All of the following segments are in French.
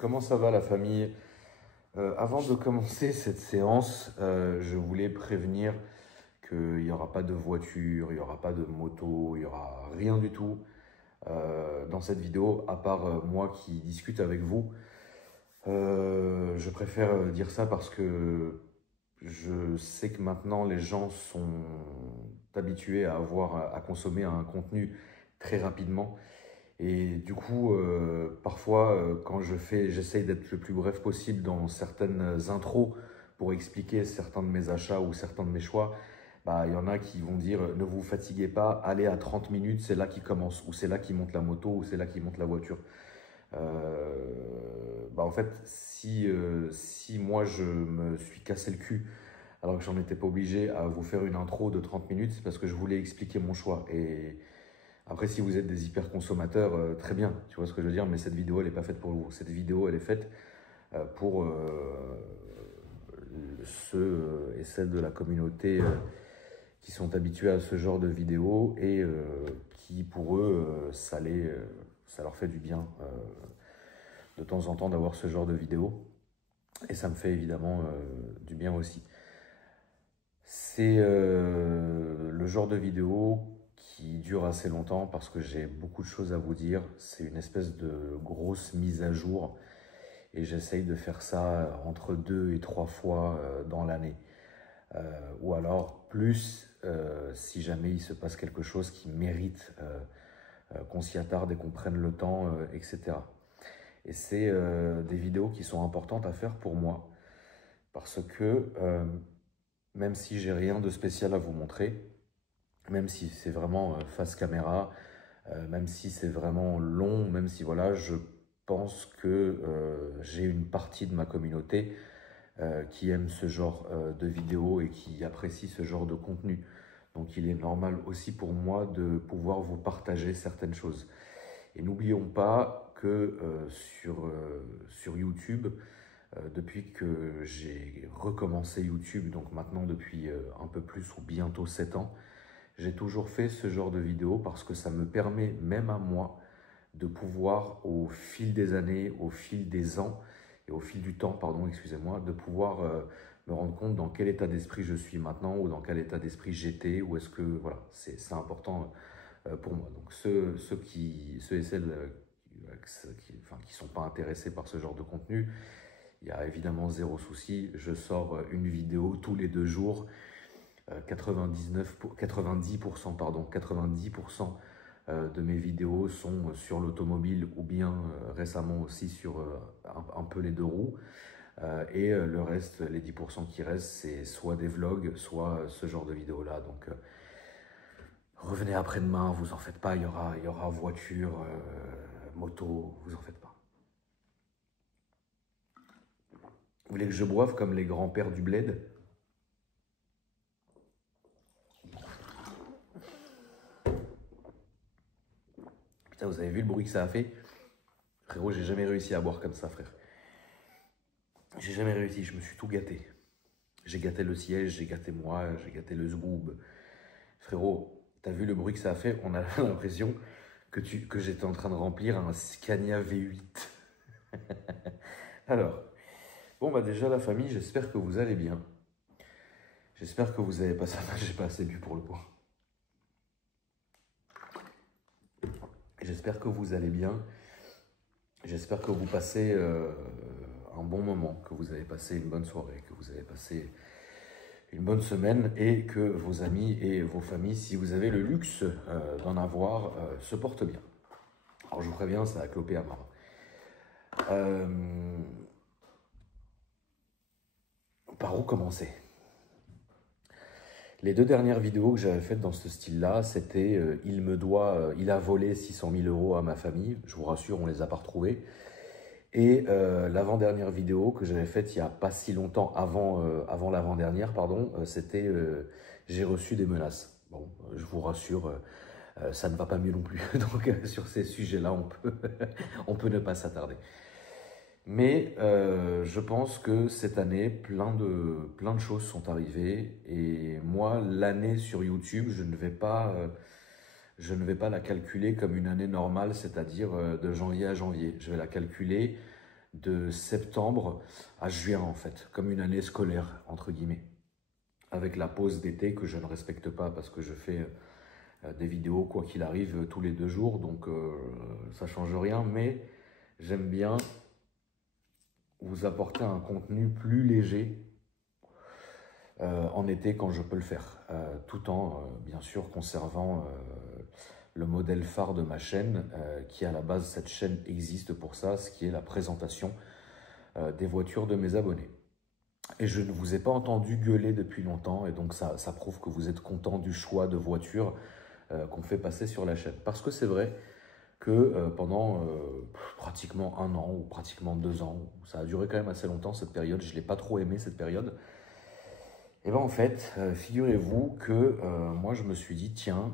Comment ça va la famille? Avant de commencer cette séance, je voulais prévenir qu'il n'y aura pas de voiture, il n'y aura pas de moto, il n'y aura rien du tout dans cette vidéo, à part moi qui discute avec vous. Je préfère dire ça parce que je sais que maintenant les gens sont habitués à consommer un contenu très rapidement. Et du coup, parfois, quand j'essaye d'être le plus bref possible dans certaines intros pour expliquer certains de mes achats ou certains de mes choix, bah, il y en a qui vont dire ne vous fatiguez pas, allez à 30 minutes, c'est là qu'il commence, ou c'est là qu'il monte la moto, ou c'est là qu'il monte la voiture. Bah en fait, si moi je me suis cassé le cul alors que j'en étais pas obligé à vous faire une intro de 30 minutes, c'est parce que je voulais expliquer mon choix. Et après, si vous êtes des hyper consommateurs, très bien, tu vois ce que je veux dire, mais cette vidéo, elle n'est pas faite pour vous. Cette vidéo, elle est faite pour ceux et celles de la communauté qui sont habitués à ce genre de vidéos et qui, pour eux, ça leur fait du bien de temps en temps d'avoir ce genre de vidéo. Et ça me fait évidemment du bien aussi. C'est le genre de vidéo qui dure assez longtemps parce que j'ai beaucoup de choses à vous dire. C'est une espèce de grosse mise à jour et j'essaye de faire ça entre 2 et 3 fois dans l'année. Ou alors plus si jamais il se passe quelque chose qui mérite qu'on s'y attarde et qu'on prenne le temps, etc. Et c'est des vidéos qui sont importantes à faire pour moi parce que même si j'ai rien de spécial à vous montrer, même si c'est vraiment face caméra, même si c'est vraiment long, même si voilà, je pense que j'ai une partie de ma communauté qui aime ce genre de vidéos et qui apprécie ce genre de contenu. Donc il est normal aussi pour moi de pouvoir vous partager certaines choses. Et n'oublions pas que sur YouTube, depuis que j'ai recommencé YouTube, donc maintenant depuis un peu plus ou bientôt 7 ans, j'ai toujours fait ce genre de vidéos parce que ça me permet, même à moi, de pouvoir, au fil des années, au fil des ans, et au fil du temps, pardon, excusez-moi, de pouvoir me rendre compte dans quel état d'esprit je suis maintenant, ou dans quel état d'esprit j'étais, ou est-ce que, voilà, c'est important pour moi. Donc ceux et celles qui sont pas intéressés par ce genre de contenu, il y a évidemment zéro souci. Je sors une vidéo tous les 2 jours. 90%, pardon, 90% de mes vidéos sont sur l'automobile ou bien récemment aussi sur un peu les 2 roues. Et le reste, les 10% qui restent, c'est soit des vlogs, soit ce genre de vidéos-là. Donc revenez après-demain, vous en faites pas, il y aura voiture, moto, vous en faites pas. Vous voulez que je boive comme les grands-pères du bled? Putain, vous avez vu le bruit que ça a fait? Frérot, j'ai jamais réussi à boire comme ça, frère. J'ai jamais réussi, je me suis tout gâté. J'ai gâté le siège, j'ai gâté moi, j'ai gâté le zgoob. Frérot, t'as vu le bruit que ça a fait? On a l'impression que j'étais en train de remplir un Scania V8. Alors, bon bah déjà la famille, j'espère que vous allez bien. J'espère que vous avez pas ça. J'ai pas assez bu pour le coup. J'espère que vous allez bien. J'espère que vous passez un bon moment, que vous avez passé une bonne soirée, que vous avez passé une bonne semaine et que vos amis et vos familles, si vous avez le luxe d'en avoir, se portent bien. Alors je vous préviens, ça a clopé à mort. Par où commencer? Les 2 dernières vidéos que j'avais faites dans ce style-là, c'était il a volé 600 000 € à ma famille. Je vous rassure, on ne les a pas retrouvés. Et l'avant-dernière vidéo que j'avais faite il n'y a pas si longtemps, avant l'avant-dernière, pardon, c'était j'ai reçu des menaces. Bon, je vous rassure, ça ne va pas mieux non plus. Donc sur ces sujets-là, on peut ne pas s'attarder. Mais je pense que cette année, plein de choses sont arrivées. Et moi, l'année sur YouTube, je ne vais pas la calculer comme une année normale, c'est-à-dire de janvier à janvier. Je vais la calculer de septembre à juin en fait, comme une année scolaire entre guillemets, avec la pause d'été que je ne respecte pas parce que je fais des vidéos quoi qu'il arrive tous les 2 jours, donc ça change rien, mais j'aime bien vous apporter un contenu plus léger en été quand je peux le faire, tout en bien sûr conservant le modèle phare de ma chaîne, qui à la base cette chaîne existe pour ça, ce qui est la présentation des voitures de mes abonnés. Et je ne vous ai pas entendu gueuler depuis longtemps, et donc ça prouve que vous êtes content du choix de voitures qu'on fait passer sur la chaîne. Parce que c'est vrai que pendant pratiquement 1 an ou pratiquement 2 ans, ça a duré quand même assez longtemps cette période, je ne l'ai pas trop aimé cette période. Et bien en fait, figurez-vous que moi je me suis dit, tiens,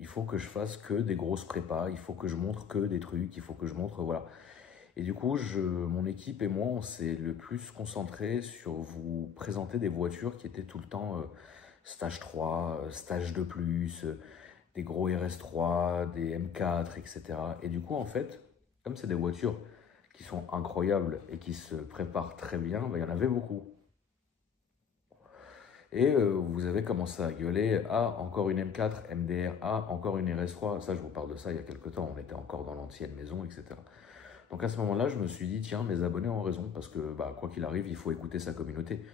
il faut que je fasse que des grosses prépas, il faut que je montre que des trucs, il faut que je montre, voilà. Et du coup, mon équipe et moi, on s'est le plus concentré sur vous présenter des voitures qui étaient tout le temps stage 3, stage 2+, des gros RS3, des M4, etc. Et du coup, en fait, comme c'est des voitures qui sont incroyables et qui se préparent très bien, ben, il y en avait beaucoup. Et vous avez commencé à gueuler, ah, encore une M4, MDR, ah, encore une RS3. Ça, je vous parle de ça il y a quelques temps, on était encore dans l'ancienne maison, etc. Donc à ce moment-là, je me suis dit, tiens, mes abonnés ont raison, parce que bah, quoi qu'il arrive, il faut écouter sa communauté.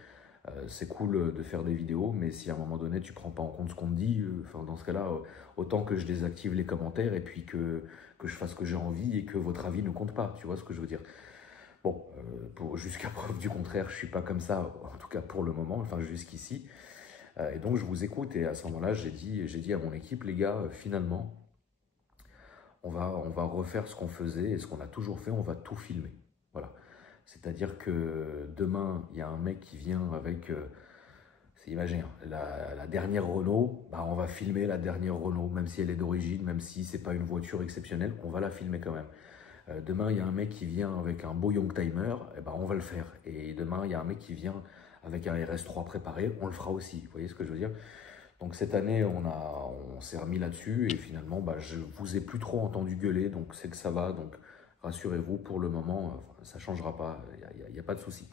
C'est cool de faire des vidéos, mais si à un moment donné, tu prends pas en compte ce qu'on te dit, dans ce cas-là, autant que je désactive les commentaires et puis que je fasse ce que j'ai envie et que votre avis ne compte pas, tu vois ce que je veux dire. Bon, jusqu'à preuve du contraire, je suis pas comme ça, en tout cas pour le moment, enfin jusqu'ici. Et donc je vous écoute, et à ce moment-là, j'ai dit à mon équipe, les gars, finalement, on va refaire ce qu'on faisait et ce qu'on a toujours fait, on va tout filmer. Voilà. C'est-à-dire que demain, il y a un mec qui vient avec, c'est imagé, hein, la dernière Renault, bah, on va filmer la dernière Renault, même si elle est d'origine, même si c'est pas une voiture exceptionnelle, on va la filmer quand même. Demain, il y a un mec qui vient avec un beau Youngtimer, eh ben, on va le faire. Et demain, il y a un mec qui vient avec un RS3 préparé, on le fera aussi. Vous voyez ce que je veux dire? Donc cette année, on s'est remis là-dessus et finalement, bah, je vous ai plus trop entendu gueuler, donc c'est que ça va. Donc rassurez-vous, pour le moment, ça ne changera pas, il n'y a pas de souci.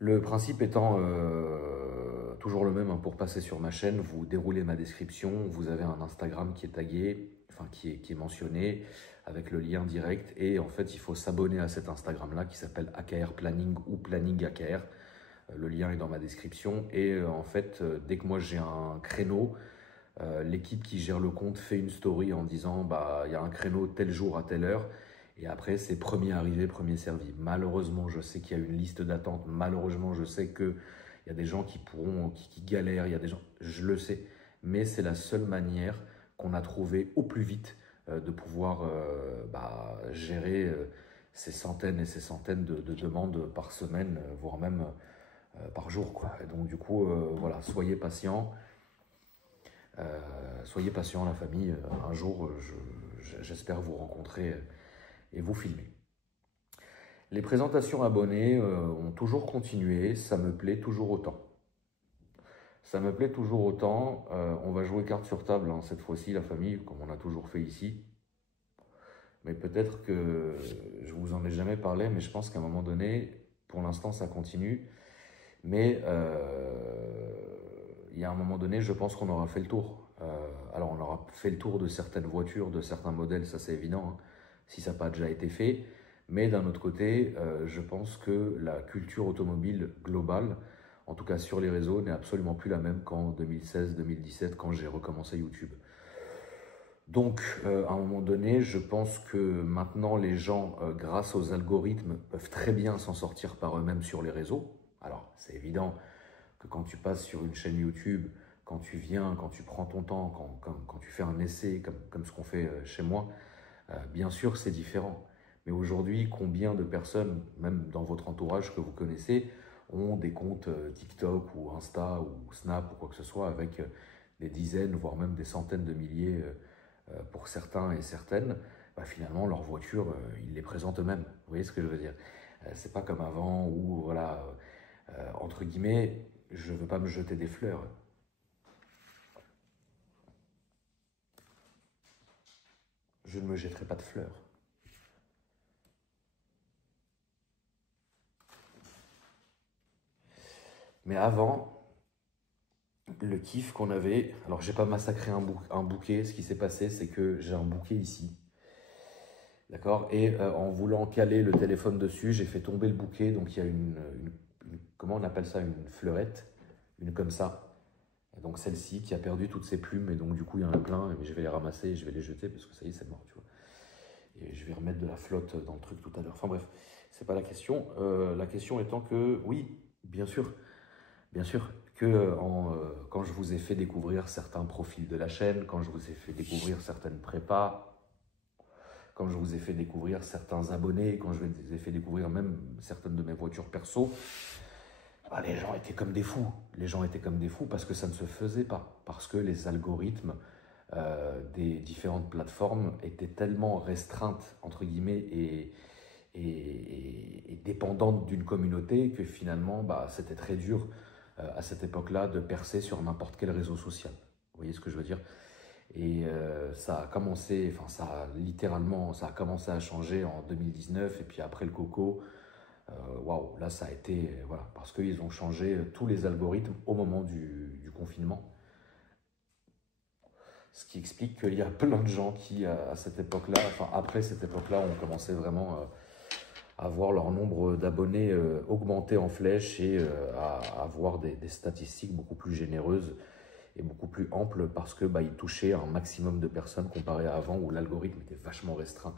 Le principe étant toujours le même, hein, pour passer sur ma chaîne, vous déroulez ma description, vous avez un Instagram qui est tagué, enfin qui est mentionné, avec le lien direct, et en fait il faut s'abonner à cet Instagram-là qui s'appelle AKR Planning ou Planning AKR. Le lien est dans ma description, et en fait dès que moi j'ai un créneau, l'équipe qui gère le compte fait une story en disant bah il y a un créneau tel jour à telle heure, et après c'est premier arrivé, premier servi. Malheureusement, je sais qu'il y a une liste d'attente, malheureusement je sais qu'il y a des gens qui galèrent, il y a des gens, je le sais, mais c'est la seule manière qu'on a trouvé au plus vite de pouvoir gérer ces centaines et ces centaines de demandes par semaine, voire même par jour, quoi. Et donc du coup, voilà, soyez patients. Soyez patients, la famille. Un jour, j'espère vous rencontrer et vous filmer. Les présentations abonnés ont toujours continué. Ça me plaît toujours autant. Ça me plaît toujours autant. On va jouer carte sur table, hein, cette fois-ci, la famille, comme on a toujours fait ici. Mais peut-être que je vous en ai jamais parlé, mais je pense qu'à un moment donné, pour l'instant, ça continue. Mais il y a un moment donné, je pense qu'on aura fait le tour. Alors, on aura fait le tour de certaines voitures, de certains modèles, ça c'est évident, hein, si ça n'a pas déjà été fait. Mais d'un autre côté, je pense que la culture automobile globale, en tout cas sur les réseaux, n'est absolument plus la même qu'en 2016-2017, quand j'ai recommencé YouTube. Donc, à un moment donné, je pense que maintenant, les gens, grâce aux algorithmes, peuvent très bien s'en sortir par eux-mêmes sur les réseaux. Alors, c'est évident que quand tu passes sur une chaîne YouTube, quand tu viens, quand tu prends ton temps, quand tu fais un essai comme ce qu'on fait chez moi, bien sûr, c'est différent. Mais aujourd'hui, combien de personnes, même dans votre entourage que vous connaissez, ont des comptes TikTok ou Insta ou Snap ou quoi que ce soit avec des dizaines, voire même des centaines de milliers pour certains et certaines, bah finalement, leur voiture, ils les présentent eux-mêmes. Vous voyez ce que je veux dire? C'est pas comme avant où, voilà, entre guillemets, je ne veux pas me jeter des fleurs. Je ne me jetterai pas de fleurs. Mais avant, le kiff qu'on avait, alors j'ai pas massacré un bouquet, ce qui s'est passé, c'est que j'ai un bouquet ici, d'accord? Et en voulant caler le téléphone dessus, j'ai fait tomber le bouquet, donc il y a comment on appelle ça, une fleurette, une comme ça. Et donc celle-ci qui a perdu toutes ses plumes, et donc du coup il y en a plein, mais je vais les ramasser et je vais les jeter parce que ça y est, c'est mort, tu vois. Et je vais remettre de la flotte dans le truc tout à l'heure. Enfin bref, c'est pas la question. La question étant que, oui, bien sûr, que quand je vous ai fait découvrir certains profils de la chaîne, quand je vous ai fait découvrir certaines prépas, quand je vous ai fait découvrir certains abonnés, quand je vous ai fait découvrir même certaines de mes voitures perso, bah, les gens étaient comme des fous. Les gens étaient comme des fous parce que ça ne se faisait pas. Parce que les algorithmes des différentes plateformes étaient tellement restreintes, entre guillemets, et dépendantes d'une communauté que finalement, bah, c'était très dur à cette époque-là de percer sur n'importe quel réseau social. Vous voyez ce que je veux dire? Et ça a commencé, enfin ça a commencé à changer en 2019 et puis après le coco, waouh, là ça a été, voilà, parce qu'ils ont changé tous les algorithmes au moment du confinement. Ce qui explique qu'il y a plein de gens qui, à cette époque-là, enfin après cette époque-là, ont commencé vraiment à voir leur nombre d'abonnés augmenter en flèche et à avoir des statistiques beaucoup plus généreuses et beaucoup plus amples parce que bah, ils touchaient un maximum de personnes comparé à avant où l'algorithme était vachement restreint.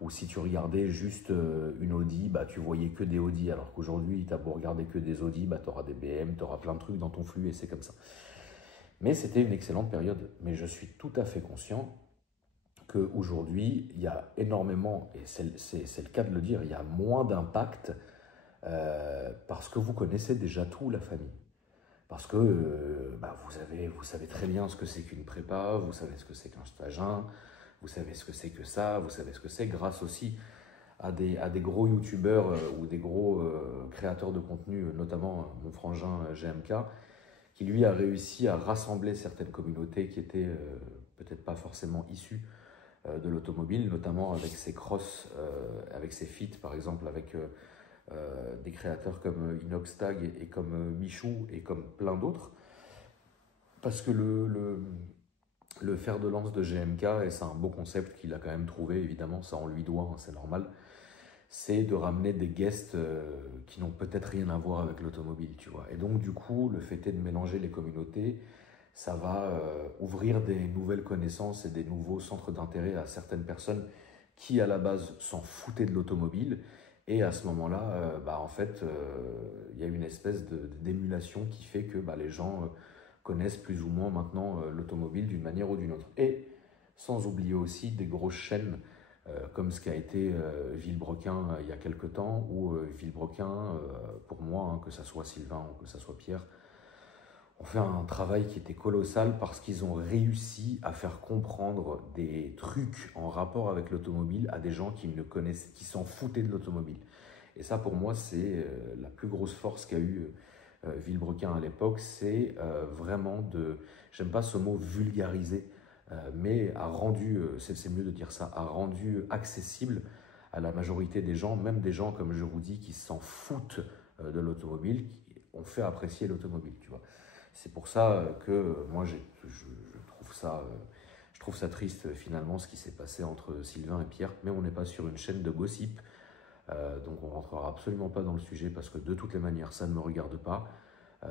Ou si tu regardais juste une Audi, bah, tu voyais que des Audi, alors qu'aujourd'hui, tu as beau regarder que des Audi, bah, tu auras des BM, tu auras plein de trucs dans ton flux et c'est comme ça. Mais c'était une excellente période. Mais je suis tout à fait conscient qu'aujourd'hui, il y a énormément, et c'est le cas de le dire, il y a moins d'impact parce que vous connaissez déjà tout, la famille. Parce que bah, vous savez très bien ce que c'est qu'une prépa, vous savez ce que c'est qu'un stagin, vous savez ce que c'est que ça, vous savez ce que c'est grâce aussi à des gros youtubeurs ou des gros créateurs de contenu, notamment mon frangin GMK, qui lui a réussi à rassembler certaines communautés qui étaient peut-être pas forcément issues de l'automobile, notamment avec ses crosses, avec ses feats par exemple, avec des créateurs comme Inoxtag et comme Michou et comme plein d'autres. Parce que le fer de lance de GMK, et c'est un beau concept qu'il a quand même trouvé, évidemment, ça on lui doit, hein, c'est normal, c'est de ramener des guests qui n'ont peut-être rien à voir avec l'automobile, tu vois. Et donc, du coup, le fait est de mélanger les communautés, ça va ouvrir des nouvelles connaissances et des nouveaux centres d'intérêt à certaines personnes qui, à la base, s'en foutaient de l'automobile. Et à ce moment-là, bah, en fait, il y a une espèce d'émulation qui fait que bah, les gens connaissent plus ou moins maintenant l'automobile d'une manière ou d'une autre. Et sans oublier aussi des grosses chaînes comme ce qu'a été Villebrequin il y a quelque temps, ou Villebrequin, pour moi, hein, que ce soit Sylvain ou que ce soit Pierre, ont fait un travail qui était colossal parce qu'ils ont réussi à faire comprendre des trucs en rapport avec l'automobile à des gens qui ne connaissent, qui s'en foutaient de l'automobile. Et ça, pour moi, c'est la plus grosse force qu'a eu Villebrequin à l'époque, c'est vraiment de, j'aime pas ce mot vulgariser, mais a rendu, c'est mieux de dire ça, a rendu accessible à la majorité des gens, même des gens, comme je vous dis, qui s'en foutent de l'automobile, qui ont fait apprécier l'automobile, tu vois. C'est pour ça que moi, je trouve ça triste finalement ce qui s'est passé entre Sylvain et Pierre, mais on n'est pas sur une chaîne de gossip, donc on ne rentrera absolument pas dans le sujet parce que de toutes les manières, ça ne me regarde pas.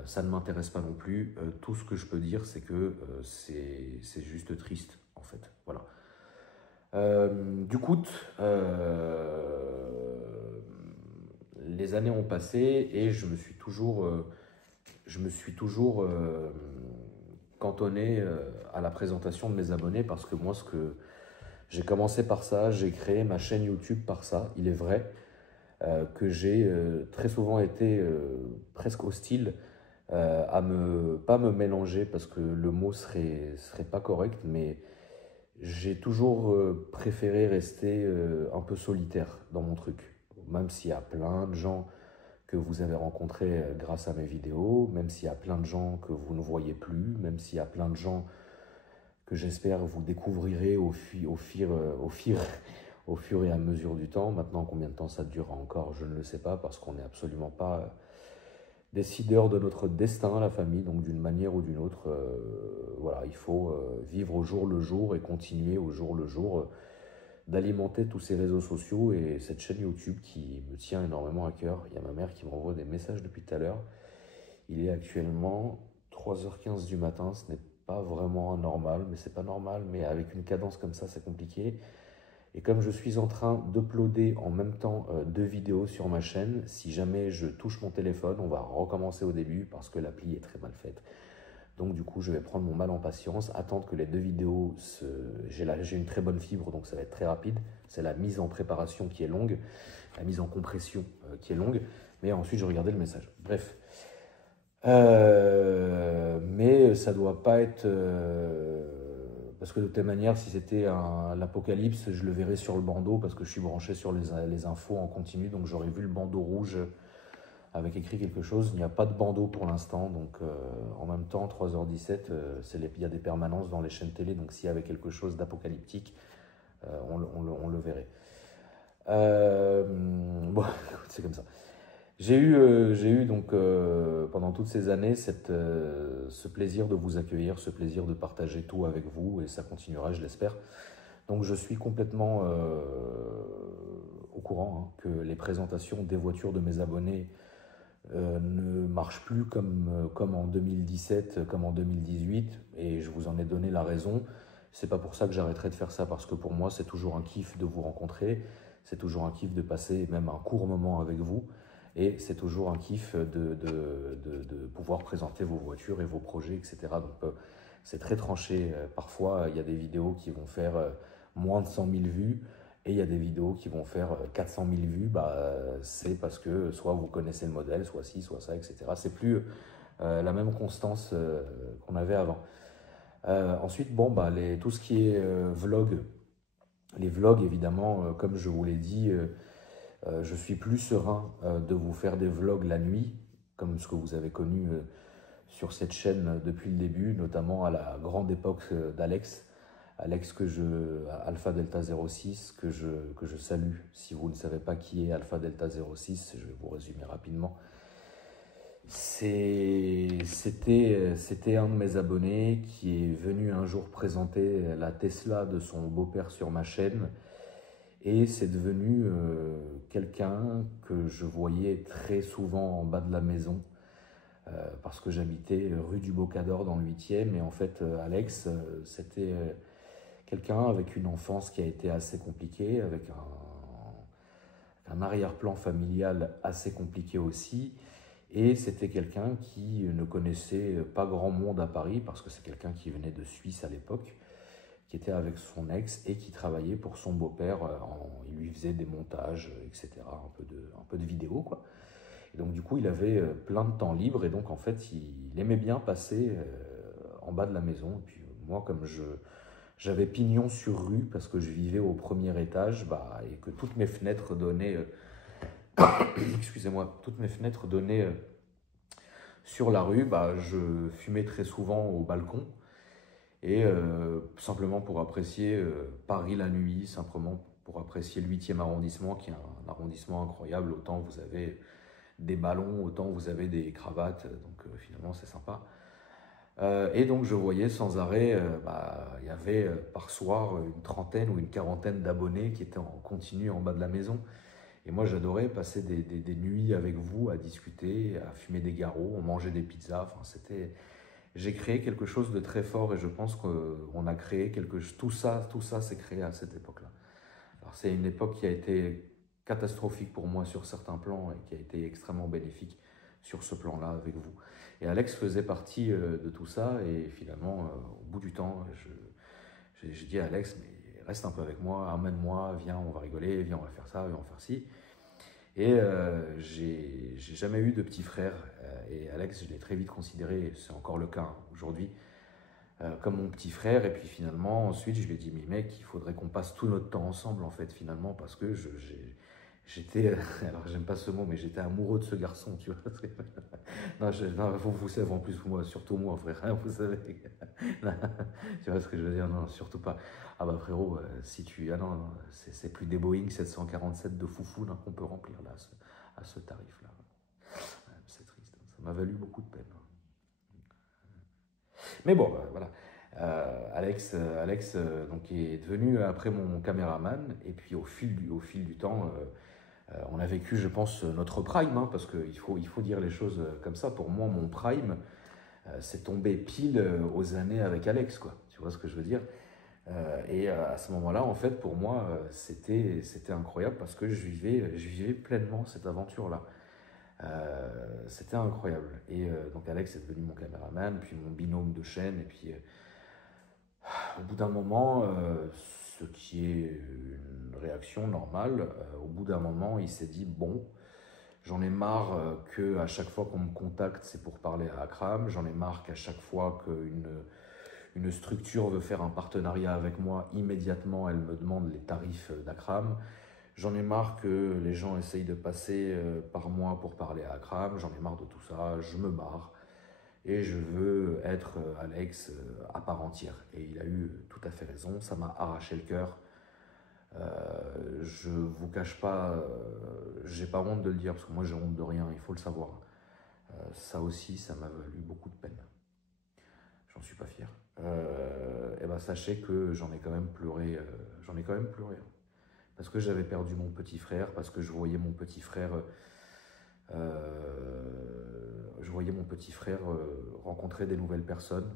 Ça ne m'intéresse pas non plus. Tout ce que je peux dire, c'est que c'est juste triste, en fait. Voilà. Du coup, les années ont passé et je me suis toujours cantonné à la présentation de mes abonnés parce que moi, j'ai commencé par ça, j'ai créé ma chaîne YouTube par ça. Il est vrai que j'ai très souvent été presque hostile à pas me mélanger parce que le mot serait pas correct, mais j'ai toujours préféré rester un peu solitaire dans mon truc, même s'il y a plein de gens que vous avez rencontrés grâce à mes vidéos, même s'il y a plein de gens que vous ne voyez plus, même s'il y a plein de gens que j'espère vous découvrirez au fur et à mesure du temps. Maintenant, combien de temps ça durera encore, je ne le sais pas, parce qu'on n'est absolument pas décideurs de notre destin, la famille, donc d'une manière ou d'une autre. Voilà, il faut vivre au jour le jour et continuer au jour le jour d'alimenter tous ces réseaux sociaux et cette chaîne YouTube qui me tient énormément à cœur. Il y a ma mère qui m'envoie des messages depuis tout à l'heure. Il est actuellement 3h15 du matin, ce n'est pas vraiment normal, mais c'est pas normal, mais avec une cadence comme ça, c'est compliqué. Et comme je suis en train d'uploader en même temps 2 vidéos sur ma chaîne, si jamais je touche mon téléphone, on va recommencer au début parce que l'appli est très mal faite. Donc du coup, je vais prendre mon mal en patience, attendre que les 2 vidéos j'ai une très bonne fibre, donc ça va être très rapide. C'est la mise en préparation qui est longue, la mise en compression qui est longue, mais ensuite je regardais le message. Bref. Mais ça doit pas être... parce que de toute manière, si c'était l'apocalypse, je le verrais sur le bandeau parce que je suis branché sur les infos en continu, donc j'aurais vu le bandeau rouge avec écrit quelque chose. Il n'y a pas de bandeau pour l'instant, donc en même temps, 3h17, il y a des permanences dans les chaînes télé, donc s'il y avait quelque chose d'apocalyptique, on le verrait. Bon, c'est comme ça. J'ai eu donc pendant toutes ces années ce plaisir de vous accueillir, ce plaisir de partager tout avec vous et ça continuera, je l'espère. Donc je suis complètement au courant que les présentations des voitures de mes abonnés ne marchent plus comme en 2017, comme en 2018 et je vous en ai donné la raison. C'est pas pour ça que j'arrêterai de faire ça parce que pour moi c'est toujours un kiff de vous rencontrer, c'est toujours un kiff de passer même un court moment avec vous. Et c'est toujours un kiff de pouvoir présenter vos voitures et vos projets, etc. Donc c'est très tranché. Parfois, il y a des vidéos qui vont faire moins de 100 000 vues et il y a des vidéos qui vont faire 400 000 vues. C'est parce que soit vous connaissez le modèle, soit ci, soit ça, etc. C'est plus la même constance qu'on avait avant. Ensuite, bon, tout ce qui est vlog, les vlogs, évidemment, comme je vous l'ai dit, je suis plus serein de vous faire des vlogs la nuit, comme ce que vous avez connu sur cette chaîne depuis le début, notamment à la grande époque d'Alex. Alex Alpha Delta 06, que je salue. Si vous ne savez pas qui est Alpha Delta 06, je vais vous résumer rapidement. C'était un de mes abonnés qui est venu un jour présenter la Tesla de son beau-père sur ma chaîne. Et c'est devenu quelqu'un que je voyais très souvent en bas de la maison parce que j'habitais rue du Bocador dans le 8e. Et en fait, Alex, c'était quelqu'un avec une enfance qui a été assez compliquée, avec un arrière-plan familial assez compliqué aussi. Et c'était quelqu'un qui ne connaissait pas grand monde à Paris parce que c'est quelqu'un qui venait de Suisse à l'époque, qui était avec son ex et qui travaillait pour son beau-père. Il lui faisait des montages, etc., un peu de vidéos, quoi. Et donc, du coup, il avait plein de temps libre et donc, en fait, il aimait bien passer en bas de la maison. Et puis, moi, comme j'avais pignon sur rue parce que je vivais au premier étage et que toutes mes fenêtres donnaient... excusez-moi, toutes mes fenêtres donnaient sur la rue, je fumais très souvent au balcon. Et simplement pour apprécier Paris la nuit, simplement pour apprécier le 8e arrondissement, qui est un arrondissement incroyable. Autant vous avez des ballons, autant vous avez des cravates, donc finalement c'est sympa. Et donc je voyais sans arrêt, il y avait par soir une trentaine ou une quarantaine d'abonnés qui étaient en continu en bas de la maison. Et moi j'adorais passer des nuits avec vous à discuter, à fumer des garrots, on mangeait des pizzas, enfin c'était... J'ai créé quelque chose de très fort et je pense qu'on a créé quelque chose. Tout ça s'est créé à cette époque-là. Alors c'est une époque qui a été catastrophique pour moi sur certains plans et qui a été extrêmement bénéfique sur ce plan-là avec vous. Et Alex faisait partie de tout ça et finalement, au bout du temps, j'ai dit à Alex, mais reste un peu avec moi, emmène-moi, viens, on va rigoler, viens, on va faire ça, viens, on va faire ci. Et j'ai jamais eu de petit frère et Alex, je l'ai très vite considéré, c'est encore le cas aujourd'hui, comme mon petit frère. Et puis finalement, ensuite, je lui ai dit, mais mec, il faudrait qu'on passe tout notre temps ensemble en fait finalement parce que j'étais, alors j'aime pas ce mot, mais j'étais amoureux de ce garçon, tu vois. Non, vous savez, en plus, moi, surtout moi, frère, hein, vous savez. Tu vois ce que je veux dire? Non, surtout pas. Ah bah frérot, si tu... Ah non, c'est plus des Boeing 747 de foufou qu'on peut remplir là, à ce tarif-là. C'est triste. m'a valu beaucoup de peine. Mais bon, voilà. Alex, donc, est devenu après mon caméraman, et puis au fil du temps, on a vécu, je pense, notre prime, hein, parce qu'il faut dire les choses comme ça. Pour moi, mon prime, c'est tombé pile aux années avec Alex, quoi. Tu vois ce que je veux dire? Et à ce moment-là, en fait, pour moi, c'était incroyable parce que je vivais pleinement cette aventure-là. C'était incroyable. Et donc Alex est devenu mon caméraman, puis mon binôme de chaîne, et puis au bout d'un moment, ce qui est une réaction normale, au bout d'un moment, il s'est dit, bon, j'en ai marre qu'à chaque fois qu'on me contacte, c'est pour parler à Akram. J'en ai marre qu'à chaque fois qu'une structure veut faire un partenariat avec moi, immédiatement, elle me demande les tarifs d'Akram. J'en ai marre que les gens essayent de passer par moi pour parler à Akram. J'en ai marre de tout ça, je me barre. Et je veux être Alex à part entière. Et il a eu tout à fait raison, ça m'a arraché le cœur. Je vous cache pas, j'ai pas honte de le dire, parce que moi j'ai honte de rien, il faut le savoir. Ça aussi, ça m'a valu beaucoup de peine. J'en suis pas fier. Et ben sachez que j'en ai quand même pleuré, parce que j'avais perdu mon petit frère, parce que je voyais mon petit frère, rencontrer des nouvelles personnes,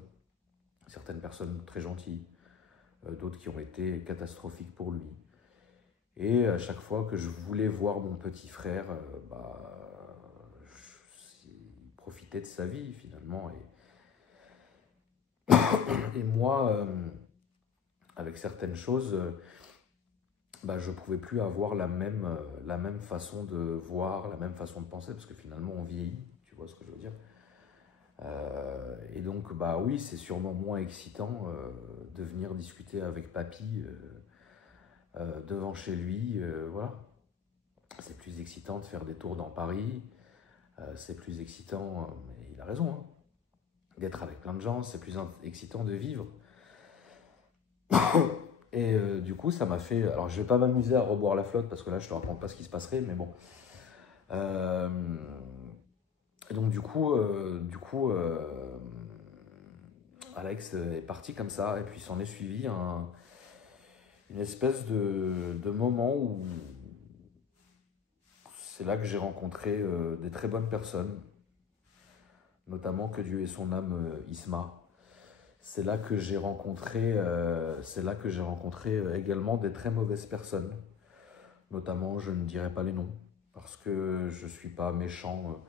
certaines personnes très gentilles, d'autres qui ont été catastrophiques pour lui. Et à chaque fois que je voulais voir mon petit frère, il profitait de sa vie finalement. Et moi, avec certaines choses, je ne pouvais plus avoir la même façon de voir, la même façon de penser, parce que finalement on vieillit, tu vois ce que je veux dire. Et donc, oui, c'est sûrement moins excitant de venir discuter avec papy devant chez lui, voilà. C'est plus excitant de faire des tours dans Paris, c'est plus excitant, mais il a raison, hein, d'être avec plein de gens, c'est plus excitant de vivre. Et du coup, ça m'a fait... Alors, je ne vais pas m'amuser à reboire la flotte, parce que là, je ne te raconte pas ce qui se passerait, mais bon. Et donc, du coup, Alex est parti comme ça, et puis s'en est suivi une espèce de moment où c'est là que j'ai rencontré des très bonnes personnes, notamment, que Dieu ait son âme, Isma. C'est là que j'ai rencontré, également des très mauvaises personnes, notamment, je ne dirai pas les noms, parce que je ne suis pas méchant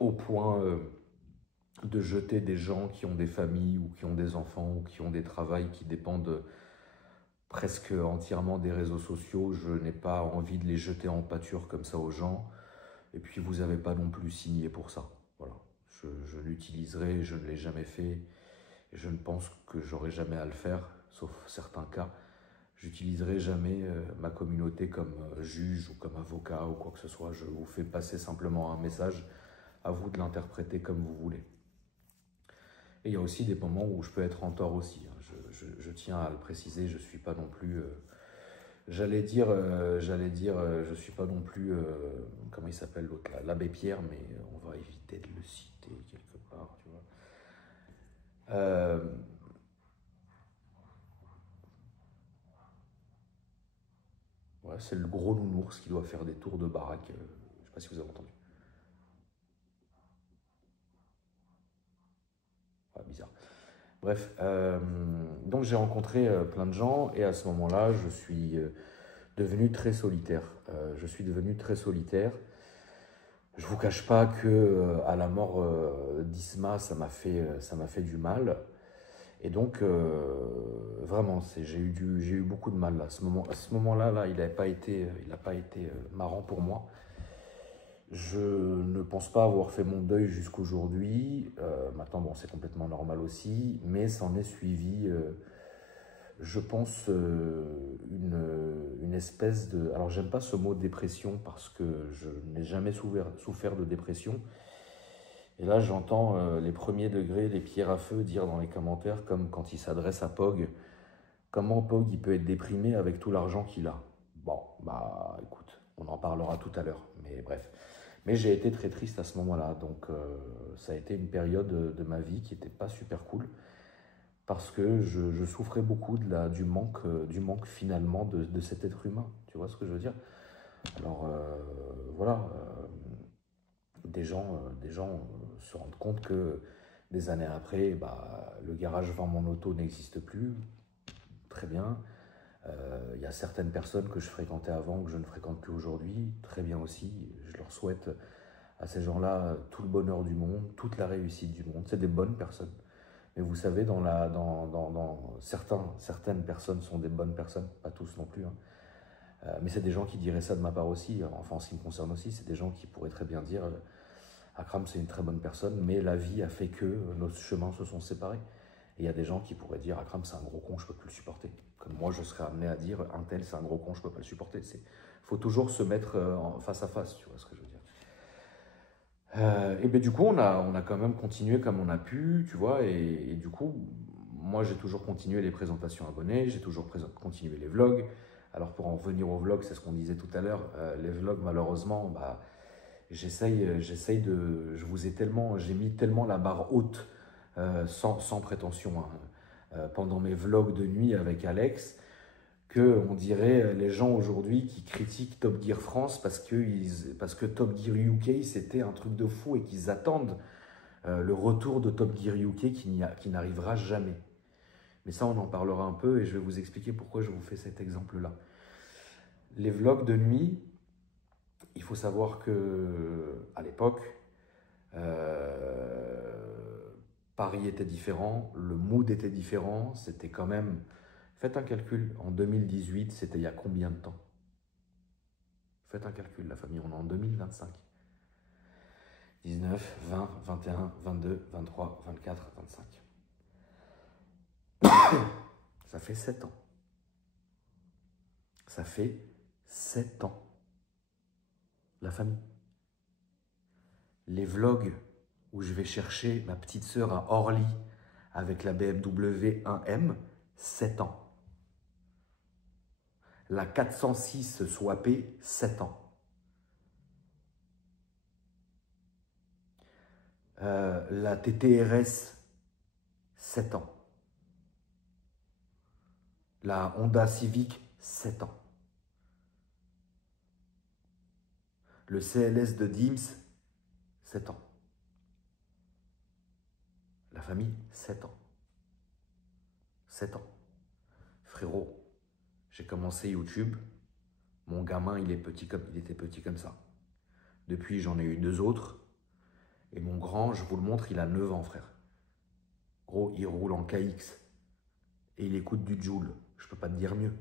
au point de jeter des gens qui ont des familles ou qui ont des enfants ou qui ont des travails qui dépendent presque entièrement des réseaux sociaux. Je n'ai pas envie de les jeter en pâture comme ça aux gens. Et puis vous n'avez pas non plus signé pour ça. Voilà. Je l'utiliserai, je ne l'ai jamais fait. Et je ne pense que j'aurai jamais à le faire, sauf certains cas. J'utiliserai jamais ma communauté comme juge ou comme avocat ou quoi que ce soit. Je vous fais passer simplement un message. À vous de l'interpréter comme vous voulez. Et il y a aussi des moments où je peux être en tort aussi. Je tiens à le préciser, je ne suis pas non plus... j'allais dire, je ne suis pas non plus... comment il s'appelle l'autre là? L'abbé Pierre, mais on va éviter de le citer quelque part, tu vois. Ouais, c'est le gros nounours qui doit faire des tours de baraque. Je ne sais pas si vous avez entendu. Bizarre. Bref, donc j'ai rencontré plein de gens et à ce moment-là, je suis devenu très solitaire. Je ne vous cache pas que à la mort d'Isma, ça m'a fait du mal. Et donc, vraiment, j'ai eu beaucoup de mal là. À ce moment-là, il n'a pas été marrant pour moi. Je ne pense pas avoir fait mon deuil jusqu'aujourd'hui. Maintenant, bon, c'est complètement normal aussi, mais s'en est suivi, je pense, une espèce de... Alors, j'aime pas ce mot dépression parce que je n'ai jamais souffert de dépression. Et là, j'entends les premiers degrés, les pierres à feu dire dans les commentaires, comme quand il s'adresse à Pog, comment Pog il peut être déprimé avec tout l'argent qu'il a. Bon, écoute, on en parlera tout à l'heure, mais bref. Mais j'ai été très triste à ce moment-là. Donc, ça a été une période de ma vie qui n'était pas super cool. Parce que je souffrais beaucoup du manque finalement de cet être humain. Tu vois ce que je veux dire? Alors, voilà. Des gens se rendent compte que des années après, bah, le garage vend mon auto n'existe plus. Très bien. Il y a certaines personnes que je fréquentais avant que je ne fréquente plus aujourd'hui. Très bien aussi. Je leur souhaite à ces gens-là tout le bonheur du monde, toute la réussite du monde. C'est des bonnes personnes. Mais vous savez, certaines personnes sont des bonnes personnes, pas tous non plus. Hein. Mais c'est des gens qui diraient ça de ma part aussi, enfin en ce qui me concerne aussi, c'est des gens qui pourraient très bien dire Akram c'est une très bonne personne, mais la vie a fait que nos chemins se sont séparés. Et il y a des gens qui pourraient dire Akram c'est un gros con, je ne peux plus le supporter. Comme moi je serais amené à dire un tel c'est un gros con, je ne peux pas le supporter. Il faut toujours se mettre face à face, tu vois ce que je veux dire. Et bien du coup on a quand même continué comme on a pu, tu vois, et du coup moi j'ai toujours continué les présentations abonnés, j'ai toujours continué les vlogs. Alors pour en revenir aux vlogs, c'est ce qu'on disait tout à l'heure, les vlogs malheureusement, bah, j'ai mis tellement la barre haute, sans prétention, hein, pendant mes vlogs de nuit avec Alex, que on dirait les gens aujourd'hui qui critiquent Top Gear France parce que Top Gear UK c'était un truc de fou et qu'ils attendent le retour de Top Gear UK qui n'arrivera jamais. Mais ça, on en parlera un peu et je vais vous expliquer pourquoi je vous fais cet exemple-là. Les vlogs de nuit, il faut savoir que à l'époque, Paris était différent, le mood était différent, c'était quand même... Faites un calcul, en 2018, c'était il y a combien de temps? Faites un calcul, la famille, on est en 2025. 19, 20, 21, 22, 23, 24, 25. Ça fait 7 ans. Ça fait 7 ans. La famille. Les vlogs où je vais chercher ma petite sœur à Orly avec la BMW 1M, 7 ans. La 406 swappée, 7 ans. La TTRS, 7 ans. La Honda Civic, 7 ans. Le CLS de Dims, 7 ans. La famille, 7 ans. 7 ans. Frérot, j'ai commencé YouTube. Mon gamin, il était petit comme ça. Depuis, j'en ai eu 2 autres. Et mon grand, je vous le montre, il a 9 ans, frère. Gros, il roule en KX. Et il écoute du Joule. Je peux pas te dire mieux.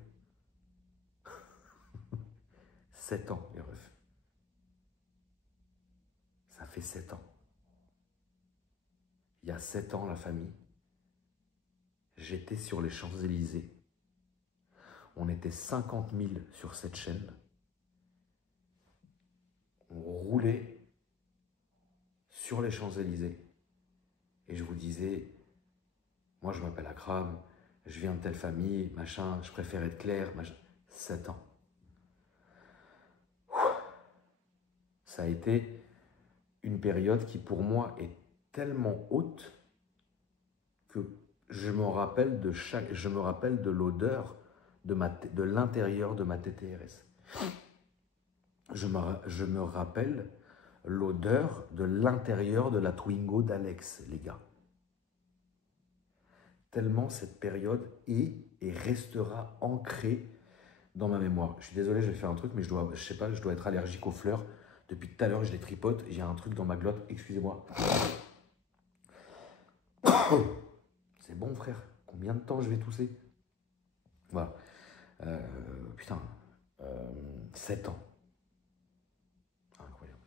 7 ans, les refs. Ça fait 7 ans. Il y a 7 ans, la famille, j'étais sur les Champs-Élysées. On était 50 000 sur cette chaîne. On roulait sur les Champs-Élysées. Et je vous disais, moi je m'appelle Akram, je viens de telle famille, machin, je préfère être clair, machin. 7 ans. Ça a été une période qui pour moi est tellement haute que je me rappelle de l'odeur de l'intérieur de ma TTRS. Je me rappelle l'odeur de l'intérieur de la Twingo d'Alex, les gars. Tellement cette période est et restera ancrée dans ma mémoire. Je suis désolé, je vais faire un truc, mais je sais pas, je dois être allergique aux fleurs. Depuis tout à l'heure, je les tripote. J'ai un truc dans ma glotte, excusez-moi. C'est bon, frère. Combien de temps je vais tousser? Voilà. Putain. 7 ans. Incroyable.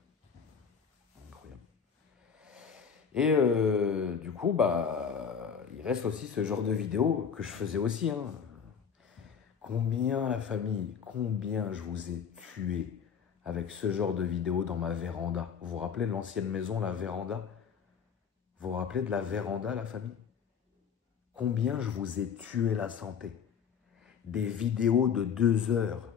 Incroyable. Et du coup, bah, il reste aussi ce genre de vidéo que je faisais aussi. Hein. Combien, la famille, combien je vous ai tué avec ce genre de vidéo dans ma véranda. Vous vous rappelez de l'ancienne maison, la véranda? Vous vous rappelez de la véranda, la famille? Combien je vous ai tué la santé? Des vidéos de 2 heures,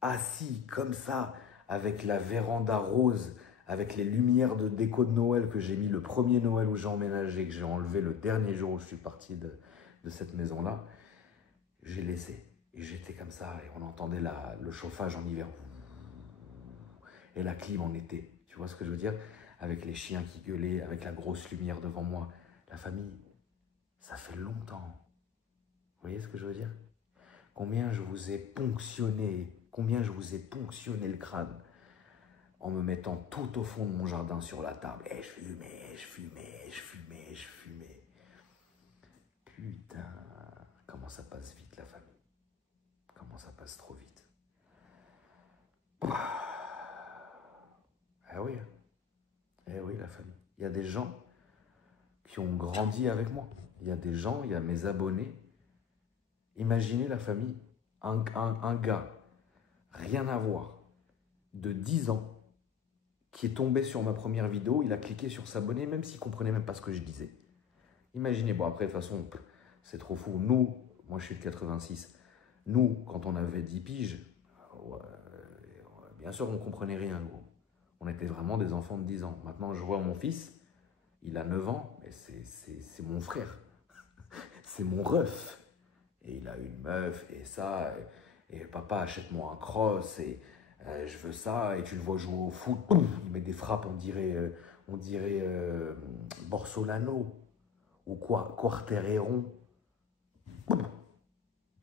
assis comme ça, avec la véranda rose, avec les lumières de déco de Noël que j'ai mis le premier Noël où j'ai emménagé, que j'ai enlevé le dernier jour où je suis parti de cette maison-là, j'ai laissé. Et j'étais comme ça, et on entendait le chauffage en hiver. Et la clim en été. Tu vois ce que je veux dire? Avec les chiens qui gueulaient, avec la grosse lumière devant moi. La famille, ça fait longtemps. Vous voyez ce que je veux dire? Combien je vous ai ponctionné, combien je vous ai ponctionné le crâne en me mettant tout au fond de mon jardin sur la table. Et je fumais, je fumais, je fumais, je fumais. Putain, comment ça passe vite la famille. Comment ça passe trop vite. Ah oui, eh oui la famille. Il y a des gens qui ont grandi avec moi. Il y a des gens, il y a mes abonnés. Imaginez la famille, un gars, rien à voir, de 10 ans, qui est tombé sur ma première vidéo, il a cliqué sur s'abonner, même s'il ne comprenait même pas ce que je disais. Imaginez, bon après de toute façon, c'est trop fou. Nous, moi je suis de 86, nous, quand on avait 10 piges, bien sûr on ne comprenait rien, gros. On était vraiment des enfants de 10 ans. Maintenant je vois mon fils, il a 9 ans, et c'est mon frère. C'est mon ref. Et il a une meuf, et ça, et papa achète-moi un cross, et je veux ça, et tu le vois jouer au foot, il met des frappes, on dirait Borsolano, ou quoi, Quartereron. Je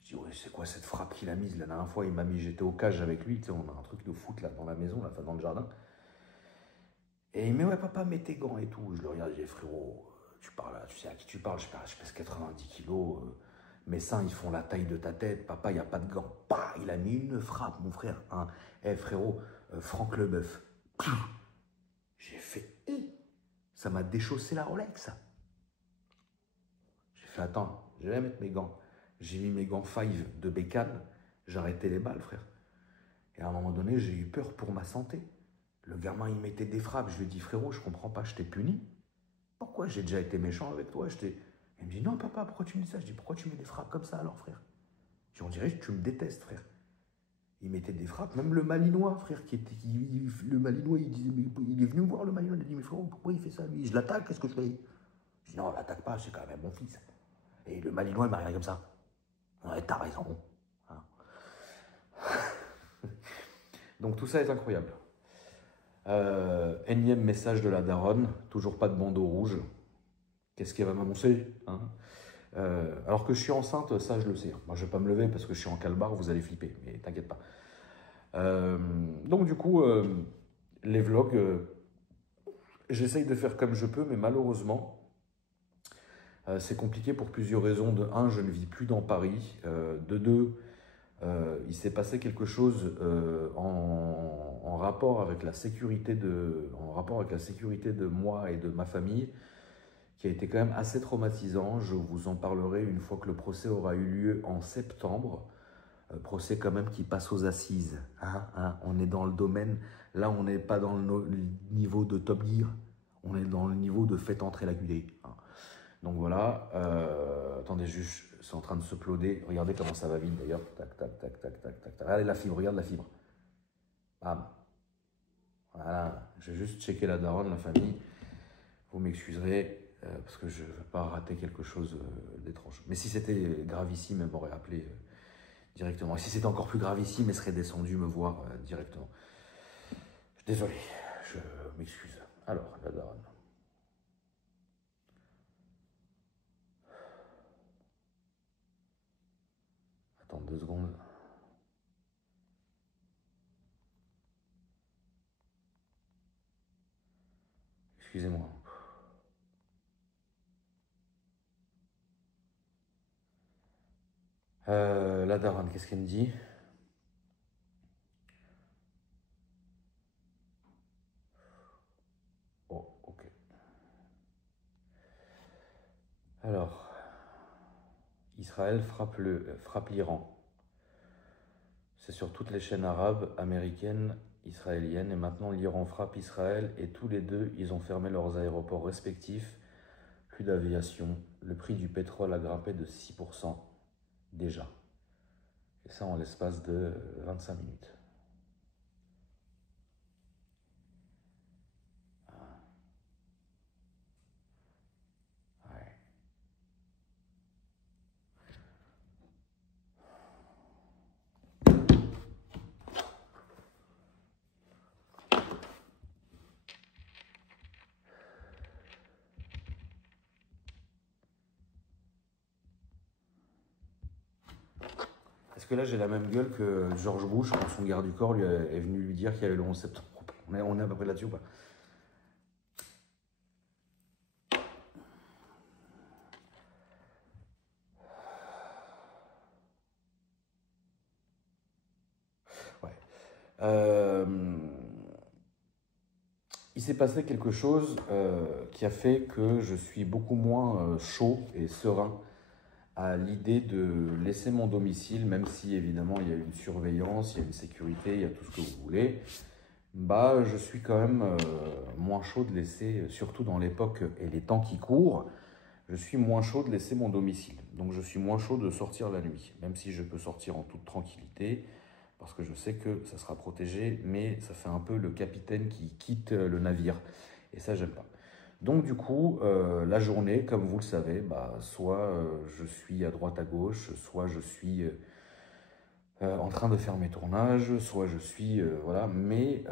dis, ouais, c'est quoi cette frappe qu'il a mise? La dernière fois, il m'a mis, j'étais au cage avec lui, tu sais, on a un truc de foot là, dans la maison, là, dans le jardin. Et il me dit, ouais, papa, mets tes gants et tout. Je le regarde, je dis, frérot, tu parles là, tu sais à qui tu parles, je pèse 90 kilos, mes seins, ils font la taille de ta tête, papa, il n'y a pas de gants. Bah, il a mis une frappe, mon frère. Hein. Eh, frérot, Franck Leboeuf. J'ai fait, ça m'a déchaussé la Rolex, ça. J'ai fait, attends, je vais mettre mes gants. J'ai mis mes gants 5 de bécane, j'ai arrêté les balles, frère. Et à un moment donné, j'ai eu peur pour ma santé. Le gamin, il mettait des frappes. Je lui ai dit, frérot, je comprends pas, je t'ai puni. Pourquoi j'ai déjà été méchant avec toi? Il me dit, non, papa, pourquoi tu me dis ça? Je dis, pourquoi tu mets des frappes comme ça alors, frère? Je dis, on dirait que tu me détestes, frère. Il mettait des frappes, même le Malinois, frère, le Malinois, il est venu me voir, le Malinois, il a dit, mais frérot, pourquoi il fait ça, lui? Je l'attaque, qu'est-ce que je fais? Je dis, non, l'attaque pas, c'est quand même mon fils. Et le Malinois, il m'a regardé comme ça. Ouais, t'as raison. Hein. Donc tout ça est incroyable. Énième message de la daronne, toujours pas de bandeau rouge. Qu'est-ce qu'elle va m'annoncer, hein? Alors que je suis enceinte, ça je le sais. Moi je vais pas me lever parce que je suis en calbar, vous allez flipper, mais t'inquiète pas. Donc du coup, les vlogs, j'essaye de faire comme je peux, mais malheureusement, c'est compliqué pour plusieurs raisons. De un, je ne vis plus dans Paris. De deux, il s'est passé quelque chose en rapport avec la sécurité de moi et de ma famille, qui a été quand même assez traumatisant. Je vous en parlerai une fois que le procès aura eu lieu en septembre. Procès quand même qui passe aux assises. On est dans le domaine, là on n'est pas dans le niveau de Top Gear, on est dans le niveau de faites entrer l'accusé. Hein. Donc voilà, attendez juste, c'est en train de se ploder. Regardez comment ça va vite d'ailleurs. Tac, tac, tac, tac, tac, tac. Regardez la fibre, regarde la fibre. Bam. Voilà, je vais juste checker la daronne, la famille. Vous m'excuserez, parce que je ne veux pas rater quelque chose d'étrange. Mais si c'était gravissime, elle m'aurait appelé directement. Et si c'était encore plus gravissime, elle serait descendue me voir directement. Désolé, je m'excuse. Alors, la daronne. Attends 2 secondes. Excusez-moi. La daronne, qu'est-ce qu'elle me dit? Oh, ok. Alors, Israël frappe l'Iran. C'est sur toutes les chaînes arabes, américaines, israéliennes, et maintenant l'Iran frappe Israël, et tous les deux, ils ont fermé leurs aéroports respectifs. Plus d'aviation. Le prix du pétrole a grimpé de 6% déjà. Et ça en l'espace de 25 minutes. que là, j'ai la même gueule que George Bush quand son garde du corps lui est venu lui dire qu'il y avait le 11 septembre. On est à peu près là-dessus ou pas? Ouais. Il s'est passé quelque chose qui a fait que je suis beaucoup moins chaud et serein à l'idée de laisser mon domicile, même si évidemment il y a une surveillance, il y a une sécurité, il y a tout ce que vous voulez. Bah, je suis quand même moins chaud de laisser, surtout dans l'époque et les temps qui courent, je suis moins chaud de laisser mon domicile. Donc je suis moins chaud de sortir la nuit, même si je peux sortir en toute tranquillité, parce que je sais que ça sera protégé, mais ça fait un peu le capitaine qui quitte le navire. Et ça, j'aime pas. Donc du coup, la journée, comme vous le savez, bah, soit je suis à droite à gauche, soit je suis en train de faire mes tournages, soit je suis... voilà, mais...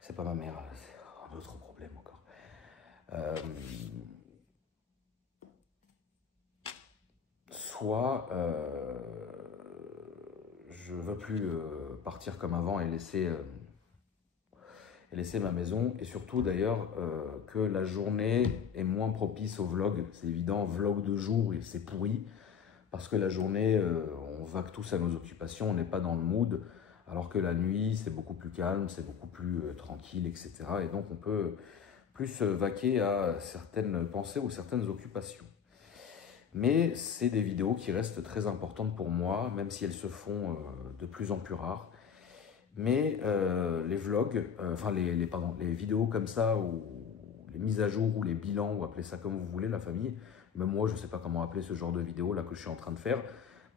c'est pas ma mère, c'est un autre problème encore. Soit je veux plus partir comme avant et laisser ma maison, et surtout d'ailleurs que la journée est moins propice au vlog. C'est évident, vlog de jour, c'est pourri, parce que la journée, on vague tous à nos occupations, on n'est pas dans le mood, alors que la nuit, c'est beaucoup plus calme, c'est beaucoup plus tranquille, etc. Et donc on peut plus vaquer à certaines pensées ou certaines occupations. Mais c'est des vidéos qui restent très importantes pour moi, même si elles se font de plus en plus rares. Mais les vlogs, enfin les vidéos comme ça, ou les mises à jour, ou les bilans, ou appelez ça comme vous voulez, la famille, même moi je ne sais pas comment appeler ce genre de vidéos là que je suis en train de faire,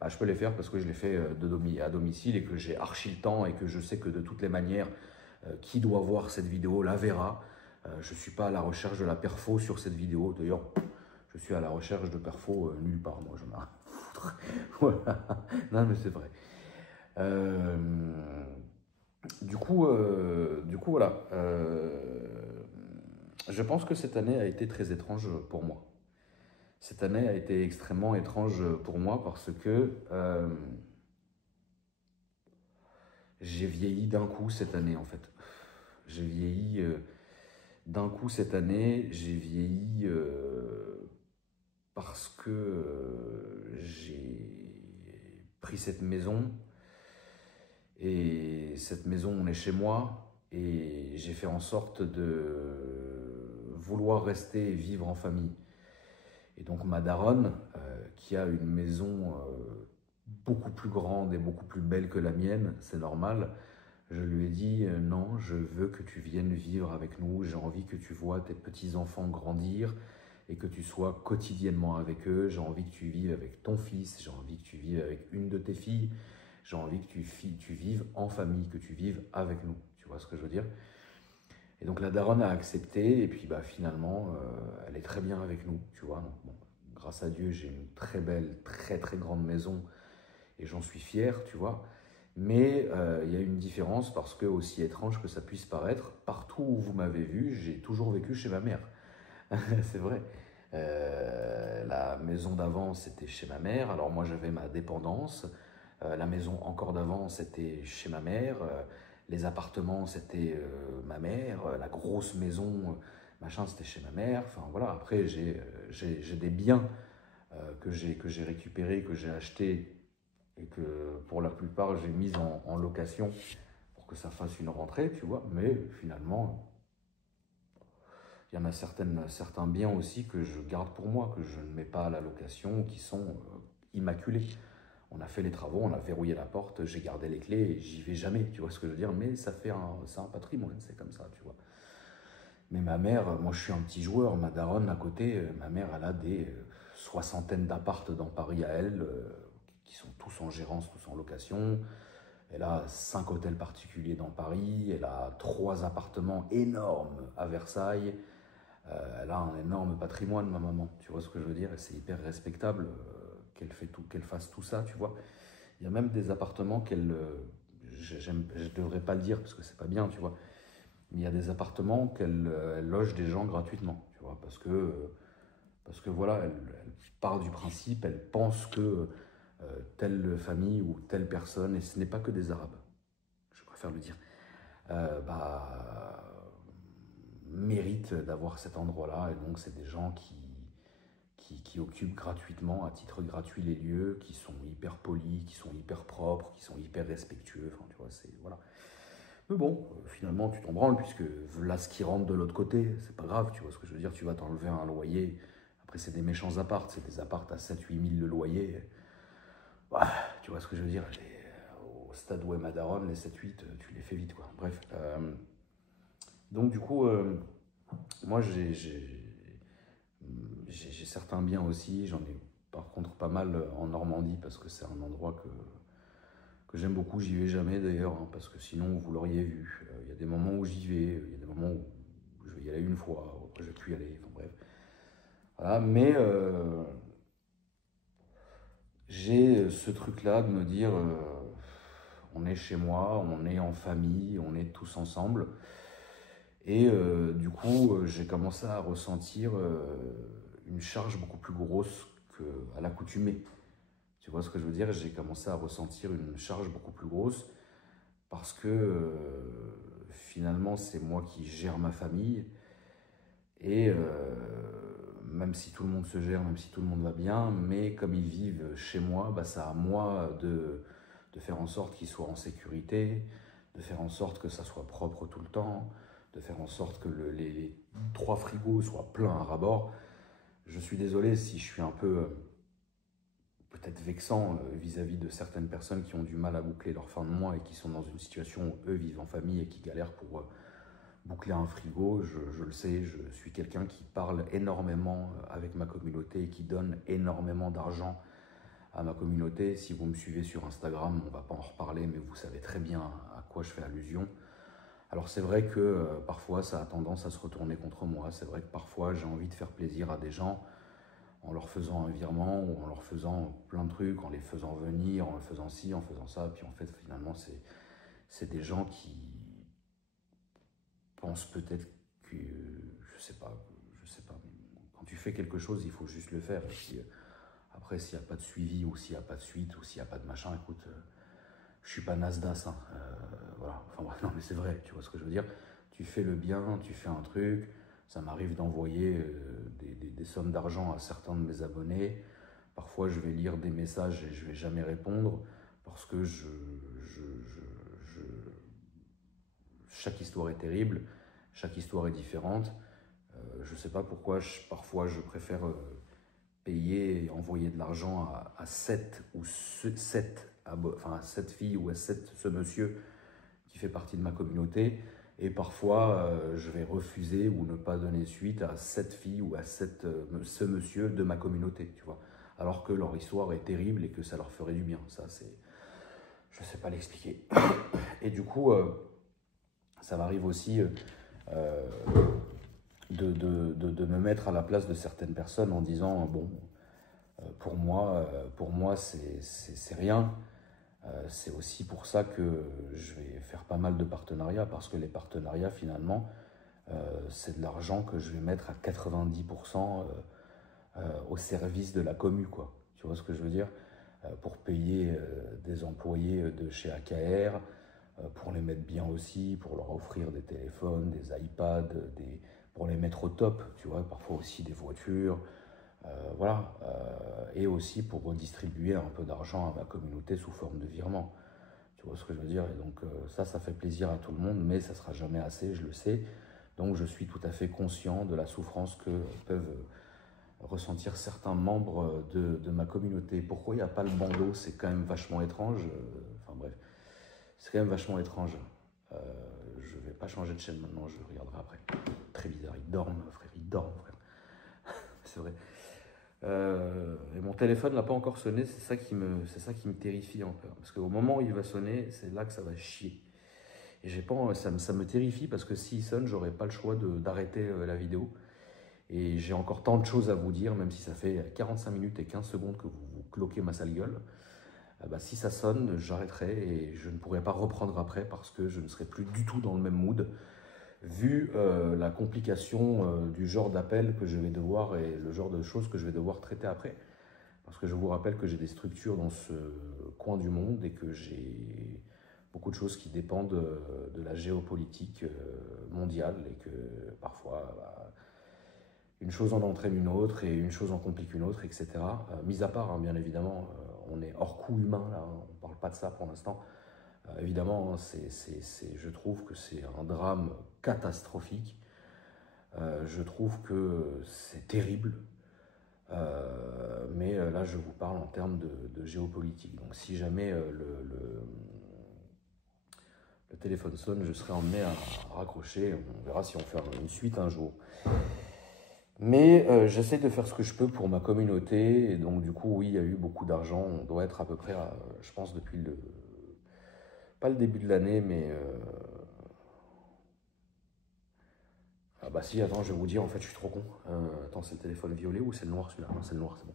bah, je peux les faire parce que je les fais à domicile et que j'ai archi le temps et que je sais que de toutes les manières, qui doit voir cette vidéo la verra. Je ne suis pas à la recherche de la perfo sur cette vidéo, d'ailleurs je suis à la recherche de perfo nulle part, moi je m'en foutre. Voilà. Non mais c'est vrai. Du coup, voilà. Je pense que cette année a été très étrange pour moi. Cette année a été extrêmement étrange pour moi parce que j'ai vieilli d'un coup cette année en fait. J'ai vieilli d'un coup cette année. J'ai vieilli parce que j'ai pris cette maison. Et cette maison, on est chez moi, et j'ai fait en sorte de vouloir rester et vivre en famille. Et donc ma daronne, qui a une maison beaucoup plus grande et beaucoup plus belle que la mienne, c'est normal, je lui ai dit non, je veux que tu viennes vivre avec nous, j'ai envie que tu vois tes petits-enfants grandir et que tu sois quotidiennement avec eux, j'ai envie que tu vives avec ton fils, j'ai envie que tu vives avec une de tes filles, j'ai envie que tu vives en famille, que tu vives avec nous, tu vois ce que je veux dire? Et donc la daronne a accepté, et puis bah, finalement, elle est très bien avec nous, tu vois. Donc, bon, grâce à Dieu, j'ai une très belle, très très grande maison, et j'en suis fier, tu vois. Mais il y a une différence parce que, aussi étrange que ça puisse paraître, partout où vous m'avez vu, j'ai toujours vécu chez ma mère. C'est vrai. La maison d'avant, c'était chez ma mère. Alors moi, j'avais ma dépendance. La maison encore d'avant, c'était chez ma mère. Les appartements, c'était ma mère. La grosse maison, machin, c'était chez ma mère. Enfin voilà, après, j'ai des biens que j'ai récupérés, que j'ai achetés et que pour la plupart, j'ai mis en location pour que ça fasse une rentrée, tu vois. Mais finalement, il y en a certains biens aussi que je garde pour moi, que je ne mets pas à la location, qui sont immaculés. On a fait les travaux, on a verrouillé la porte, j'ai gardé les clés et j'y vais jamais, tu vois ce que je veux dire. Mais c'est un patrimoine, c'est comme ça, tu vois. Mais ma mère, moi je suis un petit joueur, ma daronne à côté, ma mère elle a des soixantaines d'appartes dans Paris à elle, qui sont tous en gérance, tous en location. Elle a 5 hôtels particuliers dans Paris, elle a 3 appartements énormes à Versailles. Elle a un énorme patrimoine, ma maman, tu vois ce que je veux dire, et c'est hyper respectable qu'elle fasse tout ça, tu vois. Il y a même des appartements je devrais pas le dire parce que c'est pas bien, tu vois, il y a des appartements qu'elle elle loge des gens gratuitement, tu vois, parce que voilà, elle part du principe, elle pense que telle famille ou telle personne, et ce n'est pas que des Arabes, je préfère le dire, bah, mérite d'avoir cet endroit-là, et donc c'est des gens qui occupent gratuitement, à titre gratuit, les lieux, qui sont hyper polis, qui sont hyper propres, qui sont hyper respectueux, enfin tu vois, c'est, voilà. Mais bon, finalement, tu t'en branles, puisque là, ce qui rentre de l'autre côté, c'est pas grave, tu vois ce que je veux dire, tu vas t'enlever un loyer. Après, c'est des méchants apparts, c'est des apparts à 7-8 000 le loyer. Bah, tu vois ce que je veux dire, au stade où est Madaron, les 7-8, tu les fais vite, quoi. Bref. Donc, du coup, moi, j'ai certains biens aussi, j'en ai par contre pas mal en Normandie, parce que c'est un endroit que j'aime beaucoup. J'y vais jamais d'ailleurs, hein, parce que sinon vous l'auriez vu. Il y a des moments où j'y vais, il y a des moments où je vais y aller une fois, après je vais plus y aller, enfin bref. Voilà, mais j'ai ce truc-là de me dire, on est chez moi, on est en famille, on est tous ensemble. Et du coup, j'ai commencé à ressentir une charge beaucoup plus grosse qu'à l'accoutumée. Tu vois ce que je veux dire? J'ai commencé à ressentir une charge beaucoup plus grosse parce que finalement, c'est moi qui gère ma famille. Et même si tout le monde se gère, même si tout le monde va bien, mais comme ils vivent chez moi, bah, c'est à moi de faire en sorte qu'ils soient en sécurité, de faire en sorte que ça soit propre tout le temps, de faire en sorte que les 3 frigos soient pleins à ras-bord. Je suis désolé si je suis un peu peut-être vexant vis-à-vis de certaines personnes qui ont du mal à boucler leur fin de mois et qui sont dans une situation où eux vivent en famille et qui galèrent pour boucler un frigo. Je le sais, je suis quelqu'un qui parle énormément avec ma communauté et qui donne énormément d'argent à ma communauté. Si vous me suivez sur Instagram, on ne va pas en reparler, mais vous savez très bien à quoi je fais allusion. Alors c'est vrai que parfois ça a tendance à se retourner contre moi. C'est vrai que parfois j'ai envie de faire plaisir à des gens en leur faisant un virement ou en leur faisant plein de trucs, en les faisant venir, en faisant ci, en faisant ça. Puis en fait, finalement, c'est des gens qui pensent peut-être que, je sais pas, quand tu fais quelque chose, il faut juste le faire. Et puis, après, s'il n'y a pas de suivi ou s'il n'y a pas de suite ou s'il n'y a pas de machin, écoute, je suis pas Nasdaq, hein, voilà. Enfin bref, non mais c'est vrai, tu vois ce que je veux dire. Tu fais le bien, tu fais un truc. Ça m'arrive d'envoyer des sommes d'argent à certains de mes abonnés. Parfois, je vais lire des messages et je vais jamais répondre parce que chaque histoire est terrible, chaque histoire est différente. Je sais pas pourquoi, parfois, je préfère payer et envoyer de l'argent à 7 ou 7, enfin à 7 filles ou à 7 ce monsieur qui fait partie de ma communauté. Et parfois, je vais refuser ou ne pas donner suite à 7 filles ou à ce monsieur de ma communauté, tu vois. Alors que leur histoire est terrible et que ça leur ferait du bien. Ça, c'est... Je ne sais pas l'expliquer. Et du coup, ça m'arrive aussi de me mettre à la place de certaines personnes en disant, bon, pour moi c'est rien. C'est aussi pour ça que je vais faire pas mal de partenariats, parce que les partenariats, finalement, c'est de l'argent que je vais mettre à 90% au service de la commu, quoi. Tu vois ce que je veux dire? Pour payer des employés de chez AKR, pour les mettre bien aussi, pour leur offrir des téléphones, des iPads, pour les mettre au top, tu vois, parfois aussi des voitures. Voilà, et aussi pour redistribuer un peu d'argent à ma communauté sous forme de virement. Tu vois ce que je veux dire? Et donc ça fait plaisir à tout le monde, mais ça ne sera jamais assez, je le sais. Donc je suis tout à fait conscient de la souffrance que peuvent ressentir certains membres de ma communauté. Pourquoi il n'y a pas le bandeau? C'est quand même vachement étrange. Enfin bref, c'est quand même vachement étrange. Je ne vais pas changer de chaîne maintenant, je regarderai après. Très bizarre, ils dorment, frère, ils dorment, frère. C'est vrai. Et mon téléphone n'a pas encore sonné, c'est ça qui me terrifie encore. Parce qu'au moment où il va sonner, c'est là que ça va chier. Et j'ai pas, ça me terrifie parce que s'il sonne, j'aurai pas le choix d'arrêter la vidéo. Et j'ai encore tant de choses à vous dire, même si ça fait 45 minutes et 15 secondes que vous cloquez ma sale gueule. Bah, si ça sonne, j'arrêterai et je ne pourrai pas reprendre après parce que je ne serai plus du tout dans le même mood. vu la complication du genre d'appel que je vais devoir et le genre de choses que je vais devoir traiter après. Parce que je vous rappelle que j'ai des structures dans ce coin du monde et que j'ai beaucoup de choses qui dépendent de la géopolitique mondiale et que parfois bah, une chose en entraîne une autre et une chose en complique une autre, etc. Mis à part, hein, bien évidemment, on est hors coût humain, là, hein, on ne parle pas de ça pour l'instant. Évidemment, hein, je trouve que c'est un drame catastrophique. Je trouve que c'est terrible. Mais là, je vous parle en termes de géopolitique. Donc, si jamais le téléphone sonne, je serai emmené à raccrocher. On verra si on fait une suite un jour. Mais j'essaie de faire ce que je peux pour ma communauté. Et donc, du coup, oui, il y a eu beaucoup d'argent. On doit être à peu près, je pense, depuis pas le début de l'année, mais... Ah bah si, attends, je vais vous dire, en fait, je suis trop con. Attends, c'est le téléphone violet ou c'est le noir celui-là? Non, c'est le noir, c'est bon.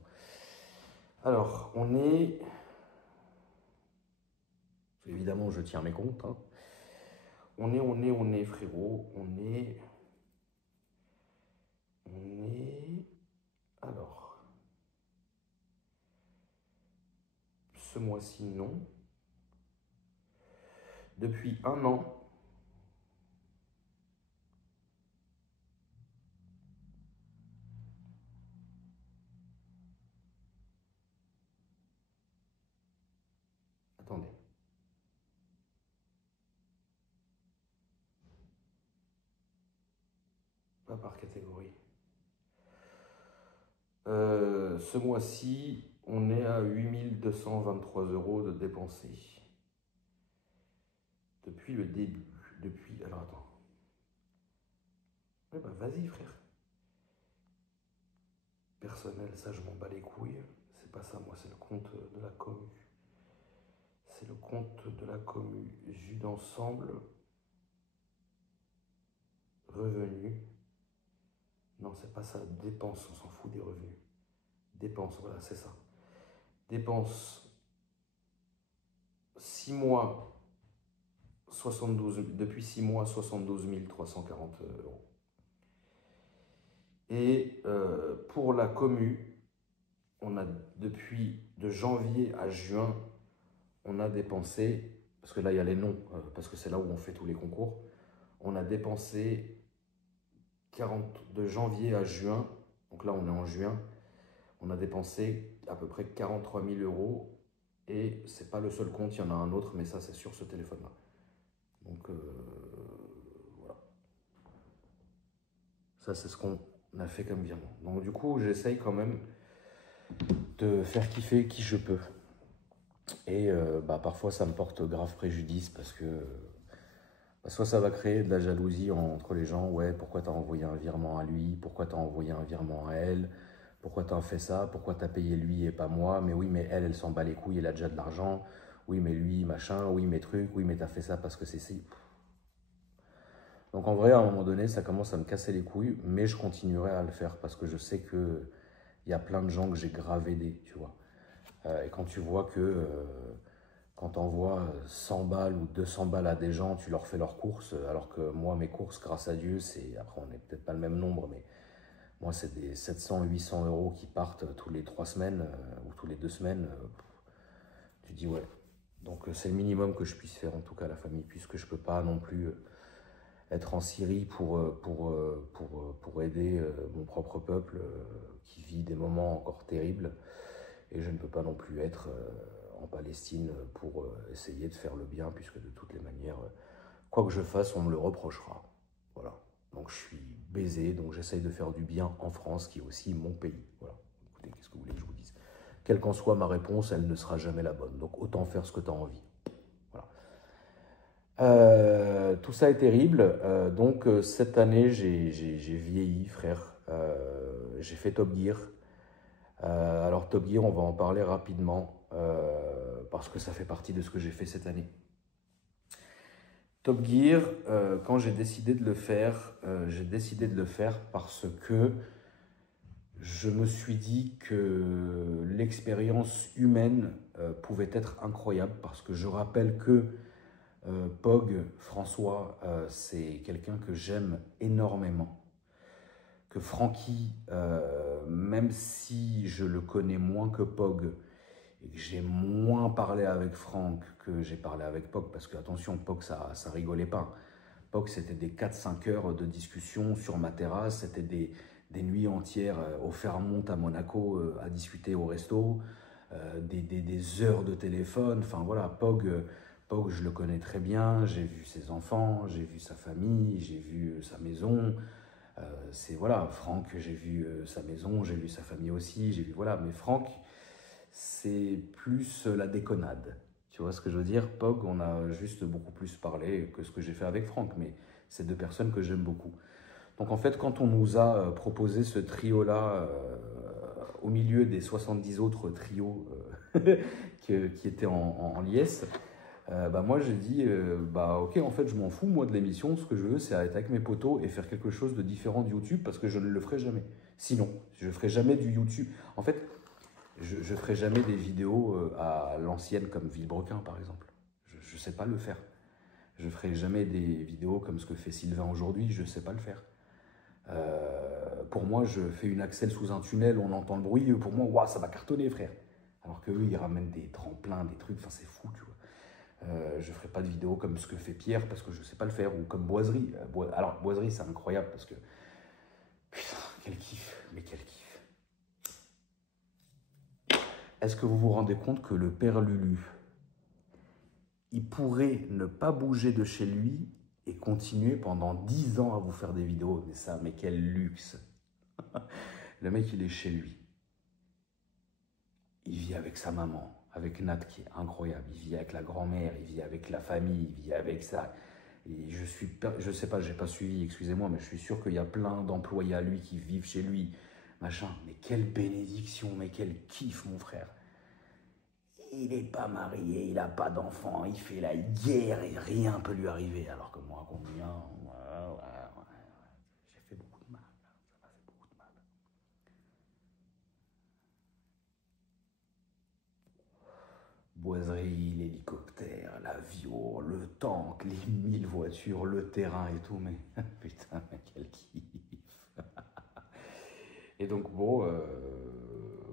Alors, on est... Évidemment, je tiens mes comptes. Hein. On est, frérot. On est... Alors... Ce mois-ci, non. Depuis un an... Attendez. Pas par catégorie. Ce mois-ci, on est à 8 223 € de dépensés. Depuis le début. Depuis... Alors, attends. Ouais, bah vas-y, frère. Personnel, ça, je m'en bats les couilles. C'est pas ça, moi, c'est le compte de la commu. C'est le compte de la commu. Vue d'ensemble. Revenus. Non, c'est pas ça. Dépenses, on s'en fout des revenus. Dépenses, voilà, c'est ça. Dépenses. 6 mois. 72, depuis 6 mois, 72 340 €. Et pour la commu, on a depuis de janvier à juin, on a dépensé, parce que là il y a les noms, parce que c'est là où on fait tous les concours, on a dépensé de janvier à juin, donc là on est en juin, on a dépensé à peu près 43 000 €, et c'est pas le seul compte, il y en a un autre, mais ça c'est sur ce téléphone-là. Donc voilà. Ça c'est ce qu'on a fait comme virement. Donc du coup j'essaye quand même de faire kiffer qui je peux. Et bah, parfois ça me porte grave préjudice parce que bah, soit ça va créer de la jalousie entre les gens. Ouais, pourquoi t'as envoyé un virement à lui? Pourquoi t'as envoyé un virement à elle? Pourquoi t'as fait ça? Pourquoi t'as payé lui et pas moi? Mais oui, mais elle s'en bat les couilles, elle a déjà de l'argent. Oui, mais lui, machin. Oui, mais truc. Oui, mais t'as fait ça parce que c'est si. Donc en vrai, à un moment donné, ça commence à me casser les couilles, mais je continuerai à le faire parce que je sais que il y a plein de gens que j'ai grave aidés, tu vois. Et quand tu vois que quand tu envoies 100 balles ou 200 balles à des gens, tu leur fais leurs courses, alors que moi, mes courses, grâce à Dieu, c'est, après on n'est peut-être pas le même nombre, mais moi, c'est des 700, 800 € qui partent tous les 3 semaines ou tous les 2 semaines. Tu dis ouais. Donc c'est le minimum que je puisse faire, en tout cas, la famille, puisque je ne peux pas non plus être en Syrie pour aider mon propre peuple qui vit des moments encore terribles. Et je ne peux pas non plus être en Palestine pour essayer de faire le bien, puisque de toutes les manières, quoi que je fasse, on me le reprochera. Voilà. Donc je suis baisé, donc j'essaye de faire du bien en France, qui est aussi mon pays. Voilà. Écoutez, qu'est-ce que vous voulez que je vous dise? Quelle qu'en soit ma réponse, elle ne sera jamais la bonne. Donc autant faire ce que tu as envie. Voilà. Tout ça est terrible. Donc cette année, j'ai vieilli, frère. J'ai fait Top Gear. Alors Top Gear, on va en parler rapidement parce que ça fait partie de ce que j'ai fait cette année. Top Gear, quand j'ai décidé de le faire, parce que je me suis dit que l'expérience humaine pouvait être incroyable, parce que je rappelle que Pog, François, c'est quelqu'un que j'aime énormément. Que Francky, même si je le connais moins que Pog, et que j'ai moins parlé avec Franck que j'ai parlé avec Pog, parce que attention, Pog, ça rigolait pas. Pog, c'était des 4-5 heures de discussion sur ma terrasse, c'était des nuits entières au Fairmont à Monaco à discuter au resto, des heures de téléphone, enfin voilà, Pog, je le connais très bien, j'ai vu ses enfants, j'ai vu sa famille, j'ai vu sa maison, c'est voilà, Franck, j'ai vu sa maison, j'ai vu sa famille aussi, j'ai vu voilà, mais Franck, c'est plus la déconnade. Tu vois ce que je veux dire? Pog, on a juste beaucoup plus parlé que ce que j'ai fait avec Franck, mais c'est deux personnes que j'aime beaucoup. Donc en fait, quand on nous a proposé ce trio-là au milieu des 70 autres trios qui étaient en liesse, bah moi j'ai dit, bah ok, en fait je m'en fous moi de l'émission, ce que je veux c'est être avec mes potos et faire quelque chose de différent de YouTube parce que je ne le ferai jamais. Sinon, je ne ferai jamais du YouTube. En fait, je ne ferai jamais des vidéos à l'ancienne comme Villebrequin par exemple. Je ne sais pas le faire. Je ne ferai jamais des vidéos comme ce que fait Sylvain aujourd'hui, je ne sais pas le faire. Pour moi, je fais une axelle sous un tunnel, on entend le bruit, pour moi, waouh, ça va cartonner, frère. Alors qu'eux, ils ramènent des tremplins, des trucs, enfin, c'est fou, tu vois. Je ferai pas de vidéo comme ce que fait Pierre parce que je sais pas le faire, ou comme Boiserie. Alors, Boiserie, c'est incroyable parce que, putain, quel kiff, mais quel kiff. Est-ce que vous vous rendez compte que le père Lulu, il pourrait ne pas bouger de chez lui et continuer pendant 10 ans à vous faire des vidéos? Mais ça, mais quel luxe. Le mec, il est chez lui. Il vit avec sa maman, avec Nat qui est incroyable. Il vit avec la grand-mère, il vit avec la famille, il vit avec ça. Et je sais pas, j'ai pas suivi, excusez-moi, mais je suis sûr qu'il y a plein d'employés à lui qui vivent chez lui, machin. Mais quelle bénédiction, mais quel kiff, mon frère. Il n'est pas marié, il n'a pas d'enfant, il fait la guerre et rien peut lui arriver. Alors que moi, combien, j'ai fait beaucoup de mal. Ça m'a fait beaucoup de mal. Boiserie, l'hélicoptère, l'avion, le tank, les 1000 voitures, le terrain et tout, mais putain, mais quel kiff. Et donc bon,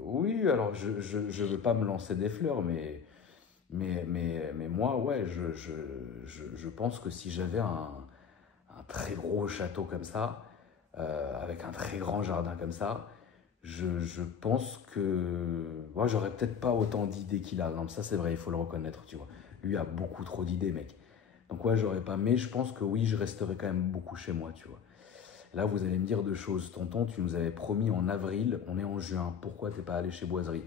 oui, alors je veux pas me lancer des fleurs, mais moi, ouais, je pense que si j'avais un très gros château comme ça, avec un très grand jardin comme ça, je pense que moi j'aurais peut-être pas autant d'idées qu'il a. Non, ça c'est vrai, il faut le reconnaître, tu vois. Lui a beaucoup trop d'idées, mec. Donc ouais, j'aurais pas, mais je pense que oui, je resterai quand même beaucoup chez moi, tu vois. Là, vous allez me dire deux choses. Tonton, tu nous avais promis en avril, on est en juin. Pourquoi t'es pas allé chez Boiserie?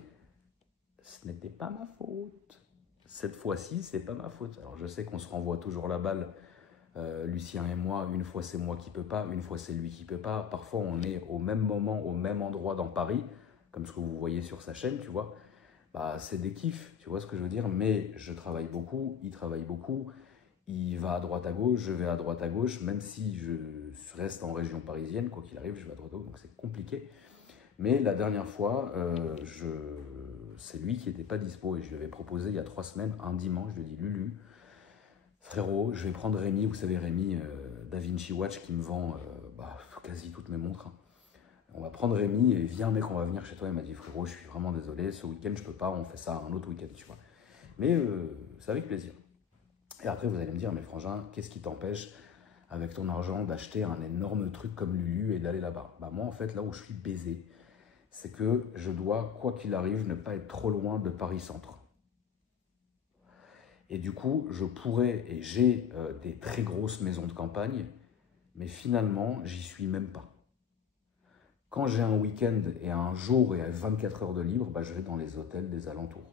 Ce n'était pas ma faute. Cette fois-ci, c'est pas ma faute. Alors je sais qu'on se renvoie toujours la balle, Lucien et moi. Une fois c'est moi qui peux pas, une fois c'est lui qui peut pas. Parfois on est au même moment, au même endroit dans Paris, comme ce que vous voyez sur sa chaîne, tu vois. Bah c'est des kiffs, tu vois ce que je veux dire. Mais je travaille beaucoup, il travaille beaucoup. Il va à droite à gauche, je vais à droite à gauche, même si je reste en région parisienne, quoi qu'il arrive, je vais à droite à gauche, donc c'est compliqué. Mais la dernière fois, c'est lui qui n'était pas dispo et je lui avais proposé il y a 3 semaines, un dimanche, je lui ai dit Lulu, frérot, je vais prendre Rémi, vous savez Rémi, Da Vinci Watch qui me vend quasi toutes mes montres. Hein. On va prendre Rémi et viens mec, on va venir chez toi. Il m'a dit frérot, je suis vraiment désolé, ce week-end je peux pas, on fait ça un autre week-end, tu vois. Mais c'est avec plaisir. Et après vous allez me dire, mais frangin, qu'est-ce qui t'empêche avec ton argent d'acheter un énorme truc comme Lulu et d'aller là-bas? Bah moi en fait là où je suis baisé, c'est que je dois, quoi qu'il arrive, ne pas être trop loin de Paris-Centre. Et du coup, je pourrais, et j'ai des très grosses maisons de campagne, mais finalement, j'y suis même pas. Quand j'ai un week-end et un jour et 24 heures de libre, bah, je vais dans les hôtels des alentours.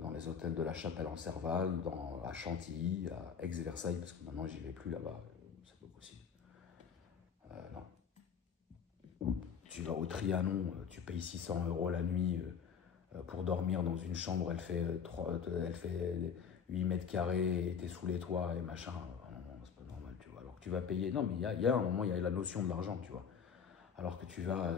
Dans les hôtels de la Chapelle en Serval, à Chantilly, à Aix-Versailles, parce que maintenant j'y vais plus là-bas, c'est pas possible. Non. Tu vas au Trianon, tu payes 600 € la nuit pour dormir dans une chambre, elle fait 8 mètres carrés, et t'es sous les toits et machin. Non, c'est pas normal, tu vois. Alors que tu vas payer. Non, mais il y a un moment, il y a la notion de l'argent, tu vois. Alors que tu vas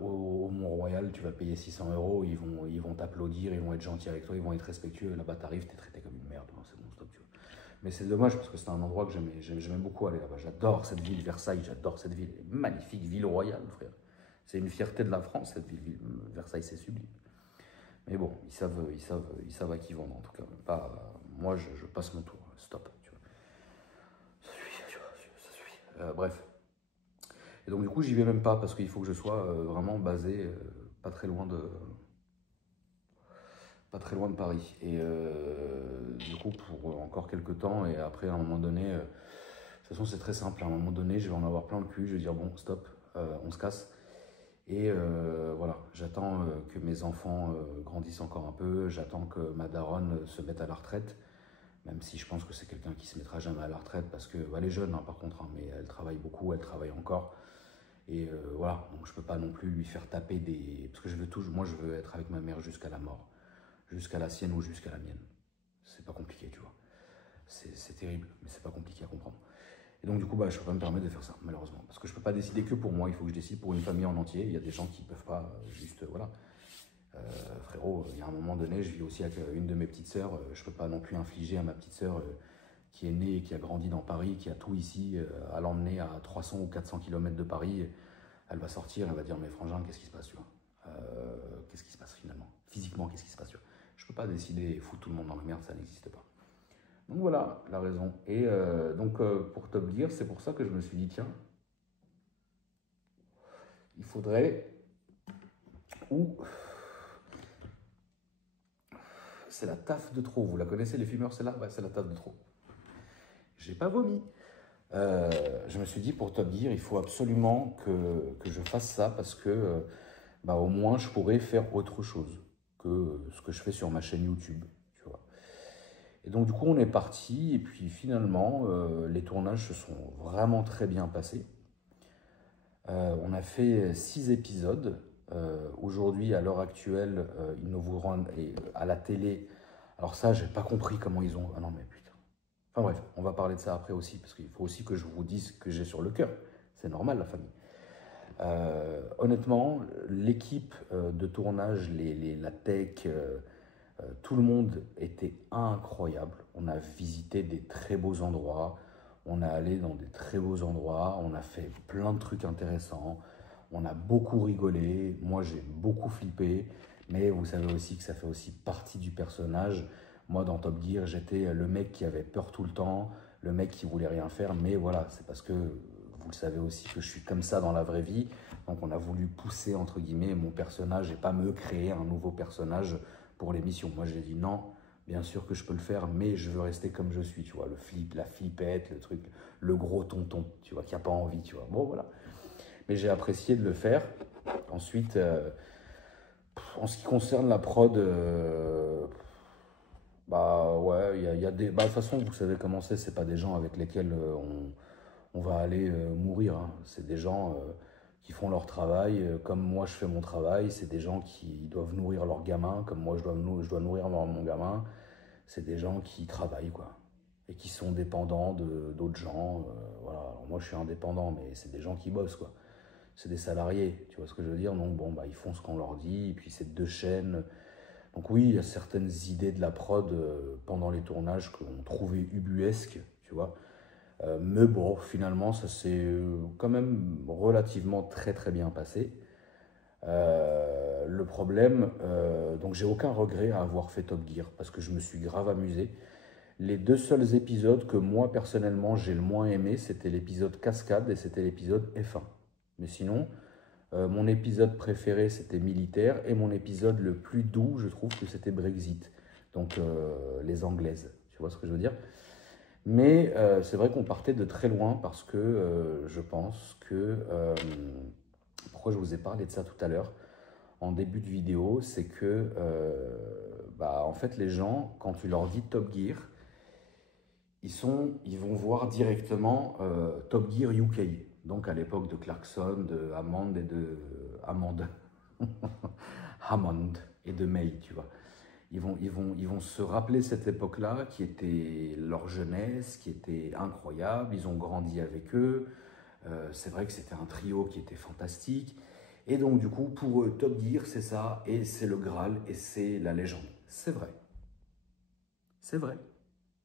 au Mont-Royal, tu vas payer 600 €, ils vont t'applaudir, ils vont être gentils avec toi, ils vont être respectueux. Là-bas, t'arrives, t'es traité comme une merde. Non, c'est bon. Mais c'est dommage parce que c'est un endroit que j'aimais beaucoup aller là-bas. J'adore cette ville, Versailles, j'adore cette ville. Magnifique ville royale, frère. C'est une fierté de la France, cette ville. Versailles, c'est sublime. Mais bon, ils savent à qui vendre en tout cas. Pas, moi, je passe mon tour. Stop. Tu vois. Ça suffit, tu vois, ça suffit. Bref. Et donc du coup, j'y vais même pas parce qu'il faut que je sois vraiment basé pas très loin de Paris. Et du coup, pour encore quelques temps, et après, à un moment donné, de toute façon, c'est très simple. À un moment donné, je vais en avoir plein le cul. Je vais dire, bon, stop, on se casse. Et voilà, j'attends que mes enfants grandissent encore un peu. J'attends que ma daronne se mette à la retraite. Même si je pense que c'est quelqu'un qui se mettra jamais à la retraite. Parce que, elle est jeune, hein, par contre, hein, mais elle travaille beaucoup, elle travaille encore. Et voilà, donc je peux pas non plus lui faire taper des... Parce que moi, je veux être avec ma mère jusqu'à la mort. Jusqu'à la sienne ou jusqu'à la mienne. C'est pas compliqué, tu vois. C'est terrible, mais c'est pas compliqué à comprendre. Et donc, du coup, je peux pas me permettre de faire ça, malheureusement. Parce que je peux pas décider que pour moi, il faut que je décide pour une famille en entier. Il y a des gens qui peuvent pas juste, voilà. Frérot, il y a un moment donné, je vis aussi avec une de mes petites sœurs. Je peux pas non plus infliger à ma petite sœur qui est née et qui a grandi dans Paris, qui a tout ici, à l'emmener à 300 ou 400 km de Paris. Elle va sortir, elle va dire, mais frangin, qu'est-ce qui se passe, tu vois qu'est-ce qui se passe finalement? Physiquement, qu'est-ce qui se passe, tu vois? Je peux pas décider et foutre tout le monde dans la merde, ça n'existe pas. Donc voilà la raison. Et donc pour Top Gear, c'est pour ça que je me suis dit, tiens, il faudrait... Ou... C'est la taf de trop. Vous la connaissez, les fumeurs, c'est là? Ouais, c'est la taf de trop. J'ai pas vomi. Je me suis dit, pour Top Gear, il faut absolument que je fasse ça parce que au moins je pourrais faire autre chose que ce que je fais sur ma chaîne YouTube. Tu vois. Et donc du coup, on est parti et puis finalement, les tournages se sont vraiment très bien passés. On a fait 6 épisodes. Aujourd'hui, à l'heure actuelle, ils nous vous rendent à la télé. Alors ça, j'ai pas compris comment ils ont... Ah non mais putain. Enfin bref, on va parler de ça après aussi, parce qu'il faut aussi que je vous dise ce que j'ai sur le cœur. C'est normal, la famille. Honnêtement, l'équipe de tournage, la tech, tout le monde était incroyable. On a visité des très beaux endroits, on est allé dans des très beaux endroits, on a fait plein de trucs intéressants, on a beaucoup rigolé, moi j'ai beaucoup flippé, mais vous savez aussi que ça fait aussi partie du personnage. Moi dans Top Gear, j'étais le mec qui avait peur tout le temps, le mec qui voulait rien faire, mais voilà, c'est parce que vous le savez aussi que je suis comme ça dans la vraie vie, donc on a voulu pousser entre guillemets mon personnage et pas me créer un nouveau personnage pour l'émission. Moi j'ai dit non, bien sûr que je peux le faire, mais je veux rester comme je suis, tu vois, le flip, la flippette, le truc, le gros tonton, tu vois, qui n'a pas envie, tu vois. Bon voilà, mais j'ai apprécié de le faire. Ensuite, en ce qui concerne la prod, ouais, il y a des... de toute façon, vous savez comment c'est pas des gens avec lesquels on va aller mourir. Hein. C'est des gens qui font leur travail comme moi je fais mon travail. C'est des gens qui doivent nourrir leur gamin comme moi je dois nourrir mon gamin. C'est des gens qui travaillent, quoi. Et qui sont dépendants d'autres gens. Voilà. Alors, moi, je suis indépendant, mais c'est des gens qui bossent, quoi. C'est des salariés, tu vois ce que je veux dire? Donc, bon, ils font ce qu'on leur dit. Et puis, c'est 2 chaînes. Donc, oui, il y a certaines idées de la prod pendant les tournages qu'on trouvait ubuesques, tu vois. Mais bon, finalement, ça s'est quand même relativement très très bien passé. Le problème, donc j'ai aucun regret à avoir fait Top Gear parce que je me suis grave amusé. Les 2 seuls épisodes que moi personnellement j'ai le moins aimé, c'était l'épisode Cascade et c'était l'épisode F1. Mais sinon, mon épisode préféré c'était Militaire et mon épisode le plus doux, je trouve que c'était Brexit. Donc les Anglaises, tu vois ce que je veux dire? Mais c'est vrai qu'on partait de très loin parce que je pense que... pourquoi je vous ai parlé de ça tout à l'heure en début de vidéo, c'est que en fait les gens, quand tu leur dis Top Gear, ils vont voir directement Top Gear UK. Donc à l'époque de Clarkson, de Hammond et de... Hammond et de May, tu vois. Ils vont se rappeler cette époque-là, qui était leur jeunesse, qui était incroyable. Ils ont grandi avec eux. C'est vrai que c'était un trio qui était fantastique. Et donc, du coup, pour eux, Top Gear, c'est ça, et c'est le Graal, et c'est la légende. C'est vrai. C'est vrai.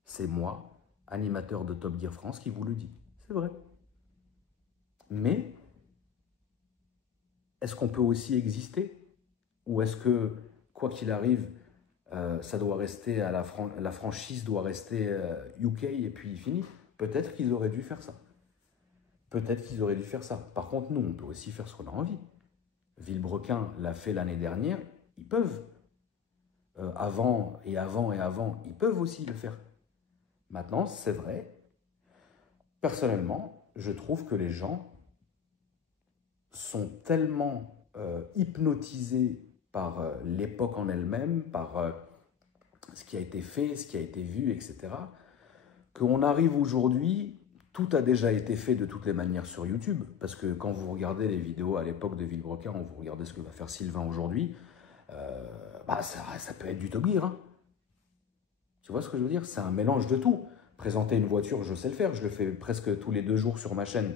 C'est moi, animateur de Top Gear France qui vous le dit. C'est vrai. Mais, est-ce qu'on peut aussi exister? Ou est-ce que, quoi qu'il arrive, ça doit rester à la franchise doit rester UK et puis fini? Peut-être qu'ils auraient dû faire ça. Peut-être qu'ils auraient dû faire ça. Par contre, nous, on peut aussi faire ce qu'on a envie. Villebrequin l'a fait l'année dernière, ils peuvent. Avant, ils peuvent aussi le faire. Maintenant, c'est vrai, personnellement, je trouve que les gens sont tellement hypnotisés par l'époque en elle-même, par ce qui a été fait, ce qui a été vu, etc., qu'on arrive aujourd'hui, tout a déjà été fait de toutes les manières sur YouTube, parce que quand vous regardez les vidéos à l'époque de Villebrequin, ou vous regardez ce que va faire Sylvain aujourd'hui, ça peut être du Top Gear. Hein. Tu vois ce que je veux dire? C'est un mélange de tout. Présenter une voiture, je sais le faire, je le fais presque tous les 2 jours sur ma chaîne.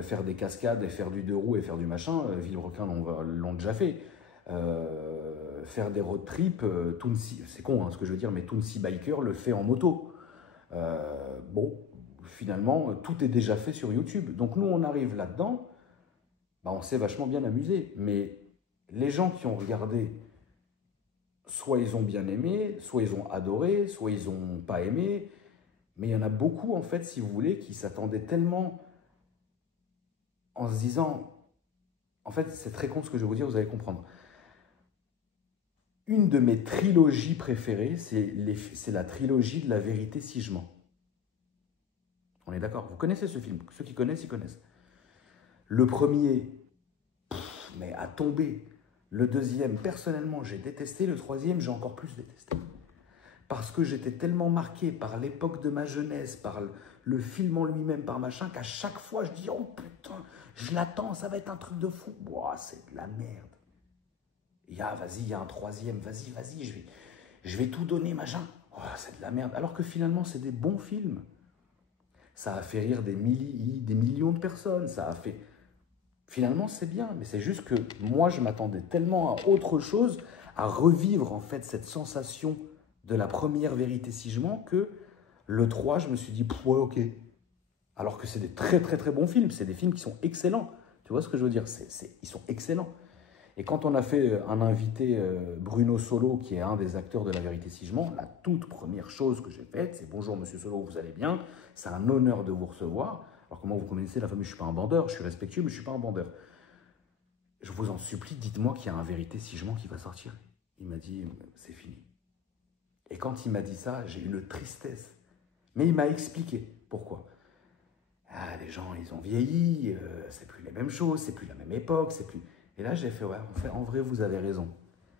Faire des cascades et faire du 2 roues et faire du machin, Villebrequin l'ont déjà fait. Faire des road trips, c'est con hein, ce que je veux dire, mais Tounsi Biker le fait en moto. Bon, finalement, tout est déjà fait sur YouTube. Donc nous, on arrive là-dedans, on s'est vachement bien amusé. Mais les gens qui ont regardé, soit ils ont bien aimé, soit ils ont adoré, soit ils n'ont pas aimé. Mais il y en a beaucoup, en fait, si vous voulez, qui s'attendaient tellement en se disant... En fait, c'est très con ce que je vais vous dire, vous allez comprendre. Une de mes trilogies préférées, c'est la trilogie de La Vérité si je mens. On est d'accord? Vous connaissez ce film? Ceux qui connaissent, ils connaissent. Le premier, mais à tomber. Le deuxième, personnellement, j'ai détesté. Le troisième, j'ai encore plus détesté. Parce que j'étais tellement marqué par l'époque de ma jeunesse, par le film en lui-même, par machin, qu'à chaque fois, je dis « Oh putain, je l'attends, ça va être un truc de fou. » Ouah, c'est de la merde. Vas-y, il y a un troisième, vas-y, je vais tout donner, machin. Oh, c'est de la merde. Alors que finalement, c'est des bons films. Ça a fait rire des millions de personnes. Ça a fait... Finalement, c'est bien. Mais c'est juste que moi, je m'attendais tellement à autre chose, à revivre en fait cette sensation de la première Vérité si je mens, que le 3, je me suis dit, ouais, ok. Alors que c'est des très, très, très bons films. C'est des films qui sont excellents. Tu vois ce que je veux dire? Ils sont excellents. Et quand on a fait un invité, Bruno Solo, qui est un des acteurs de La Vérité si je mens, la toute première chose que j'ai faite, c'est « Bonjour Monsieur Solo, vous allez bien? C'est un honneur de vous recevoir. » Alors comment vous connaissez la famille? Je ne suis pas un bandeur, je suis respectueux, mais je ne suis pas un bandeur. Je vous en supplie, dites-moi qu'il y a un Vérité si je mens qui va sortir. Il m'a dit « C'est fini. » Et quand il m'a dit ça, j'ai eu une tristesse. Mais il m'a expliqué pourquoi. Ah, les gens, ils ont vieilli, c'est plus les mêmes choses, c'est plus la même époque, c'est plus... Et là, j'ai fait, ouais, en vrai, vous avez raison.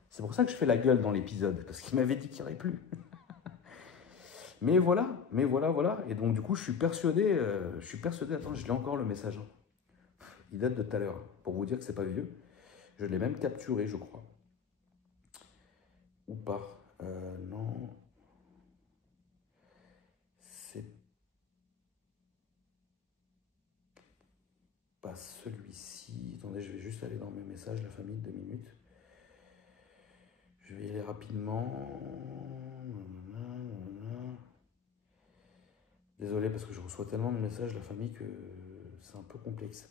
C'est pour ça que je fais la gueule dans l'épisode, parce qu'il m'avait dit qu'il n'y aurait plus. Mais voilà. Et donc, du coup, je suis persuadé, attends, je l'ai encore le message. Il date de tout à l'heure, pour vous dire que c'est pas vieux. Je l'ai même capturé, je crois. Ou pas. Non. C'est pas celui-ci. Attendez, je vais juste aller dans mes messages, la famille, 2 minutes. Je vais y aller rapidement. Désolé parce que je reçois tellement de messages, la famille, que c'est un peu complexe.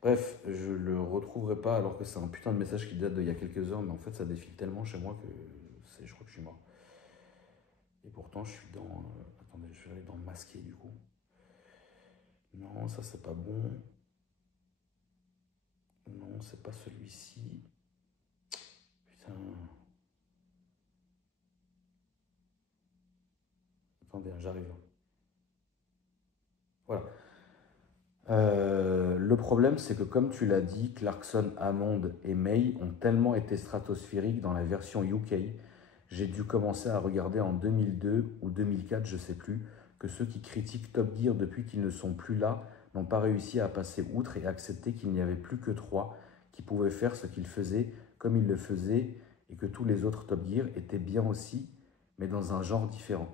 Bref, je le retrouverai pas alors que c'est un putain de message qui date d'il y a quelques heures, mais en fait ça défile tellement chez moi que je crois que je suis mort. Et pourtant je suis dans... attendez, je vais aller dans masqué du coup. Non, ça c'est pas bon. Non, c'est pas celui-ci. Putain. Attendez, j'arrive. Voilà. Le problème, c'est que comme tu l'as dit, Clarkson, Hammond et May ont tellement été stratosphériques dans la version UK, j'ai dû commencer à regarder en 2002 ou 2004, je sais plus, que ceux qui critiquent Top Gear depuis qu'ils ne sont plus là n'ont pas réussi à passer outre et accepter qu'il n'y avait plus que 3 qui pouvaient faire ce qu'ils faisaient comme ils le faisaient et que tous les autres Top Gear étaient bien aussi, mais dans un genre différent.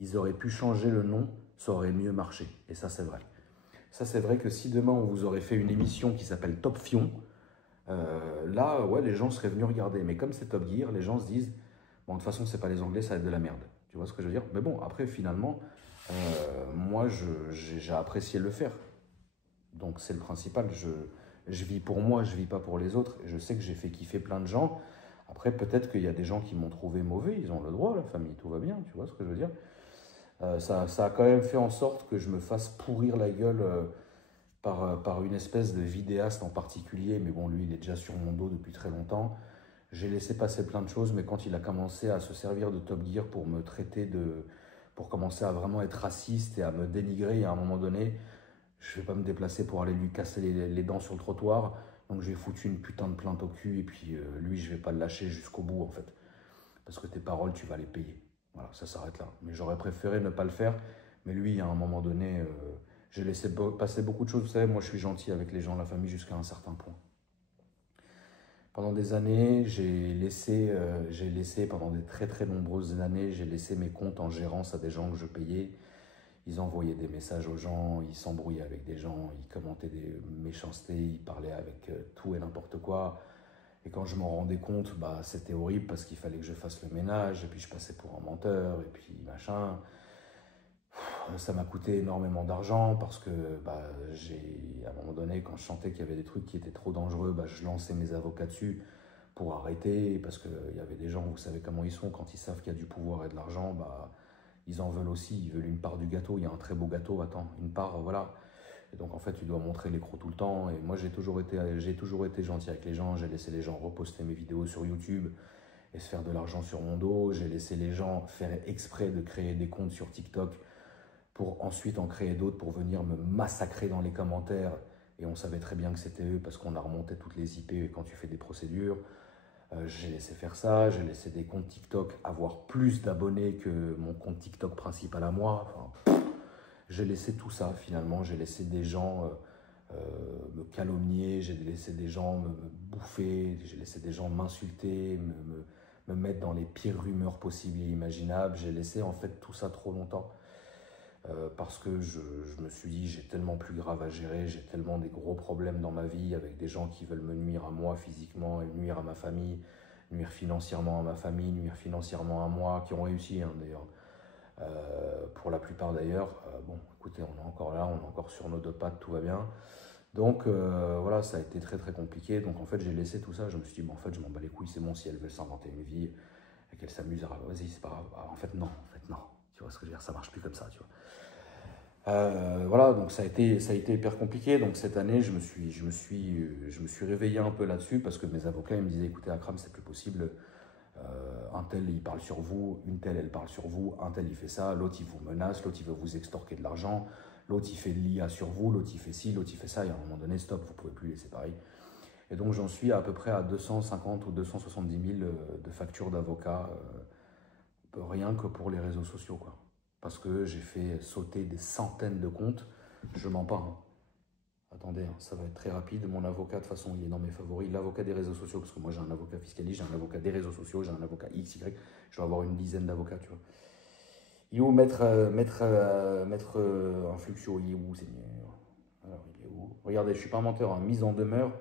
Ils auraient pu changer le nom, ça aurait mieux marché. Et ça, c'est vrai. Ça, c'est vrai que si demain, on vous aurait fait une émission qui s'appelle Top Fion, là, ouais, les gens seraient venus regarder. Mais comme c'est Top Gear, les gens se disent, bon, de toute façon, c'est pas les Anglais, ça va être de la merde. Tu vois ce que je veux dire? Mais bon, après, finalement, moi, j'ai apprécié le faire. Donc, c'est le principal. Je vis pour moi, je vis pas pour les autres. Et je sais que j'ai fait kiffer plein de gens. Après, peut-être qu'il y a des gens qui m'ont trouvé mauvais. Ils ont le droit, la famille, tout va bien. Tu vois ce que je veux dire? Ça a quand même fait en sorte que je me fasse pourrir la gueule par une espèce de vidéaste en particulier. Mais bon, lui, il est déjà sur mon dos depuis très longtemps. J'ai laissé passer plein de choses, mais quand il a commencé à se servir de Top Gear pour me traiter de... pour commencer à vraiment être raciste et à me dénigrer, à un moment donné, je vais pas me déplacer pour aller lui casser les dents sur le trottoir. Donc j'ai foutu une putain de plainte au cul, et puis lui, je vais pas le lâcher jusqu'au bout, en fait. Parce que tes paroles, tu vas les payer. Voilà, ça s'arrête là. Mais j'aurais préféré ne pas le faire. Mais lui, à un moment donné, j'ai laissé passer beaucoup de choses. Vous savez, moi, je suis gentil avec les gens, la famille, jusqu'à un certain point. Pendant des années, j'ai laissé, pendant des très très nombreuses années, j'ai laissé mes comptes en gérance à des gens que je payais. Ils envoyaient des messages aux gens, ils s'embrouillaient avec des gens, ils commentaient des méchancetés, ils parlaient avec tout et n'importe quoi. Et quand je m'en rendais compte, bah, c'était horrible parce qu'il fallait que je fasse le ménage, et puis je passais pour un menteur, et puis machin. Ça m'a coûté énormément d'argent parce que bah, à un moment donné, quand je sentais qu'il y avait des trucs qui étaient trop dangereux, bah, je lançais mes avocats dessus pour arrêter, parce qu'il y avait des gens, vous savez comment ils sont, quand ils savent qu'il y a du pouvoir et de l'argent, bah, ils en veulent aussi, ils veulent une part du gâteau. Il y a un très beau gâteau, attends, une part, voilà. Et donc en fait, tu dois montrer les crocs tout le temps. Et moi, j'ai toujours été gentil avec les gens. J'ai laissé les gens reposter mes vidéos sur YouTube et se faire de l'argent sur mon dos. J'ai laissé les gens faire exprès de créer des comptes sur TikTok pour ensuite en créer d'autres pour venir me massacrer dans les commentaires. Et on savait très bien que c'était eux parce qu'on a remonté toutes les IP quand tu fais des procédures. J'ai laissé faire ça, j'ai laissé des comptes TikTok avoir plus d'abonnés que mon compte TikTok principal à moi. Enfin, j'ai laissé tout ça finalement, j'ai laissé des gens me calomnier, j'ai laissé des gens me bouffer, j'ai laissé des gens m'insulter, me mettre dans les pires rumeurs possibles et imaginables. J'ai laissé en fait tout ça trop longtemps. Parce que je me suis dit, j'ai tellement plus grave à gérer, j'ai tellement des gros problèmes dans ma vie avec des gens qui veulent me nuire à moi physiquement et nuire à ma famille, nuire financièrement à ma famille, nuire financièrement à moi, qui ont réussi d'ailleurs, pour la plupart d'ailleurs. Bon, écoutez, on est encore là, on est encore sur nos deux pattes, tout va bien. Donc voilà, ça a été très très compliqué. Donc en fait, j'ai laissé tout ça, je me suis dit, bon, en fait, je m'en bats les couilles, c'est bon, si elles veulent s'inventer une vie et qu'elles s'amusent, vas-y, c'est pas grave. Ah, en fait, non. Tu vois ce que je veux dire, ça marche plus comme ça, tu vois. Voilà, donc ça a été hyper compliqué. Donc cette année, je me suis réveillé un peu là-dessus parce que mes avocats ils me disaient, écoutez, Akram, c'est plus possible. Un tel, il parle sur vous, une telle, elle parle sur vous, un tel, il fait ça, l'autre, il vous menace, l'autre, il veut vous extorquer de l'argent, l'autre, il fait de l'IA sur vous, l'autre, il fait ci, l'autre, il fait ça. Et à un moment donné, stop, vous pouvez plus laisser pareil. Et donc j'en suis à peu près à 250 ou 270 000 de factures d'avocats, rien que pour les réseaux sociaux, quoi. Parce que j'ai fait sauter des centaines de comptes. Je mens pas. Hein. Attendez, hein, ça va être très rapide. Mon avocat, de toute façon, il est dans mes favoris. L'avocat des réseaux sociaux, parce que moi j'ai un avocat fiscaliste, j'ai un avocat des réseaux sociaux, j'ai un avocat X, Y. Je dois avoir une dizaine d'avocats, tu vois. Il est où maître Influxio, il est où, Seigneur? Alors, il est où? Regardez, je suis pas un menteur, hein. Mise en demeure.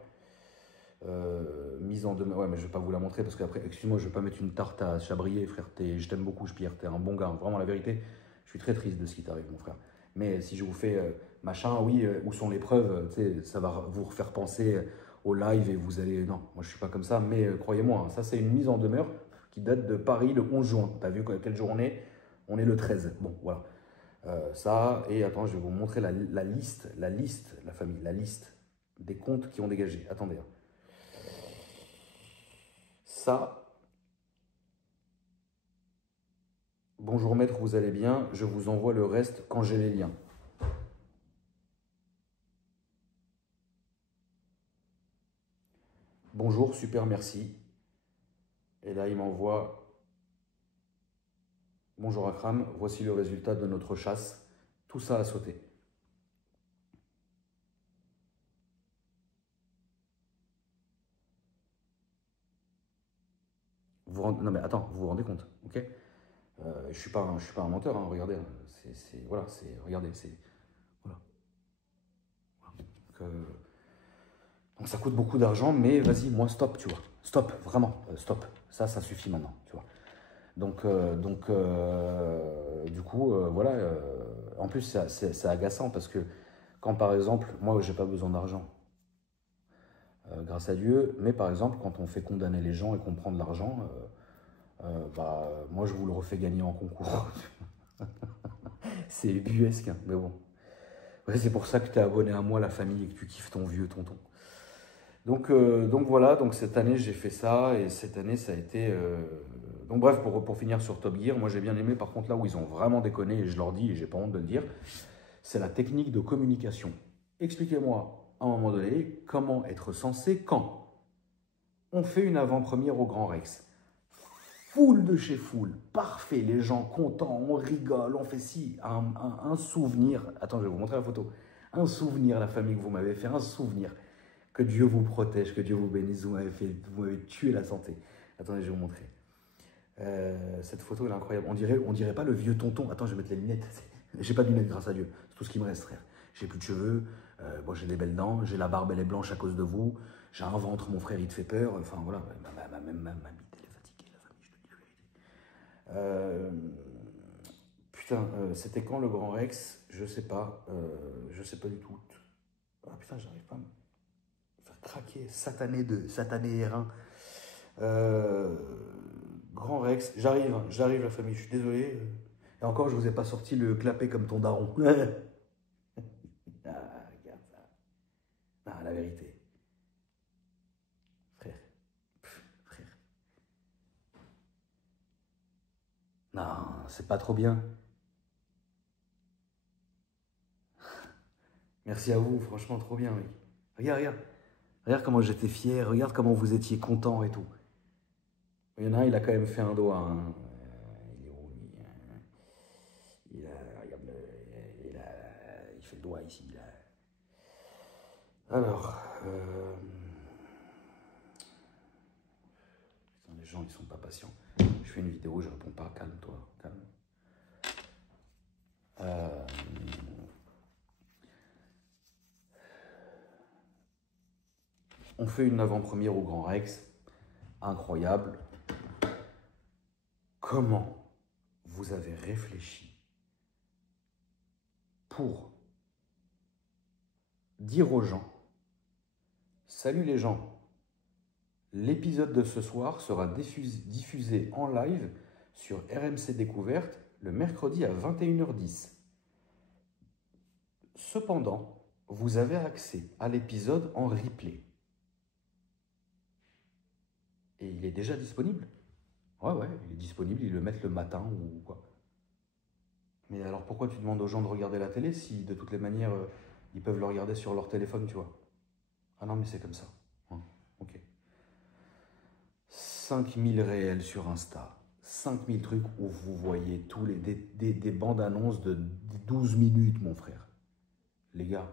Mise en demeure, ouais, mais je vais pas vous la montrer parce qu'après, excuse-moi, je vais pas mettre une tarte à Chabrier, frère. Je t'aime beaucoup, Pierre, t'es un bon gars. Vraiment, la vérité, je suis très triste de ce qui t'arrive, mon frère. Mais si je vous fais machin, oui, où sont les preuves, ça va vous refaire penser au live et vous allez. Non, moi je suis pas comme ça, mais croyez-moi, hein, ça c'est une mise en demeure qui date de Paris le 11 juin. T'as vu quelle journée? On est le 13. Bon, voilà. Ça, et attends, je vais vous montrer la liste, la famille, la liste des comptes qui ont dégagé. Attendez. Hein. Ça, bonjour maître, vous allez bien? Je vous envoie le reste quand j'ai les liens. Bonjour, super, merci. Et là, il m'envoie bonjour Akram, voici le résultat de notre chasse. Tout ça a sauté. Non mais attends, vous vous rendez compte, ok? Je suis pas un menteur, hein, regardez, voilà, regardez, voilà. Donc ça coûte beaucoup d'argent, mais vas-y, moi stop, tu vois, stop, vraiment, stop. Ça suffit maintenant, tu vois. Du coup, voilà. En plus, c'est agaçant parce que quand, par exemple, moi, j'ai pas besoin d'argent, grâce à Dieu, mais par exemple, quand on fait condamner les gens et qu'on prend de l'argent, moi, je vous le refais gagner en concours. C'est ubuesque, hein, mais bon. Ouais, c'est pour ça que tu es abonné à moi, la famille, et que tu kiffes ton vieux tonton. Donc voilà, donc cette année, j'ai fait ça, et cette année, ça a été... Donc bref, pour finir sur Top Gear, moi j'ai bien aimé, par contre, là où ils ont vraiment déconné, et je leur dis, et j'ai pas honte de le dire, c'est la technique de communication. Expliquez-moi, à un moment donné, comment être censé quand on fait une avant-première au Grand Rex. Foule de chez foule, parfait, les gens contents, on rigole, on fait ci, un souvenir. Attends, je vais vous montrer la photo. Un souvenir, la famille que vous m'avez fait, un souvenir. Que Dieu vous protège, que Dieu vous bénisse, vous m'avez tué la santé. Attendez, je vais vous montrer. Cette photo, elle est incroyable. On dirait pas le vieux tonton. Attends, je vais mettre les lunettes. J'ai pas de lunettes grâce à Dieu. C'est tout ce qui me reste, frère. J'ai plus de cheveux. Bon, j'ai des belles dents. J'ai la barbe, elle est blanche à cause de vous. J'ai un ventre, mon frère, il te fait peur. Enfin, voilà. Ma bite, elle est fatiguée, la famille, je te dis la vérité. Putain, c'était quand le Grand Rex? Je sais pas. Je sais pas du tout. Ah putain, j'arrive pas à me faire craquer. Satané R1. Grand Rex, j'arrive la famille, je suis désolé. Et encore, je vous ai pas sorti le clapet comme ton daron. Ah, regarde ça. Ah, la vérité. Frère. Frère. Non, c'est pas trop bien. Merci à vous, franchement, trop bien, mec. Regarde. Regarde comment j'étais fier, regarde comment vous étiez content et tout. Il y en a un, il a quand même fait un doigt. Hein. Il est où, lui? Regarde, il fait le doigt ici. Là. Alors, putain, les gens, ils sont pas patients. Je fais une vidéo, je réponds pas. Calme-toi, calme. On fait une avant-première au Grand Rex. Incroyable. Comment vous avez réfléchi pour dire aux gens, salut les gens, l'épisode de ce soir sera diffusé en live sur RMC Découverte le mercredi à 21h10. Cependant, vous avez accès à l'épisode en replay. Et il est déjà disponible. Ouais, il est disponible, ils le mettent le matin ou quoi. Mais alors pourquoi tu demandes aux gens de regarder la télé si de toutes les manières, ils peuvent le regarder sur leur téléphone, tu vois? Ah non, mais c'est comme ça. Ouais, ok. 5000 réels sur Insta. 5000 trucs où vous voyez tous des bandes annonces de 12 minutes, mon frère. Les gars,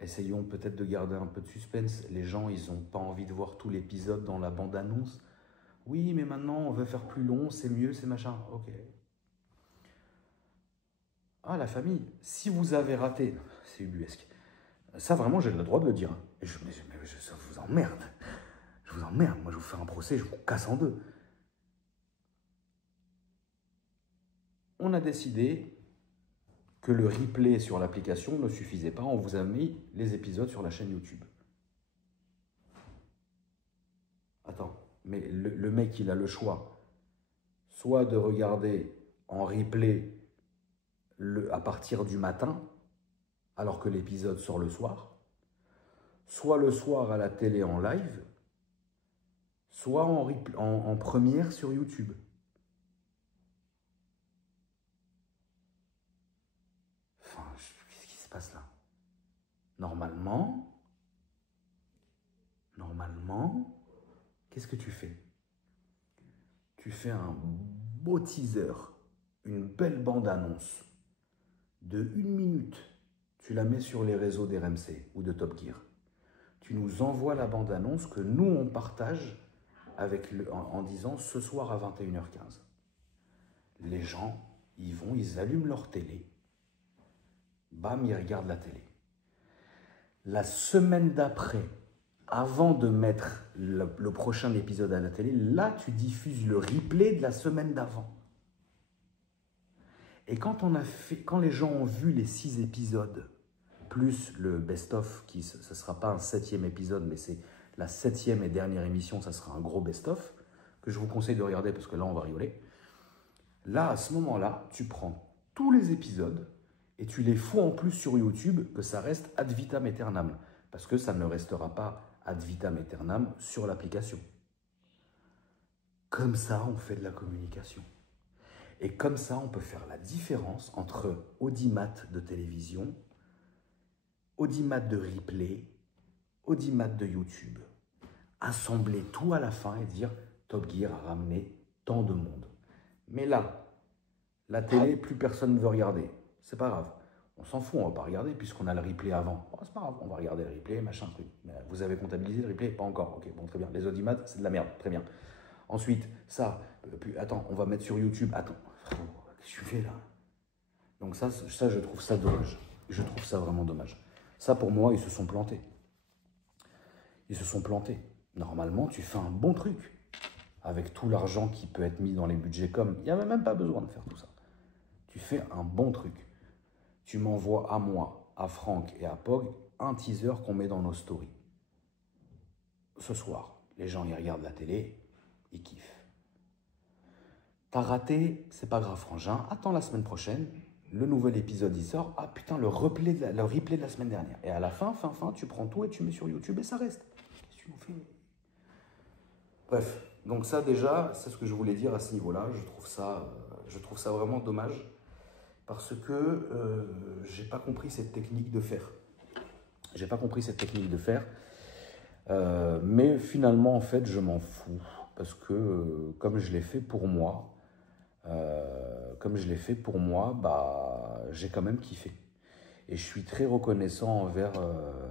essayons peut-être de garder un peu de suspense. Les gens, ils n'ont pas envie de voir tout l'épisode dans la bande annonce. Oui, mais maintenant, on veut faire plus long, c'est mieux, c'est machin. Ok. Ah, la famille, si vous avez raté, c'est ubuesque. Ça, vraiment, j'ai le droit de le dire. Ça vous emmerde. Je vous emmerde. Moi, je vous fais un procès, je vous casse en deux. On a décidé que le replay sur l'application ne suffisait pas. On vous a mis les épisodes sur la chaîne YouTube. Attends, mais le mec, il a le choix. Soit de regarder en replay à partir du matin, alors que l'épisode sort le soir, soit le soir à la télé en live, soit en première sur YouTube. Enfin, qu'est-ce qui se passe là? Normalement, qu'est-ce que tu fais? Tu fais un beau teaser, une belle bande-annonce de 1 minute. Tu la mets sur les réseaux d'RMC ou de Top Gear. Tu nous envoies la bande-annonce que nous, on partage en disant ce soir à 21h15. Les gens, ils allument leur télé. Bam, ils regardent la télé. La semaine d'après, avant de mettre le prochain épisode à la télé, là, tu diffuses le replay de la semaine d'avant. Et quand les gens ont vu les 6 épisodes, plus le best-of, ce ne sera pas un 7e épisode, mais c'est la 7e et dernière émission, ça sera un gros best-of, que je vous conseille de regarder parce que là, on va rigoler. Là, à ce moment-là, tu prends tous les épisodes et tu les fous en plus sur YouTube, que ça reste ad vitam aeternam, parce que ça ne restera pas ad vitam aeternam sur l'application. Comme ça, on fait de la communication. Et comme ça, on peut faire la différence entre audimat de télévision, audimat de replay, audimat de YouTube. Assembler tout à la fin et dire Top Gear a ramené tant de monde. Mais là, la télé, plus personne ne veut regarder. C'est pas grave. On s'en fout, on va pas regarder puisqu'on a le replay avant. Oh, c'est pas grave, on va regarder le replay, machin, truc. Mais vous avez comptabilisé le replay? Pas encore. Ok, bon, très bien. Les audimats, c'est de la merde. Très bien. Ensuite, ça, attends, on va mettre sur YouTube. Attends, qu'est-ce que tu fais là? Donc ça, je trouve ça dommage. Je trouve ça vraiment dommage. Ça, pour moi, ils se sont plantés. Ils se sont plantés. Normalement, tu fais un bon truc. Avec tout l'argent qui peut être mis dans les budgets comme. Il n'y avait même pas besoin de faire tout ça. Tu fais un bon truc. Tu m'envoies à moi, à Franck et à Pog, un teaser qu'on met dans nos stories. Ce soir, les gens, ils regardent la télé, ils kiffent. T'as raté, c'est pas grave, frangin. Attends la semaine prochaine. Le nouvel épisode, il sort. Ah putain, le replay de la semaine dernière. Et à la fin, tu prends tout et tu mets sur YouTube et ça reste. Qu'est-ce que tu nous fais? Bref, donc ça déjà, c'est ce que je voulais dire à ce niveau-là. Je trouve ça vraiment dommage parce que j'ai pas compris cette technique de faire. J'ai pas compris cette technique de faire. Mais finalement, en fait, je m'en fous parce que comme je l'ai fait pour moi, bah, j'ai quand même kiffé. Et je suis très reconnaissant envers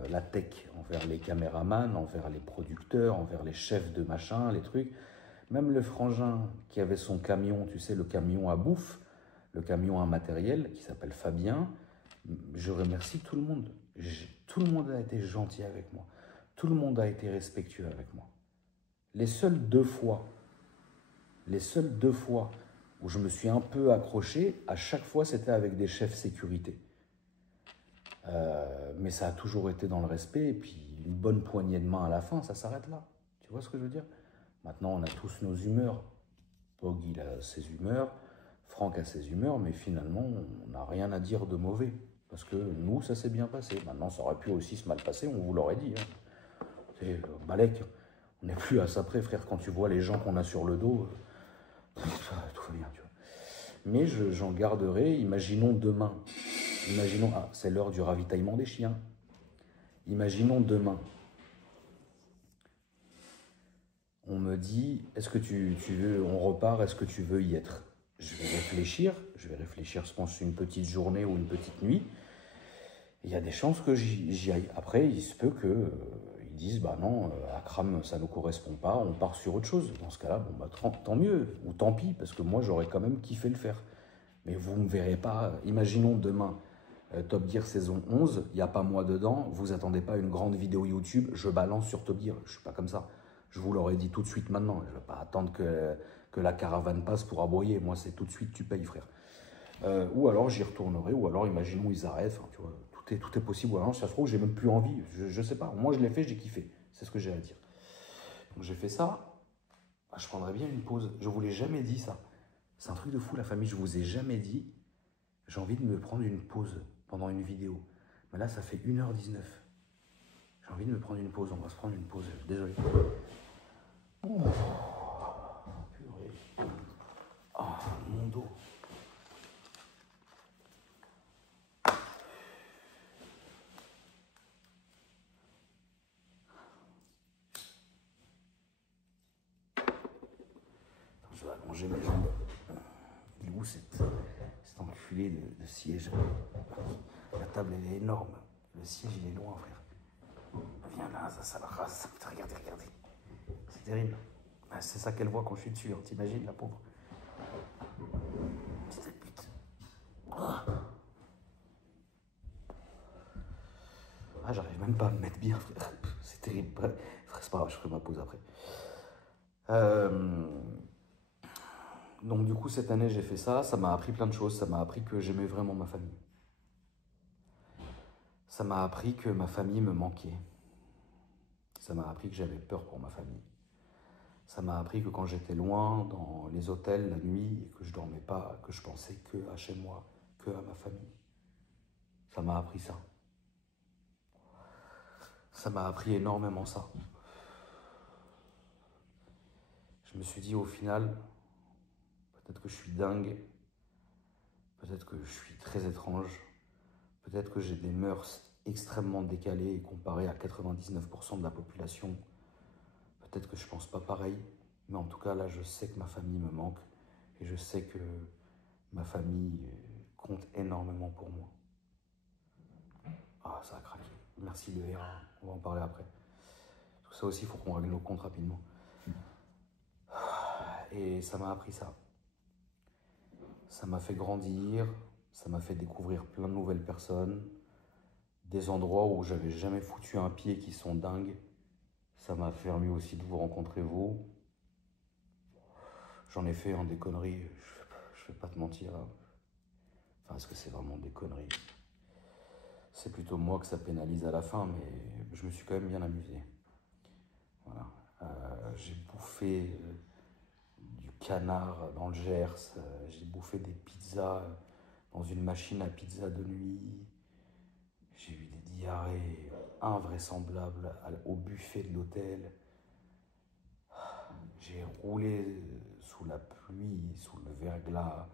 la tech, envers les caméramans, envers les producteurs, envers les chefs de machin, les trucs. Même le frangin qui avait son camion, tu sais, le camion à bouffe, le camion à matériel, qui s'appelle Fabien, je remercie tout le monde. Tout le monde a été gentil avec moi. Tout le monde a été respectueux avec moi. Les seules deux fois où je me suis un peu accroché, à chaque fois, c'était avec des chefs sécurité. Mais ça a toujours été dans le respect, et puis une bonne poignée de main à la fin, ça s'arrête là. Tu vois ce que je veux dire? Maintenant, on a tous nos humeurs. Pog, il a ses humeurs, Franck a ses humeurs, mais finalement, on n'a rien à dire de mauvais. Parce que nous, ça s'est bien passé. Maintenant, ça aurait pu aussi se mal passer, on vous l'aurait dit. Hein. C'est Balek, on n'est plus à ça près, frère. Quand tu vois les gens qu'on a sur le dos, tout va bien, tu vois. Mais j'en garderai, imaginons demain. C'est l'heure du ravitaillement des chiens. Imaginons demain. On me dit, est-ce que tu veux, on repart, est-ce que tu veux y être? Je vais réfléchir, je pense une petite journée ou une petite nuit. Il y a des chances que j'y aille. Après, il se peut qu'ils disent, bah non, Akram, ça ne nous correspond pas, on part sur autre chose. Dans ce cas-là, bon, bah, tant mieux, ou tant pis, parce que moi, j'aurais quand même kiffé le faire. Mais vous ne me verrez pas, imaginons demain, Top Gear saison 11, il n'y a pas moi dedans, vous attendez pas une grande vidéo YouTube, je balance sur Top Gear, je suis pas comme ça. Je vous l'aurais dit tout de suite maintenant, je ne vais pas attendre que la caravane passe pour aboyer, moi c'est tout de suite tu payes frère. Ou alors j'y retournerai, ou alors imaginons ils arrêtent, enfin, tu vois, tout est possible, ou alors ça se trouve j'ai même plus envie, je sais pas, moi je l'ai fait, j'ai kiffé, c'est ce que j'ai à dire. Donc j'ai fait ça, je prendrais bien une pause, je vous l'ai jamais dit ça, c'est un truc de fou la famille, je vous ai jamais dit, j'ai envie de me prendre une pause pendant une vidéo, mais là ça fait 1h19. J'ai envie de me prendre une pause, on va se prendre une pause, désolé. Oh, purée. Oh, mon dos. Je vais allonger mes jambes. Il est où cet enculé de siège? La table, elle est énorme. Le siège, il est loin, frère. Viens là, ça la rase. Putain, regardez. C'est terrible. C'est ça qu'elle voit quand je suis dessus, hein. T'imagines, la pauvre. Petite pute. Ah, j'arrive même pas à me mettre bien, frère. C'est terrible. Bref, c'est pas grave, je ferai ma pause après. Euh, donc du coup, cette année, j'ai fait ça. Ça m'a appris plein de choses. Ça m'a appris que j'aimais vraiment ma famille. Ça m'a appris que ma famille me manquait. Ça m'a appris que j'avais peur pour ma famille. Ça m'a appris que quand j'étais loin, dans les hôtels, la nuit, et que je dormais pas, que je pensais que à chez moi, que à ma famille. Ça m'a appris ça. Ça m'a appris énormément ça. Je me suis dit au final, peut-être que je suis dingue, peut-être que je suis très étrange, peut-être que j'ai des mœurs extrêmement décalées et comparées à 99% de la population. Peut-être que je pense pas pareil, mais en tout cas là je sais que ma famille me manque et je sais que ma famille compte énormément pour moi. Ah, ça a craqué. Merci le R1, on va en parler après. Tout ça aussi, il faut qu'on règle nos comptes rapidement. Et ça m'a appris ça. Ça m'a fait grandir, ça m'a fait découvrir plein de nouvelles personnes, des endroits où j'avais jamais foutu un pied qui sont dingues. Ça m'a permis aussi de vous rencontrer vous. J'en ai fait des conneries, je vais pas te mentir. Enfin, est-ce que c'est vraiment des conneries? C'est plutôt moi que ça pénalise à la fin, mais je me suis quand même bien amusé. Voilà. J'ai bouffé du canard dans le Gers, j'ai bouffé des pizzas dans une machine à pizza de nuit, j'ai eu des diarrhées invraisemblables au buffet de l'hôtel, j'ai roulé sous la pluie, sous le verglas,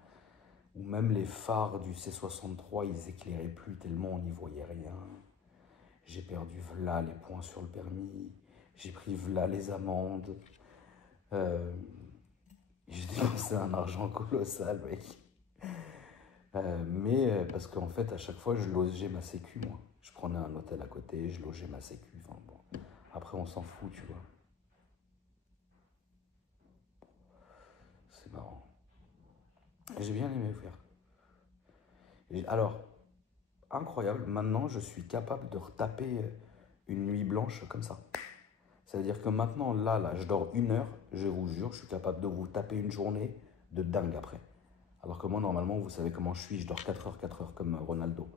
où même les phares du C63 ils éclairaient plus tellement on n'y voyait rien. J'ai perdu v'là les points sur le permis, j'ai pris v'là les amendes. J'ai dépensé un argent colossal, mec. Mais parce qu'en fait, à chaque fois, je logeais ma sécu, moi. Je prenais un hôtel à côté, je logeais ma sécu. Enfin, bon. Après, on s'en fout, tu vois. C'est marrant. J'ai bien aimé faire. Alors, incroyable, maintenant, je suis capable de retaper une nuit blanche comme ça. C'est-à-dire que maintenant, là, je dors 1 heure, je vous jure, je suis capable de vous taper une journée de dingue après. Alors que moi, normalement, vous savez comment je suis, je dors 4 heures comme Ronaldo.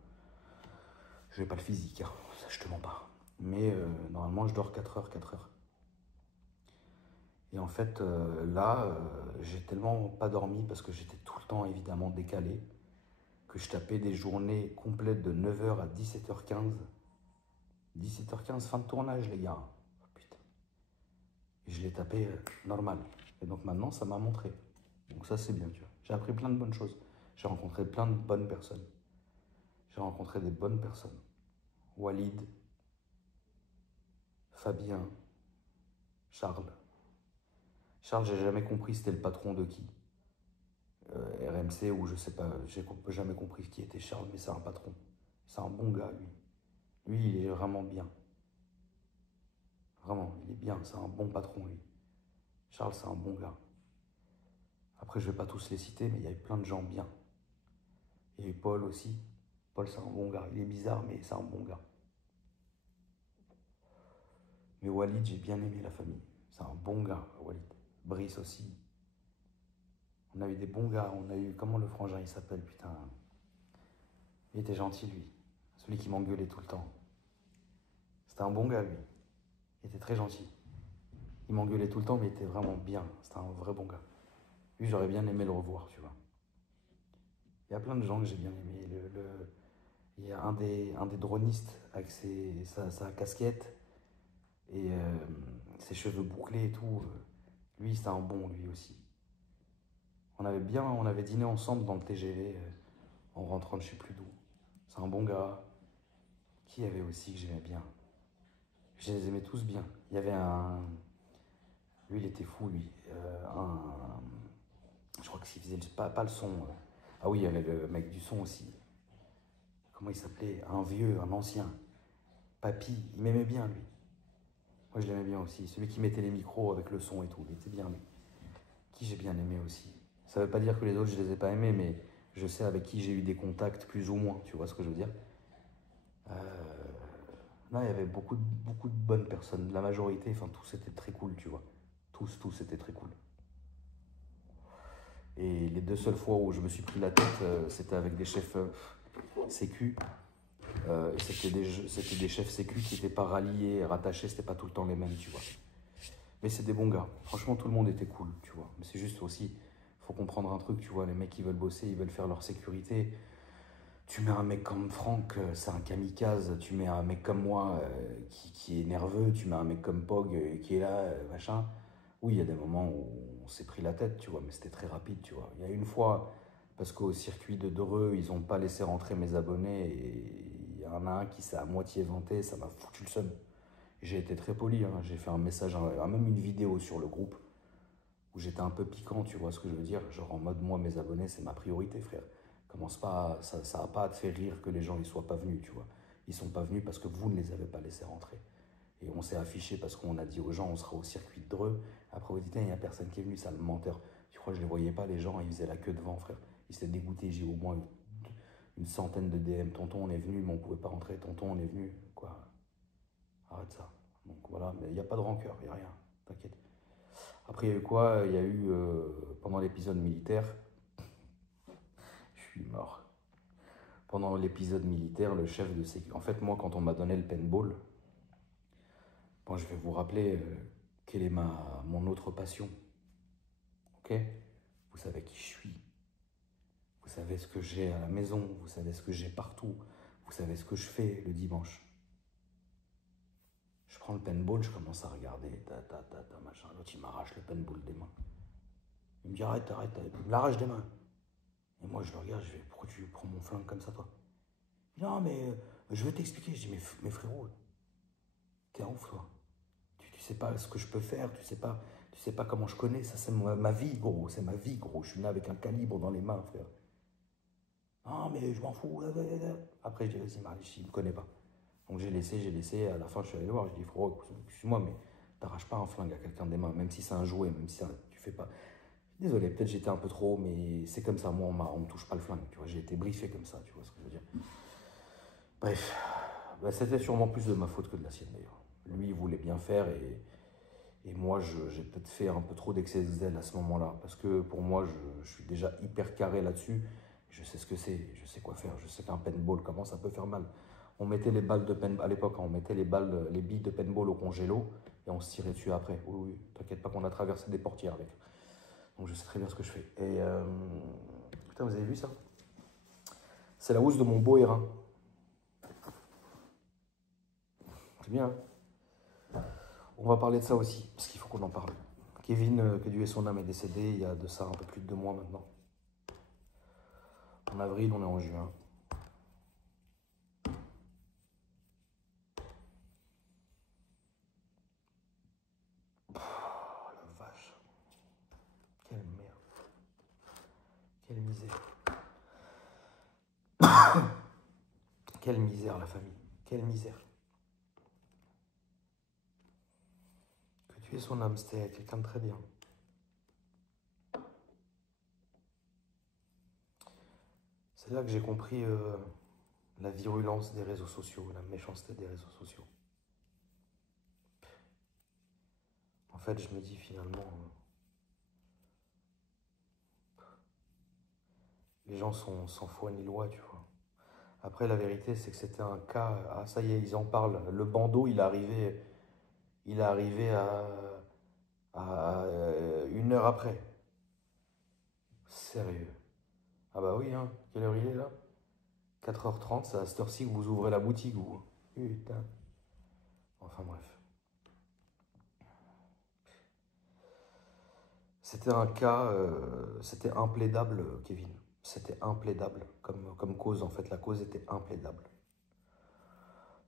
Je n'ai pas le physique, hein, ça je te mens pas. Mais normalement, je dors 4 heures. Et en fait, là, j'ai tellement pas dormi parce que j'étais tout le temps évidemment décalé que je tapais des journées complètes de 9 h à 17 h 15. 17 h 15, fin de tournage, les gars. Oh, putain. Et je l'ai tapé normal. Et donc maintenant, ça m'a montré. Donc ça, c'est bien, tu vois. J'ai appris plein de bonnes choses. J'ai rencontré plein de bonnes personnes. J'ai rencontré des bonnes personnes. Walid, Fabien, Charles. Charles, j'ai jamais compris c'était le patron de qui. RMC ou je sais pas, j'ai jamais compris qui était Charles, mais c'est un patron. C'est un bon gars, lui. Lui, il est vraiment bien. Vraiment, il est bien, c'est un bon patron, lui. Charles, c'est un bon gars. Après, je vais pas tous les citer, mais il y a eu plein de gens bien. Il y a eu Paul aussi. Paul, c'est un bon gars. Il est bizarre, mais c'est un bon gars. Mais Walid, j'ai bien aimé la famille. C'est un bon gars, Walid. Brice aussi. On a eu des bons gars. On a eu, comment le frangin il s'appelle, putain. Il était gentil, lui. Celui qui m'engueulait tout le temps. C'était un bon gars, lui. Il était très gentil. Il m'engueulait tout le temps, mais il était vraiment bien. C'était un vrai bon gars. Lui, j'aurais bien aimé le revoir, tu vois. Il y a plein de gens que j'ai bien aimé. Il y a un des dronistes avec sa casquette et ses cheveux bouclés et tout. Lui, c'était un bon, lui aussi. On avait dîné ensemble dans le TGV en rentrant de je sais plus d'où. C'est un bon gars. Qui avait aussi que j'aimais bien? Je les aimais tous bien. Il y avait un... Lui, il était fou, lui. Je crois qu'il faisait pas le son. Ah oui, il y avait le mec du son aussi. Comment il s'appelait? Un vieux, un ancien. Papy, il m'aimait bien, lui. Moi, je l'aimais bien aussi. Celui qui mettait les micros avec le son et tout. Il était bien, lui. Qui j'ai bien aimé aussi. Ça veut pas dire que les autres, je les ai pas aimés, mais je sais avec qui j'ai eu des contacts plus ou moins. Tu vois ce que je veux dire? Là, il y avait beaucoup de bonnes personnes. La majorité, enfin, tous étaient très cool, tu vois. Tous étaient très cool. Et les 2 seules fois où je me suis pris la tête, c'était avec des chefs sécu. Et c'était des chefs sécu qui n'étaient pas ralliés, rattachés, c'était pas tout le temps les mêmes, tu vois. Mais c'est des bons gars. Franchement, tout le monde était cool, tu vois. Mais c'est juste aussi, faut comprendre un truc, tu vois. Les mecs qui veulent bosser, ils veulent faire leur sécurité. Tu mets un mec comme Franck, c'est un kamikaze. Tu mets un mec comme moi qui est nerveux. Tu mets un mec comme Pog qui est là, machin. Oui, il y a des moments où on s'est pris la tête, tu vois, mais c'était très rapide, tu vois. Il y a une fois, parce qu'au circuit de Dreux, ils n'ont pas laissé rentrer mes abonnés et il y en a un qui s'est à moitié vanté, ça m'a foutu le seum. J'ai été très poli, hein. J'ai fait un message, même une vidéo sur le groupe où j'étais un peu piquant, tu vois ce que je veux dire. Genre en mode, moi, mes abonnés, c'est ma priorité, frère. Commence pas, ça va pas à te faire rire que les gens ne soient pas venus, tu vois. Ils sont pas venus parce que vous ne les avez pas laissés rentrer. Et on s'est affiché parce qu'on a dit aux gens, on sera au circuit de Dreux. Après, vous dites, il n'y a personne qui est venu, sale menteur. Tu crois que je ne les voyais pas, les gens, ils faisaient la queue devant, frère. Ils s'étaient dégoûtés, j'ai au moins une centaine de DM. Tonton, on est venu, mais on ne pouvait pas rentrer. Tonton, on est venu. Quoi, arrête ça. Donc voilà, mais il n'y a pas de rancœur, il n'y a rien. T'inquiète. Après, il y a eu quoi? Il y a eu, pendant l'épisode militaire, je suis mort. Pendant l'épisode militaire, le chef de sécurité. En fait, moi, quand on m'a donné le paintball, bon, je vais vous rappeler quelle est mon autre passion. Ok? Vous savez qui je suis. Vous savez ce que j'ai à la maison. Vous savez ce que j'ai partout. Vous savez ce que je fais le dimanche. Je prends le paintball, je commence à regarder. Machin. L'autre, il m'arrache le paintball des mains. Il me dit arrête. Il me l'arrache des mains. Et moi, je le regarde, je vais, pourquoi tu prends mon flingue comme ça, toi? Non, mais je vais t'expliquer. Je dis, mais frérot, t'es un ouf, toi. Tu sais pas ce que je peux faire, tu sais pas comment je connais. Ça, c'est ma vie, gros. C'est ma vie, gros. Je suis là avec un calibre dans les mains, frère. Non, mais je m'en fous. Après, je dis, vas-y, Marlich, il ne me connaît pas. Donc, j'ai laissé. À la fin, je suis allé le voir. Je dis, frérot, excuse-moi, mais t'arraches pas un flingue à quelqu'un des mains, même si c'est un jouet, même si tu fais pas. Désolé, peut-être j'étais un peu trop, mais c'est comme ça. Moi, on me touche pas le flingue, tu vois. J'ai été briefé comme ça, tu vois ce que je veux dire. Bref, bah, c'était sûrement plus de ma faute que de la sienne, d'ailleurs. Lui, il voulait bien faire et moi, j'ai peut-être fait un peu trop d'excès de zèle à ce moment-là. Parce que pour moi, je suis déjà hyper carré là-dessus. Je sais ce que c'est, je sais quoi faire. Je sais qu'un paintball, comment ça peut faire mal. On mettait les balles de paintball, à l'époque, on mettait les billes de paintball au congélo et on se tirait dessus après. Oui, oui, t'inquiète pas qu'on a traversé des portières avec. Donc je sais très bien ce que je fais. Et putain, vous avez vu ça? C'est la housse de mon beau Hérin. C'est bien, hein? On va parler de ça aussi, parce qu'il faut qu'on en parle. Kevin, que Dieu ait son âme, est décédé il y a de ça un peu plus de 2 mois maintenant. En avril, on est en juin. Oh la vache. Quelle merde. Quelle misère. Quelle misère, la famille. Quelle misère. Que Dieu ait son âme, c'était quelqu'un de très bien. C'est là que j'ai compris la virulence des réseaux sociaux, la méchanceté des réseaux sociaux. En fait, je me dis finalement, les gens sont sans foi ni loi, tu vois. Après, la vérité, c'est que c'était un cas. Ah, ça y est, ils en parlent. Le bandeau, il est arrivé à 1 heure après. Sérieux. Ah bah oui, hein. Quelle heure il est là? 4h30, c'est à cette heure-ci que vous ouvrez la boutique, vous. Putain. Enfin bref. C'était un cas, c'était implaidable, Kevin. C'était implaidable comme cause, en fait. La cause était implaidable.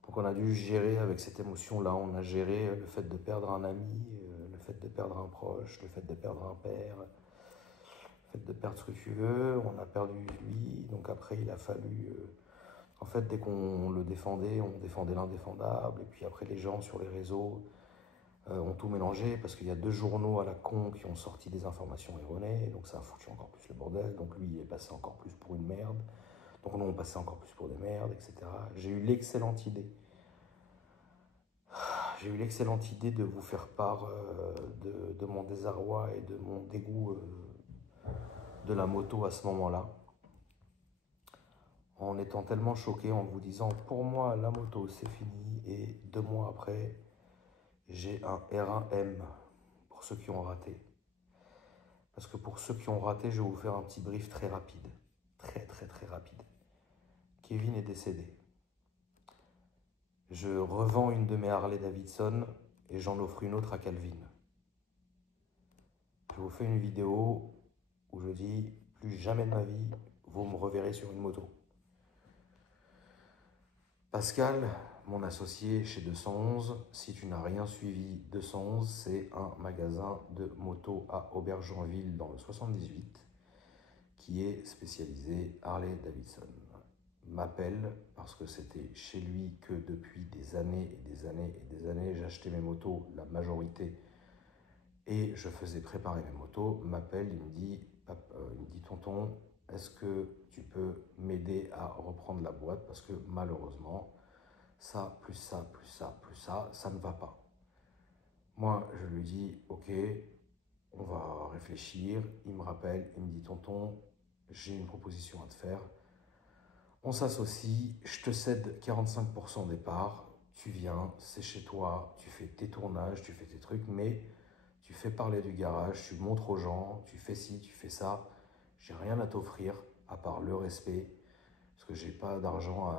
Donc on a dû gérer avec cette émotion-là. On a géré le fait de perdre un ami, le fait de perdre un proche, le fait de perdre un père, le fait de perdre ce que tu veux. On a perdu lui, donc après il a fallu... en fait, dès qu'on le défendait, on défendait l'indéfendable. Et puis après, les gens sur les réseaux ont tout mélangé parce qu'il y a 2 journaux à la con qui ont sorti des informations erronées. Donc ça a foutu encore plus le bordel. Donc lui, il est passé encore plus pour une merde. Donc nous, on passait encore plus pour des merdes, etc. J'ai eu l'excellente idée J'ai eu l'excellente idée de vous faire part de mon désarroi et de mon dégoût de la moto à ce moment-là. En étant tellement choqué, en vous disant, pour moi, la moto, c'est fini. Et 2 mois après, j'ai un R1M, pour ceux qui ont raté. Parce que pour ceux qui ont raté, je vais vous faire un petit brief très rapide. Très, très, très rapide. Kevin est décédé. Je revends une de mes Harley Davidson et j'en offre une autre à Calvin. Je vous fais une vidéo où je dis, plus jamais de ma vie, vous me reverrez sur une moto. Pascal, mon associé chez 211, si tu n'as rien suivi, 211, c'est un magasin de motos à Aubergenville dans le 78 qui est spécialisé Harley Davidson. M'appelle parce que c'était chez lui que depuis des années et des années et des années, j'achetais mes motos, la majorité, et je faisais préparer mes motos. M'appelle, il me dit tonton, est-ce que tu peux m'aider à reprendre la boîte parce que malheureusement, ça, plus ça, plus ça, plus ça ne va pas. Moi, je lui dis, ok, on va réfléchir. Il me rappelle, il me dit, tonton, j'ai une proposition à te faire. On s'associe, je te cède 45% des parts, tu viens, c'est chez toi, tu fais tes tournages, tu fais tes trucs, mais tu fais parler du garage, tu montres aux gens, tu fais ci, tu fais ça. J'ai rien à t'offrir à part le respect, parce que j'ai pas d'argent,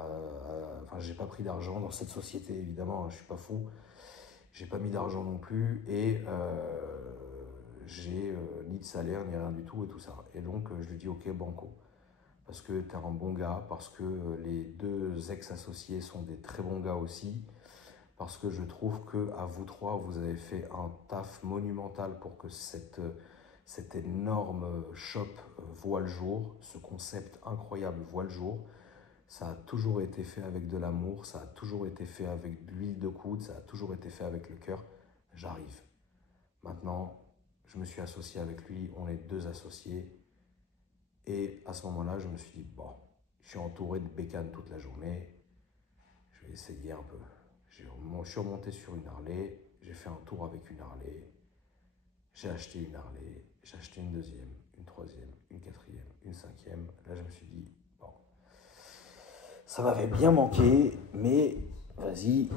enfin j'ai pas pris d'argent dans cette société évidemment, je suis pas fou, j'ai pas mis d'argent non plus et j'ai ni de salaire ni rien du tout et tout ça. Et donc je lui dis ok banco, parce que tu es un bon gars, parce que les 2 ex-associés sont des très bons gars aussi, parce que je trouve que à vous 3 vous avez fait un taf monumental pour que cette énorme shop voit le jour, ce concept incroyable voit le jour. Ça a toujours été fait avec de l'amour, ça a toujours été fait avec de l'huile de coude, ça a toujours été fait avec le cœur. J'arrive. Maintenant, je me suis associé avec lui, on est 2 associés. Et à ce moment-là, je me suis dit, bon, je suis entouré de bécanes toute la journée, je vais essayer un peu. Je suis remonté sur une Harley, j'ai fait un tour avec une Harley, j'ai acheté une Harley, j'ai acheté une 2e, une 3e, une 4e, une 5e. Là, je me suis dit, bon, ça m'avait bien manqué, mais vas-y,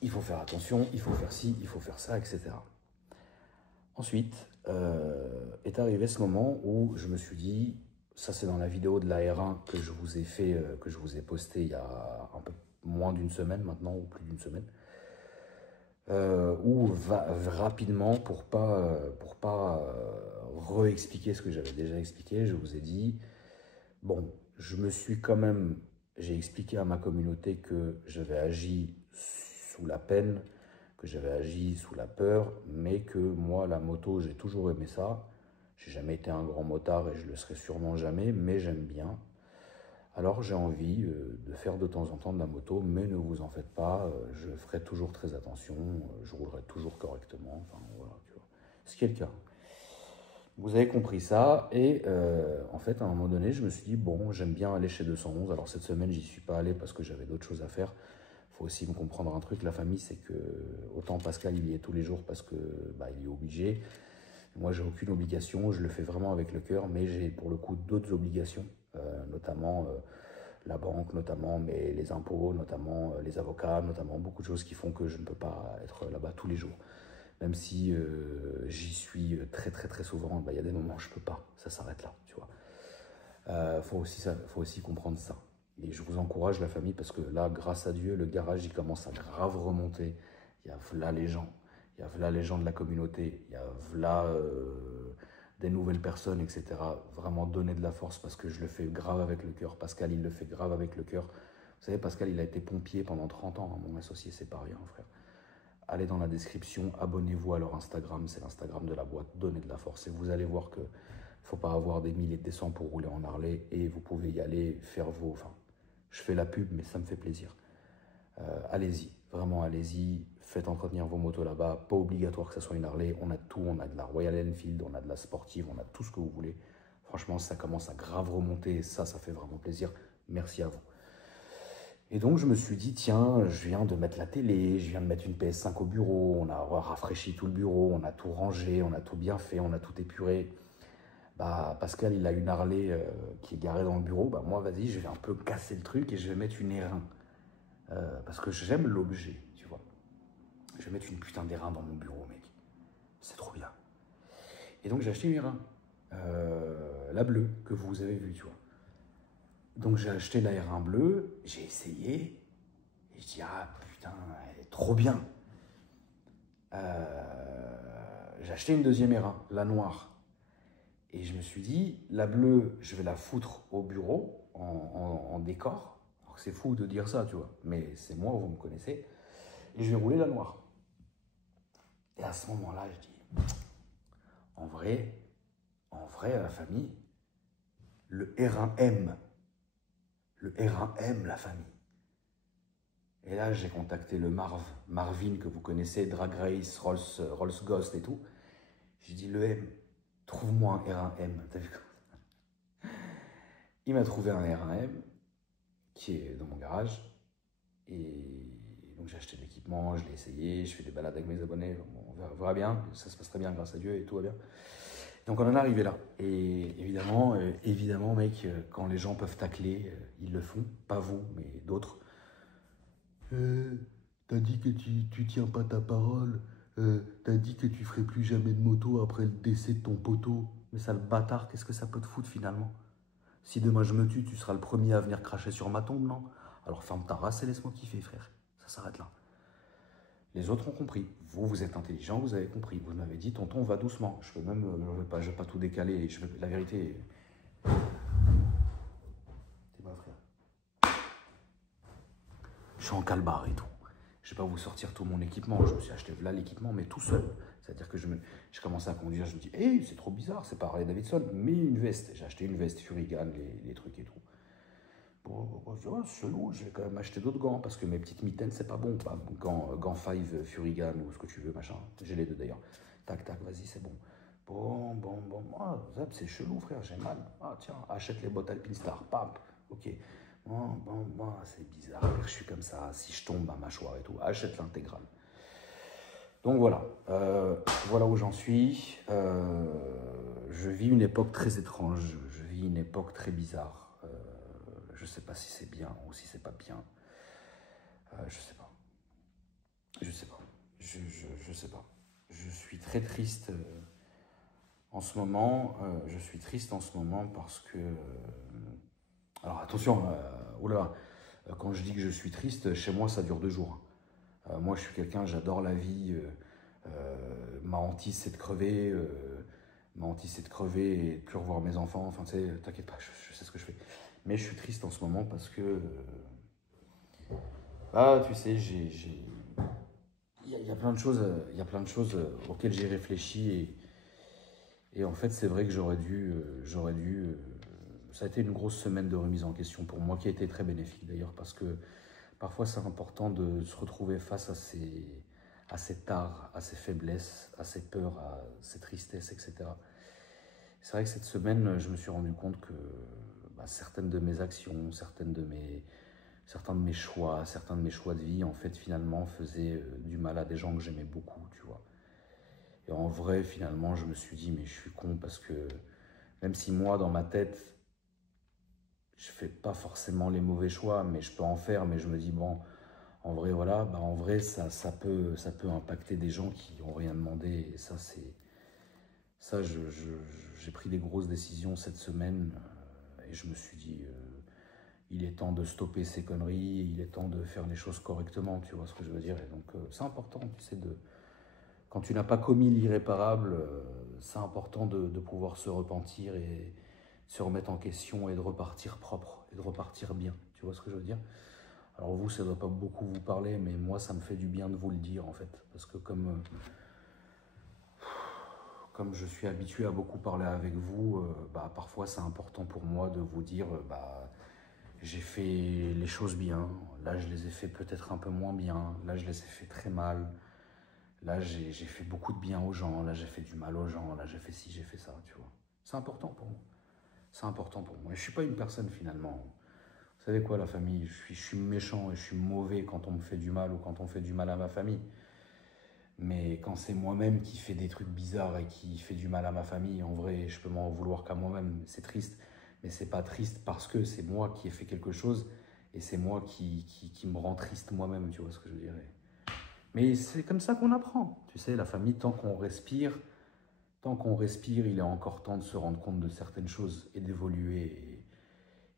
il faut faire attention, il faut faire ci, il faut faire ça, etc. Ensuite, est arrivé ce moment où je me suis dit, ça c'est dans la vidéo de la R1 que je vous ai fait, que je vous ai posté il y a un peu moins d'une semaine maintenant, ou plus d'une semaine, où rapidement, pour pas re-expliquer ce que j'avais déjà expliqué, je vous ai dit, bon, j'ai expliqué à ma communauté que j'avais agi sous la peine, que j'avais agi sous la peur, mais que moi, la moto, j'ai toujours aimé ça. J'ai jamais été un grand motard et je le serai sûrement jamais, mais j'aime bien. Alors j'ai envie de faire de temps en temps de la moto, mais ne vous en faites pas, je ferai toujours très attention, je roulerai toujours correctement, enfin voilà, tu vois. Ce qui est le cas. Vous avez compris ça, et en fait, à un moment donné, je me suis dit, bon, j'aime bien aller chez 211. Alors cette semaine, j'y suis pas allé parce que j'avais d'autres choses à faire. Il faut aussi me comprendre un truc, la famille, c'est que autant Pascal, il y est tous les jours parce que bah, il est obligé. Moi, j'ai aucune obligation, je le fais vraiment avec le cœur, mais j'ai pour le coup d'autres obligations, notamment la banque, notamment les impôts, notamment les avocats, notamment beaucoup de choses qui font que je ne peux pas être là-bas tous les jours. Même si j'y suis très très très souvent, bah, y a des moments où je peux pas, ça s'arrête là, tu vois. Faut aussi comprendre ça. Et je vous encourage la famille parce que là, grâce à Dieu, le garage il commence à grave remonter. Il y a là les gens, il y a là les gens de la communauté, il y a là des nouvelles personnes, etc. Vraiment donner de la force parce que je le fais grave avec le cœur. Pascal, il le fait grave avec le cœur. Vous savez, Pascal, il a été pompier pendant 30 ans, hein, mon associé, c'est pas rien, frère. Allez dans la description, abonnez-vous à leur Instagram, c'est l'Instagram de la boîte, donnez de la force. Et vous allez voir que faut pas avoir des milliers de cents pour rouler en Harley et vous pouvez y aller, faire vos... Enfin, je fais la pub, mais ça me fait plaisir. Allez-y, vraiment allez-y, faites entretenir vos motos là-bas, pas obligatoire que ce soit une Harley, on a tout, on a de la Royal Enfield, on a de la sportive, on a tout ce que vous voulez. Franchement, ça commence à grave remonter et ça fait vraiment plaisir. Merci à vous. Et donc, je me suis dit, tiens, je viens de mettre la télé, je viens de mettre une PS5 au bureau, on a rafraîchi tout le bureau, on a tout rangé, on a tout bien fait, on a tout épuré. Bah, Pascal, il a une Harley qui est garée dans le bureau. Bah, moi, vas-y, je vais un peu casser le truc et je vais mettre une airain. Parce que j'aime l'objet, tu vois. Je vais mettre une putain d'airain dans mon bureau, mec. C'est trop bien. Et donc, j'ai acheté une airain. La bleue, que vous avez vue, tu vois. Donc, j'ai acheté la airain bleue, j'ai essayé. Et je dis, ah putain, elle est trop bien. J'ai acheté une deuxième airain, la noire. Et je me suis dit, la bleue, je vais la foutre au bureau en décor. Alors c'est fou de dire ça, tu vois, mais c'est moi, vous me connaissez. Et je vais rouler la noire. Et à ce moment-là, je dis, en vrai, la famille, le R1M, la famille. Et là, j'ai contacté le Marvin, que vous connaissez, Drag Race, Rolls Ghost et tout. J'ai dit, le M, trouve-moi un R1M. T'as vu quoi? Il m'a trouvé un R1M qui est dans mon garage. Et donc, j'ai acheté de l'équipement, je l'ai essayé, je fais des balades avec mes abonnés. Bon, on verra bien, ça se passe très bien grâce à Dieu et tout va bien. Donc, on en est arrivé là. Et évidemment, mec, quand les gens peuvent tacler, ils le font. Pas vous, mais d'autres. T'as dit que tu tiens pas ta parole. T'as dit que tu ferais plus jamais de moto après le décès de ton poteau. Mais sale bâtard, qu'est-ce que ça peut te foutre finalement? Si demain je me tue, tu seras le premier à venir cracher sur ma tombe, non? Alors ferme ta race et laisse-moi kiffer, frère. Ça s'arrête là. Les autres ont compris. Vous êtes intelligent, vous avez compris. Vous m'avez dit, tonton, va doucement. Je peux même, je vais pas tout décaler. La vérité. T'es ma frère. Je suis en calbar et tout. Je vais pas vous sortir tout mon équipement. Je me suis acheté là l'équipement, mais tout seul. C'est-à-dire que je commençais à conduire, je me dis, hey, c'est trop bizarre, c'est pas Harley Davidson, mais une veste. J'ai acheté une veste Furigan, les trucs et tout. Bon, je dis, c'est chelou, je vais quand même acheter d'autres gants, parce que mes petites mitaines, c'est pas bon. Pas gants 5 Furigan ou ce que tu veux, machin. J'ai les deux d'ailleurs. Tac, tac, vas-y, c'est bon. Bon. Ah, c'est chelou, frère, j'ai mal. Ah, tiens, achète les bottes Alpinestar. Pap, ok. Bon, c'est bizarre, je suis comme ça. Si je tombe, ma mâchoire et tout, achète l'intégrale. Donc voilà, voilà où j'en suis. Je vis une époque très étrange, je vis une époque très bizarre. Je sais pas si c'est bien ou si c'est pas bien. Je sais pas. Je sais pas. Je sais pas. Je suis très triste en ce moment. Je suis triste en ce moment parce que... alors attention, oula, quand je dis que je suis triste, chez moi ça dure 2 jours. Moi je suis quelqu'un, j'adore la vie. Ma hantise c'est de crever. Ma hantise c'est de crever et de plus revoir mes enfants. Enfin tu sais, t'inquiète pas, je sais ce que je fais. Mais je suis triste en ce moment parce que... tu sais, il y a plein de choses, auxquelles j'ai réfléchi et en fait c'est vrai que j'aurais dû, ça a été une grosse semaine de remise en question pour moi qui a été très bénéfique d'ailleurs parce que parfois c'est important de se retrouver face à ses tares, à ses faiblesses, à ses peurs, à ses tristesses, etc. C'est vrai que cette semaine je me suis rendu compte que certaines de mes actions, certains de mes choix de vie, en fait, finalement, faisaient du mal à des gens que j'aimais beaucoup, tu vois. Et en vrai, finalement, je me suis dit, mais je suis con parce que même si moi, dans ma tête, je fais pas forcément les mauvais choix, mais je peux en faire, mais je me dis, bon, en vrai, voilà, en vrai, ça peut impacter des gens qui n'ont rien demandé. Et ça, j'ai pris des grosses décisions cette semaine et je me suis dit... il est temps de stopper ces conneries, il est temps de faire les choses correctement, tu vois ce que je veux dire. Et donc c'est important, tu sais, quand tu n'as pas commis l'irréparable, c'est important de pouvoir se repentir et se remettre en question et de repartir propre et de repartir bien, tu vois ce que je veux dire. Alors vous, ça ne doit pas beaucoup vous parler, mais moi, ça me fait du bien de vous le dire, en fait, parce que comme je suis habitué à beaucoup parler avec vous, parfois c'est important pour moi de vous dire, j'ai fait les choses bien, là je les ai fait peut-être un peu moins bien, là je les ai fait très mal, là j'ai fait beaucoup de bien aux gens, là j'ai fait du mal aux gens, là j'ai fait ci, j'ai fait ça, tu vois. C'est important pour moi, c'est important pour moi. Et je suis pas une personne finalement, Vous savez quoi, la famille, je suis méchant et je suis mauvais quand on me fait du mal ou quand on fait du mal à ma famille. Mais quand c'est moi-même qui fais des trucs bizarres et qui fait du mal à ma famille, en vrai, je peux m'en vouloir qu'à moi-même. C'est triste, mais c'est pas triste parce que c'est moi qui ai fait quelque chose et c'est moi qui me rend triste moi-même, tu vois ce que je veux dire. Mais c'est comme ça qu'on apprend. Tu sais, la famille, tant qu'on respire, il est encore temps de se rendre compte de certaines choses et d'évoluer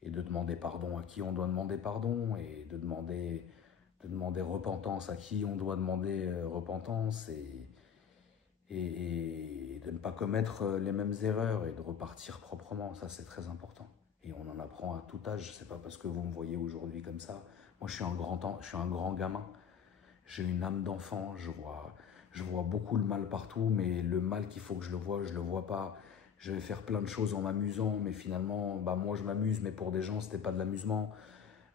et de demander pardon à qui on doit demander pardon et de demander repentance à qui on doit demander repentance et de ne pas commettre les mêmes erreurs et de repartir proprement. Ça, c'est très important. Et on en apprend à tout âge. C'est pas parce que vous me voyez aujourd'hui comme ça. Moi, je suis un grand gamin. J'ai une âme d'enfant. Je vois beaucoup le mal partout, mais le mal qu'il faut que je le vois pas. Je vais faire plein de choses en m'amusant, mais finalement, bah moi je m'amuse, mais pour des gens, c'était pas de l'amusement.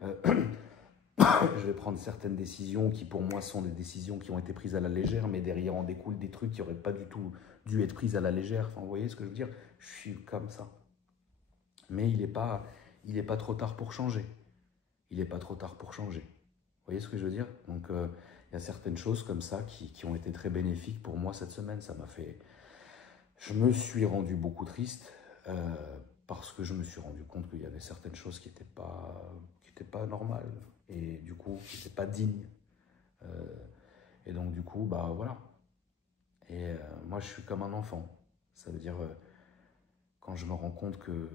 Je vais prendre certaines décisions qui pour moi sont des décisions qui ont été prises à la légère, mais derrière en découlent des trucs qui n'auraient pas du tout dû être prises à la légère. Enfin, vous voyez ce que je veux dire? Je suis comme ça. Mais il est pas trop tard pour changer. Il n'est pas trop tard pour changer. Vous voyez ce que je veux dire? Donc, il y a certaines choses comme ça qui ont été très bénéfiques pour moi cette semaine. Ça m'a fait... Je me suis rendu beaucoup triste parce que je me suis rendu compte qu'il y avait certaines choses qui étaient pas normales et du coup qui n'étaient pas dignes. Et donc du coup, bah voilà. Et moi, je suis comme un enfant. Ça veut dire quand je me rends compte que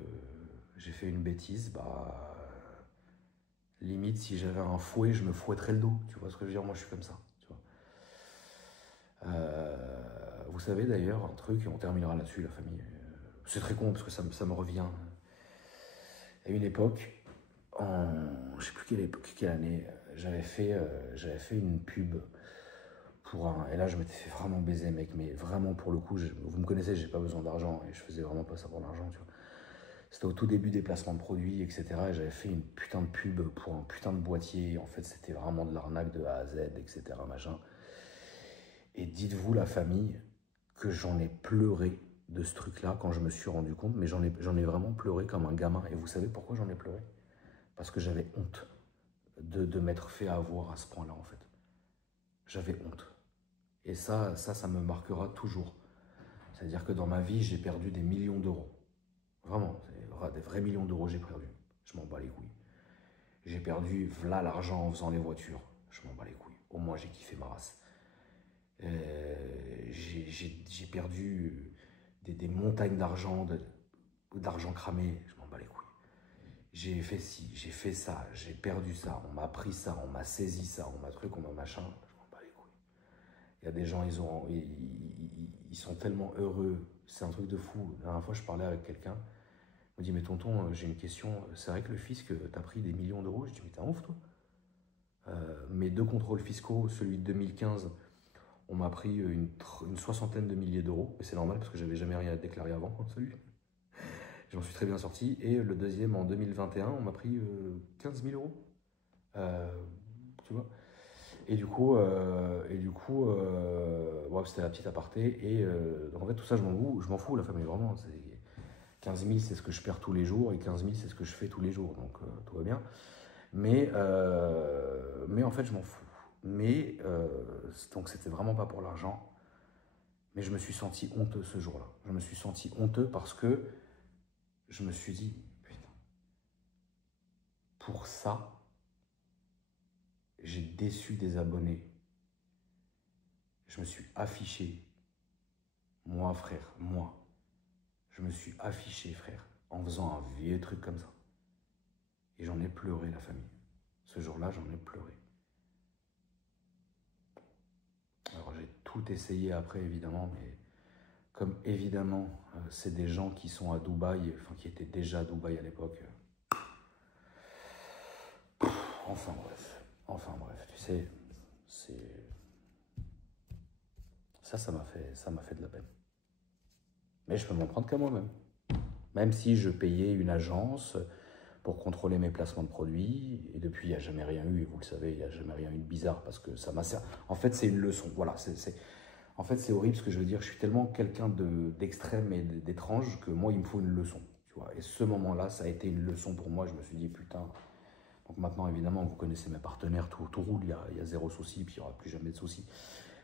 j'ai fait une bêtise, bah limite si j'avais un fouet, je me fouetterais le dos. Tu vois ce que je veux dire? Moi, je suis comme ça. Tu vois. Vous savez d'ailleurs un truc, et on terminera là-dessus, la famille. C'est très con parce que ça me revient. À une époque, je ne sais plus quelle année, j'avais fait une pub pour un. Et là, je m'étais fait vraiment baiser, mec, mais vraiment pour le coup, vous me connaissez, j'ai pas besoin d'argent et je faisais vraiment pas ça pour l'argent, tu vois. C'était au tout début des placements de produits, etc. Et j'avais fait une putain de pub pour un putain de boîtier. En fait, c'était vraiment de l'arnaque de A à Z, etc. Machin. Et dites-vous, la famille, que j'en ai pleuré de ce truc-là quand je me suis rendu compte, mais j'en ai vraiment pleuré comme un gamin. Et vous savez pourquoi j'en ai pleuré? Parce que j'avais honte de m'être fait avoir à ce point-là, en fait. J'avais honte. Et ça me marquera toujours. C'est-à-dire que dans ma vie, j'ai perdu des millions d'euros. Vraiment, des vrais millions d'euros j'ai perdu. Je m'en bats les couilles. J'ai perdu là l'argent en faisant les voitures. Je m'en bats les couilles. Au moins, j'ai kiffé ma race. J'ai perdu des montagnes d'argent cramé. Je m'en bats les couilles. J'ai fait ci, j'ai fait ça, j'ai perdu ça, on m'a pris ça, on m'a saisi ça, on m'a truc, on m'a machin. Je m'en bats les couilles. Il y a des gens, ils sont tellement heureux. C'est un truc de fou. La dernière fois, je parlais avec quelqu'un. Il me dit, mais tonton, j'ai une question. C'est vrai que le fisc t'a pris des millions d'euros? Je dis, mais t'es un ouf, toi. Mes deux contrôles fiscaux, celui de 2015, on m'a pris une soixantaine de milliers d'euros. Et c'est normal parce que j'avais jamais rien à déclarer avant, celui. Je m'en suis très bien sorti. Et le deuxième, en 2021, on m'a pris 15 000 euros. Tu vois. Et du coup, ouais, c'était la petite aparté. Et donc en fait, tout ça, je m'en fous, la famille, vraiment. 15 000, c'est ce que je perds tous les jours. Et 15 000, c'est ce que je fais tous les jours. Donc tout va bien. Mais en fait, je m'en fous. Mais donc, c'était vraiment pas pour l'argent. Mais je me suis senti honteux ce jour-là. Je me suis senti honteux parce que je me suis dit, putain, pour ça, j'ai déçu des abonnés. Je me suis affiché. Moi, frère, moi. Je me suis affiché, frère, en faisant un vieux truc comme ça. Et j'en ai pleuré, la famille. Ce jour-là, j'en ai pleuré. Alors, j'ai tout essayé après, évidemment, mais comme évidemment, c'est des gens qui sont à Dubaï, enfin, qui étaient déjà à Dubaï à l'époque. Enfin bref, tu sais, ça m'a fait de la peine. Mais je peux m'en prendre qu'à moi-même. Même si je payais une agence pour contrôler mes placements de produits, et depuis, il n'y a jamais rien eu, et vous le savez, il n'y a jamais rien eu de bizarre, parce que ça m'a servi. En fait, c'est une leçon, voilà, en fait, c'est horrible ce que je veux dire, je suis tellement quelqu'un d'extrême et d'étrange que moi, il me faut une leçon, tu vois. Et ce moment-là, ça a été une leçon pour moi, je me suis dit, putain, Donc maintenant, évidemment, vous connaissez mes partenaires, tout roule, il y a zéro souci, puis il n'y aura plus jamais de soucis.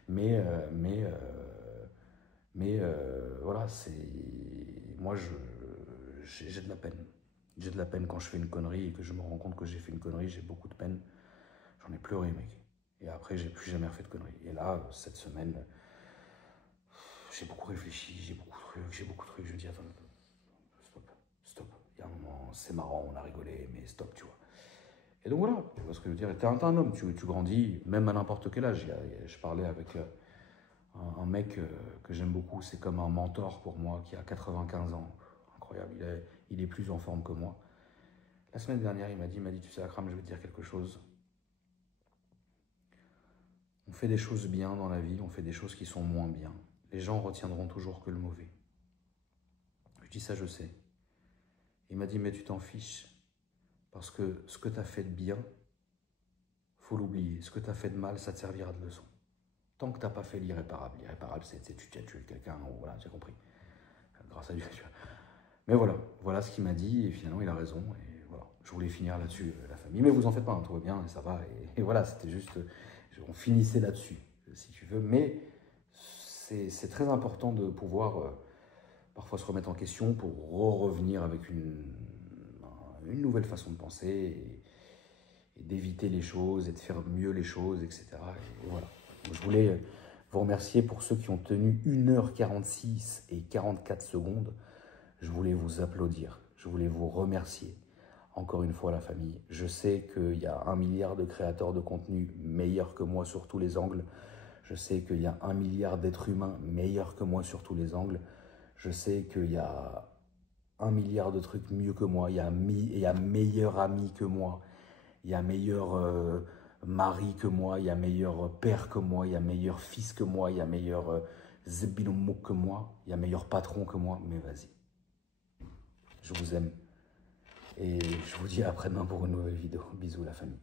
Mais voilà, moi, j'ai de la peine. J'ai de la peine quand je fais une connerie et que je me rends compte que j'ai fait une connerie, j'ai beaucoup de peine. J'en ai pleuré, mec. Et après, j'ai plus jamais refait de conneries. Et là, cette semaine, j'ai beaucoup réfléchi, j'ai beaucoup de trucs. Je me dis, attends, stop. Il y a un moment, c'est marrant, on a rigolé, mais stop, tu vois. Et donc voilà, tu vois ce que je veux dire. T'es un homme, tu grandis, même à n'importe quel âge. Je parlais avec un mec que j'aime beaucoup, c'est comme un mentor pour moi, qui a 95 ans. Incroyable, il est plus en forme que moi. La semaine dernière, il m'a dit, tu sais, Akram, je vais te dire quelque chose. On fait des choses bien dans la vie, on fait des choses qui sont moins bien. Les gens retiendront toujours que le mauvais. Je dis ça, je sais. Il m'a dit, mais tu t'en fiches. Parce que ce que tu as fait de bien, faut l'oublier. Ce que tu as fait de mal, ça te servira de leçon. Tant que tu n'as pas fait l'irréparable. L'irréparable, c'est tu as tué quelqu'un, voilà, tu as compris. Grâce à Dieu, tu vois. Mais voilà ce qu'il m'a dit, et finalement, il a raison. Et voilà, je voulais finir là-dessus, la famille. Mais vous en faites pas, hein, tout va bien, et ça va. Et voilà, c'était juste, on finissait là-dessus, si tu veux. Mais c'est très important de pouvoir parfois se remettre en question pour revenir avec une nouvelle façon de penser et d'éviter les choses et de faire mieux les choses, etc. Et voilà. Donc, je voulais vous remercier pour ceux qui ont tenu 1h46 et 44 secondes. Je voulais vous applaudir. Je voulais vous remercier. Encore une fois, la famille. Je sais qu'il y a 1 milliard de créateurs de contenu meilleurs que moi sur tous les angles. Je sais qu'il y a 1 milliard d'êtres humains meilleurs que moi sur tous les angles. Je sais qu'il y a 1 milliard de trucs mieux que moi. Il y a meilleur ami que moi. Il y a meilleur mari que moi. Il y a meilleur père que moi. Il y a meilleur fils que moi. Il y a meilleur zebinomouk que moi. Il y a meilleur patron que moi. Mais vas-y. Je vous aime. Et je vous dis à après-demain pour une nouvelle vidéo. Bisous la famille.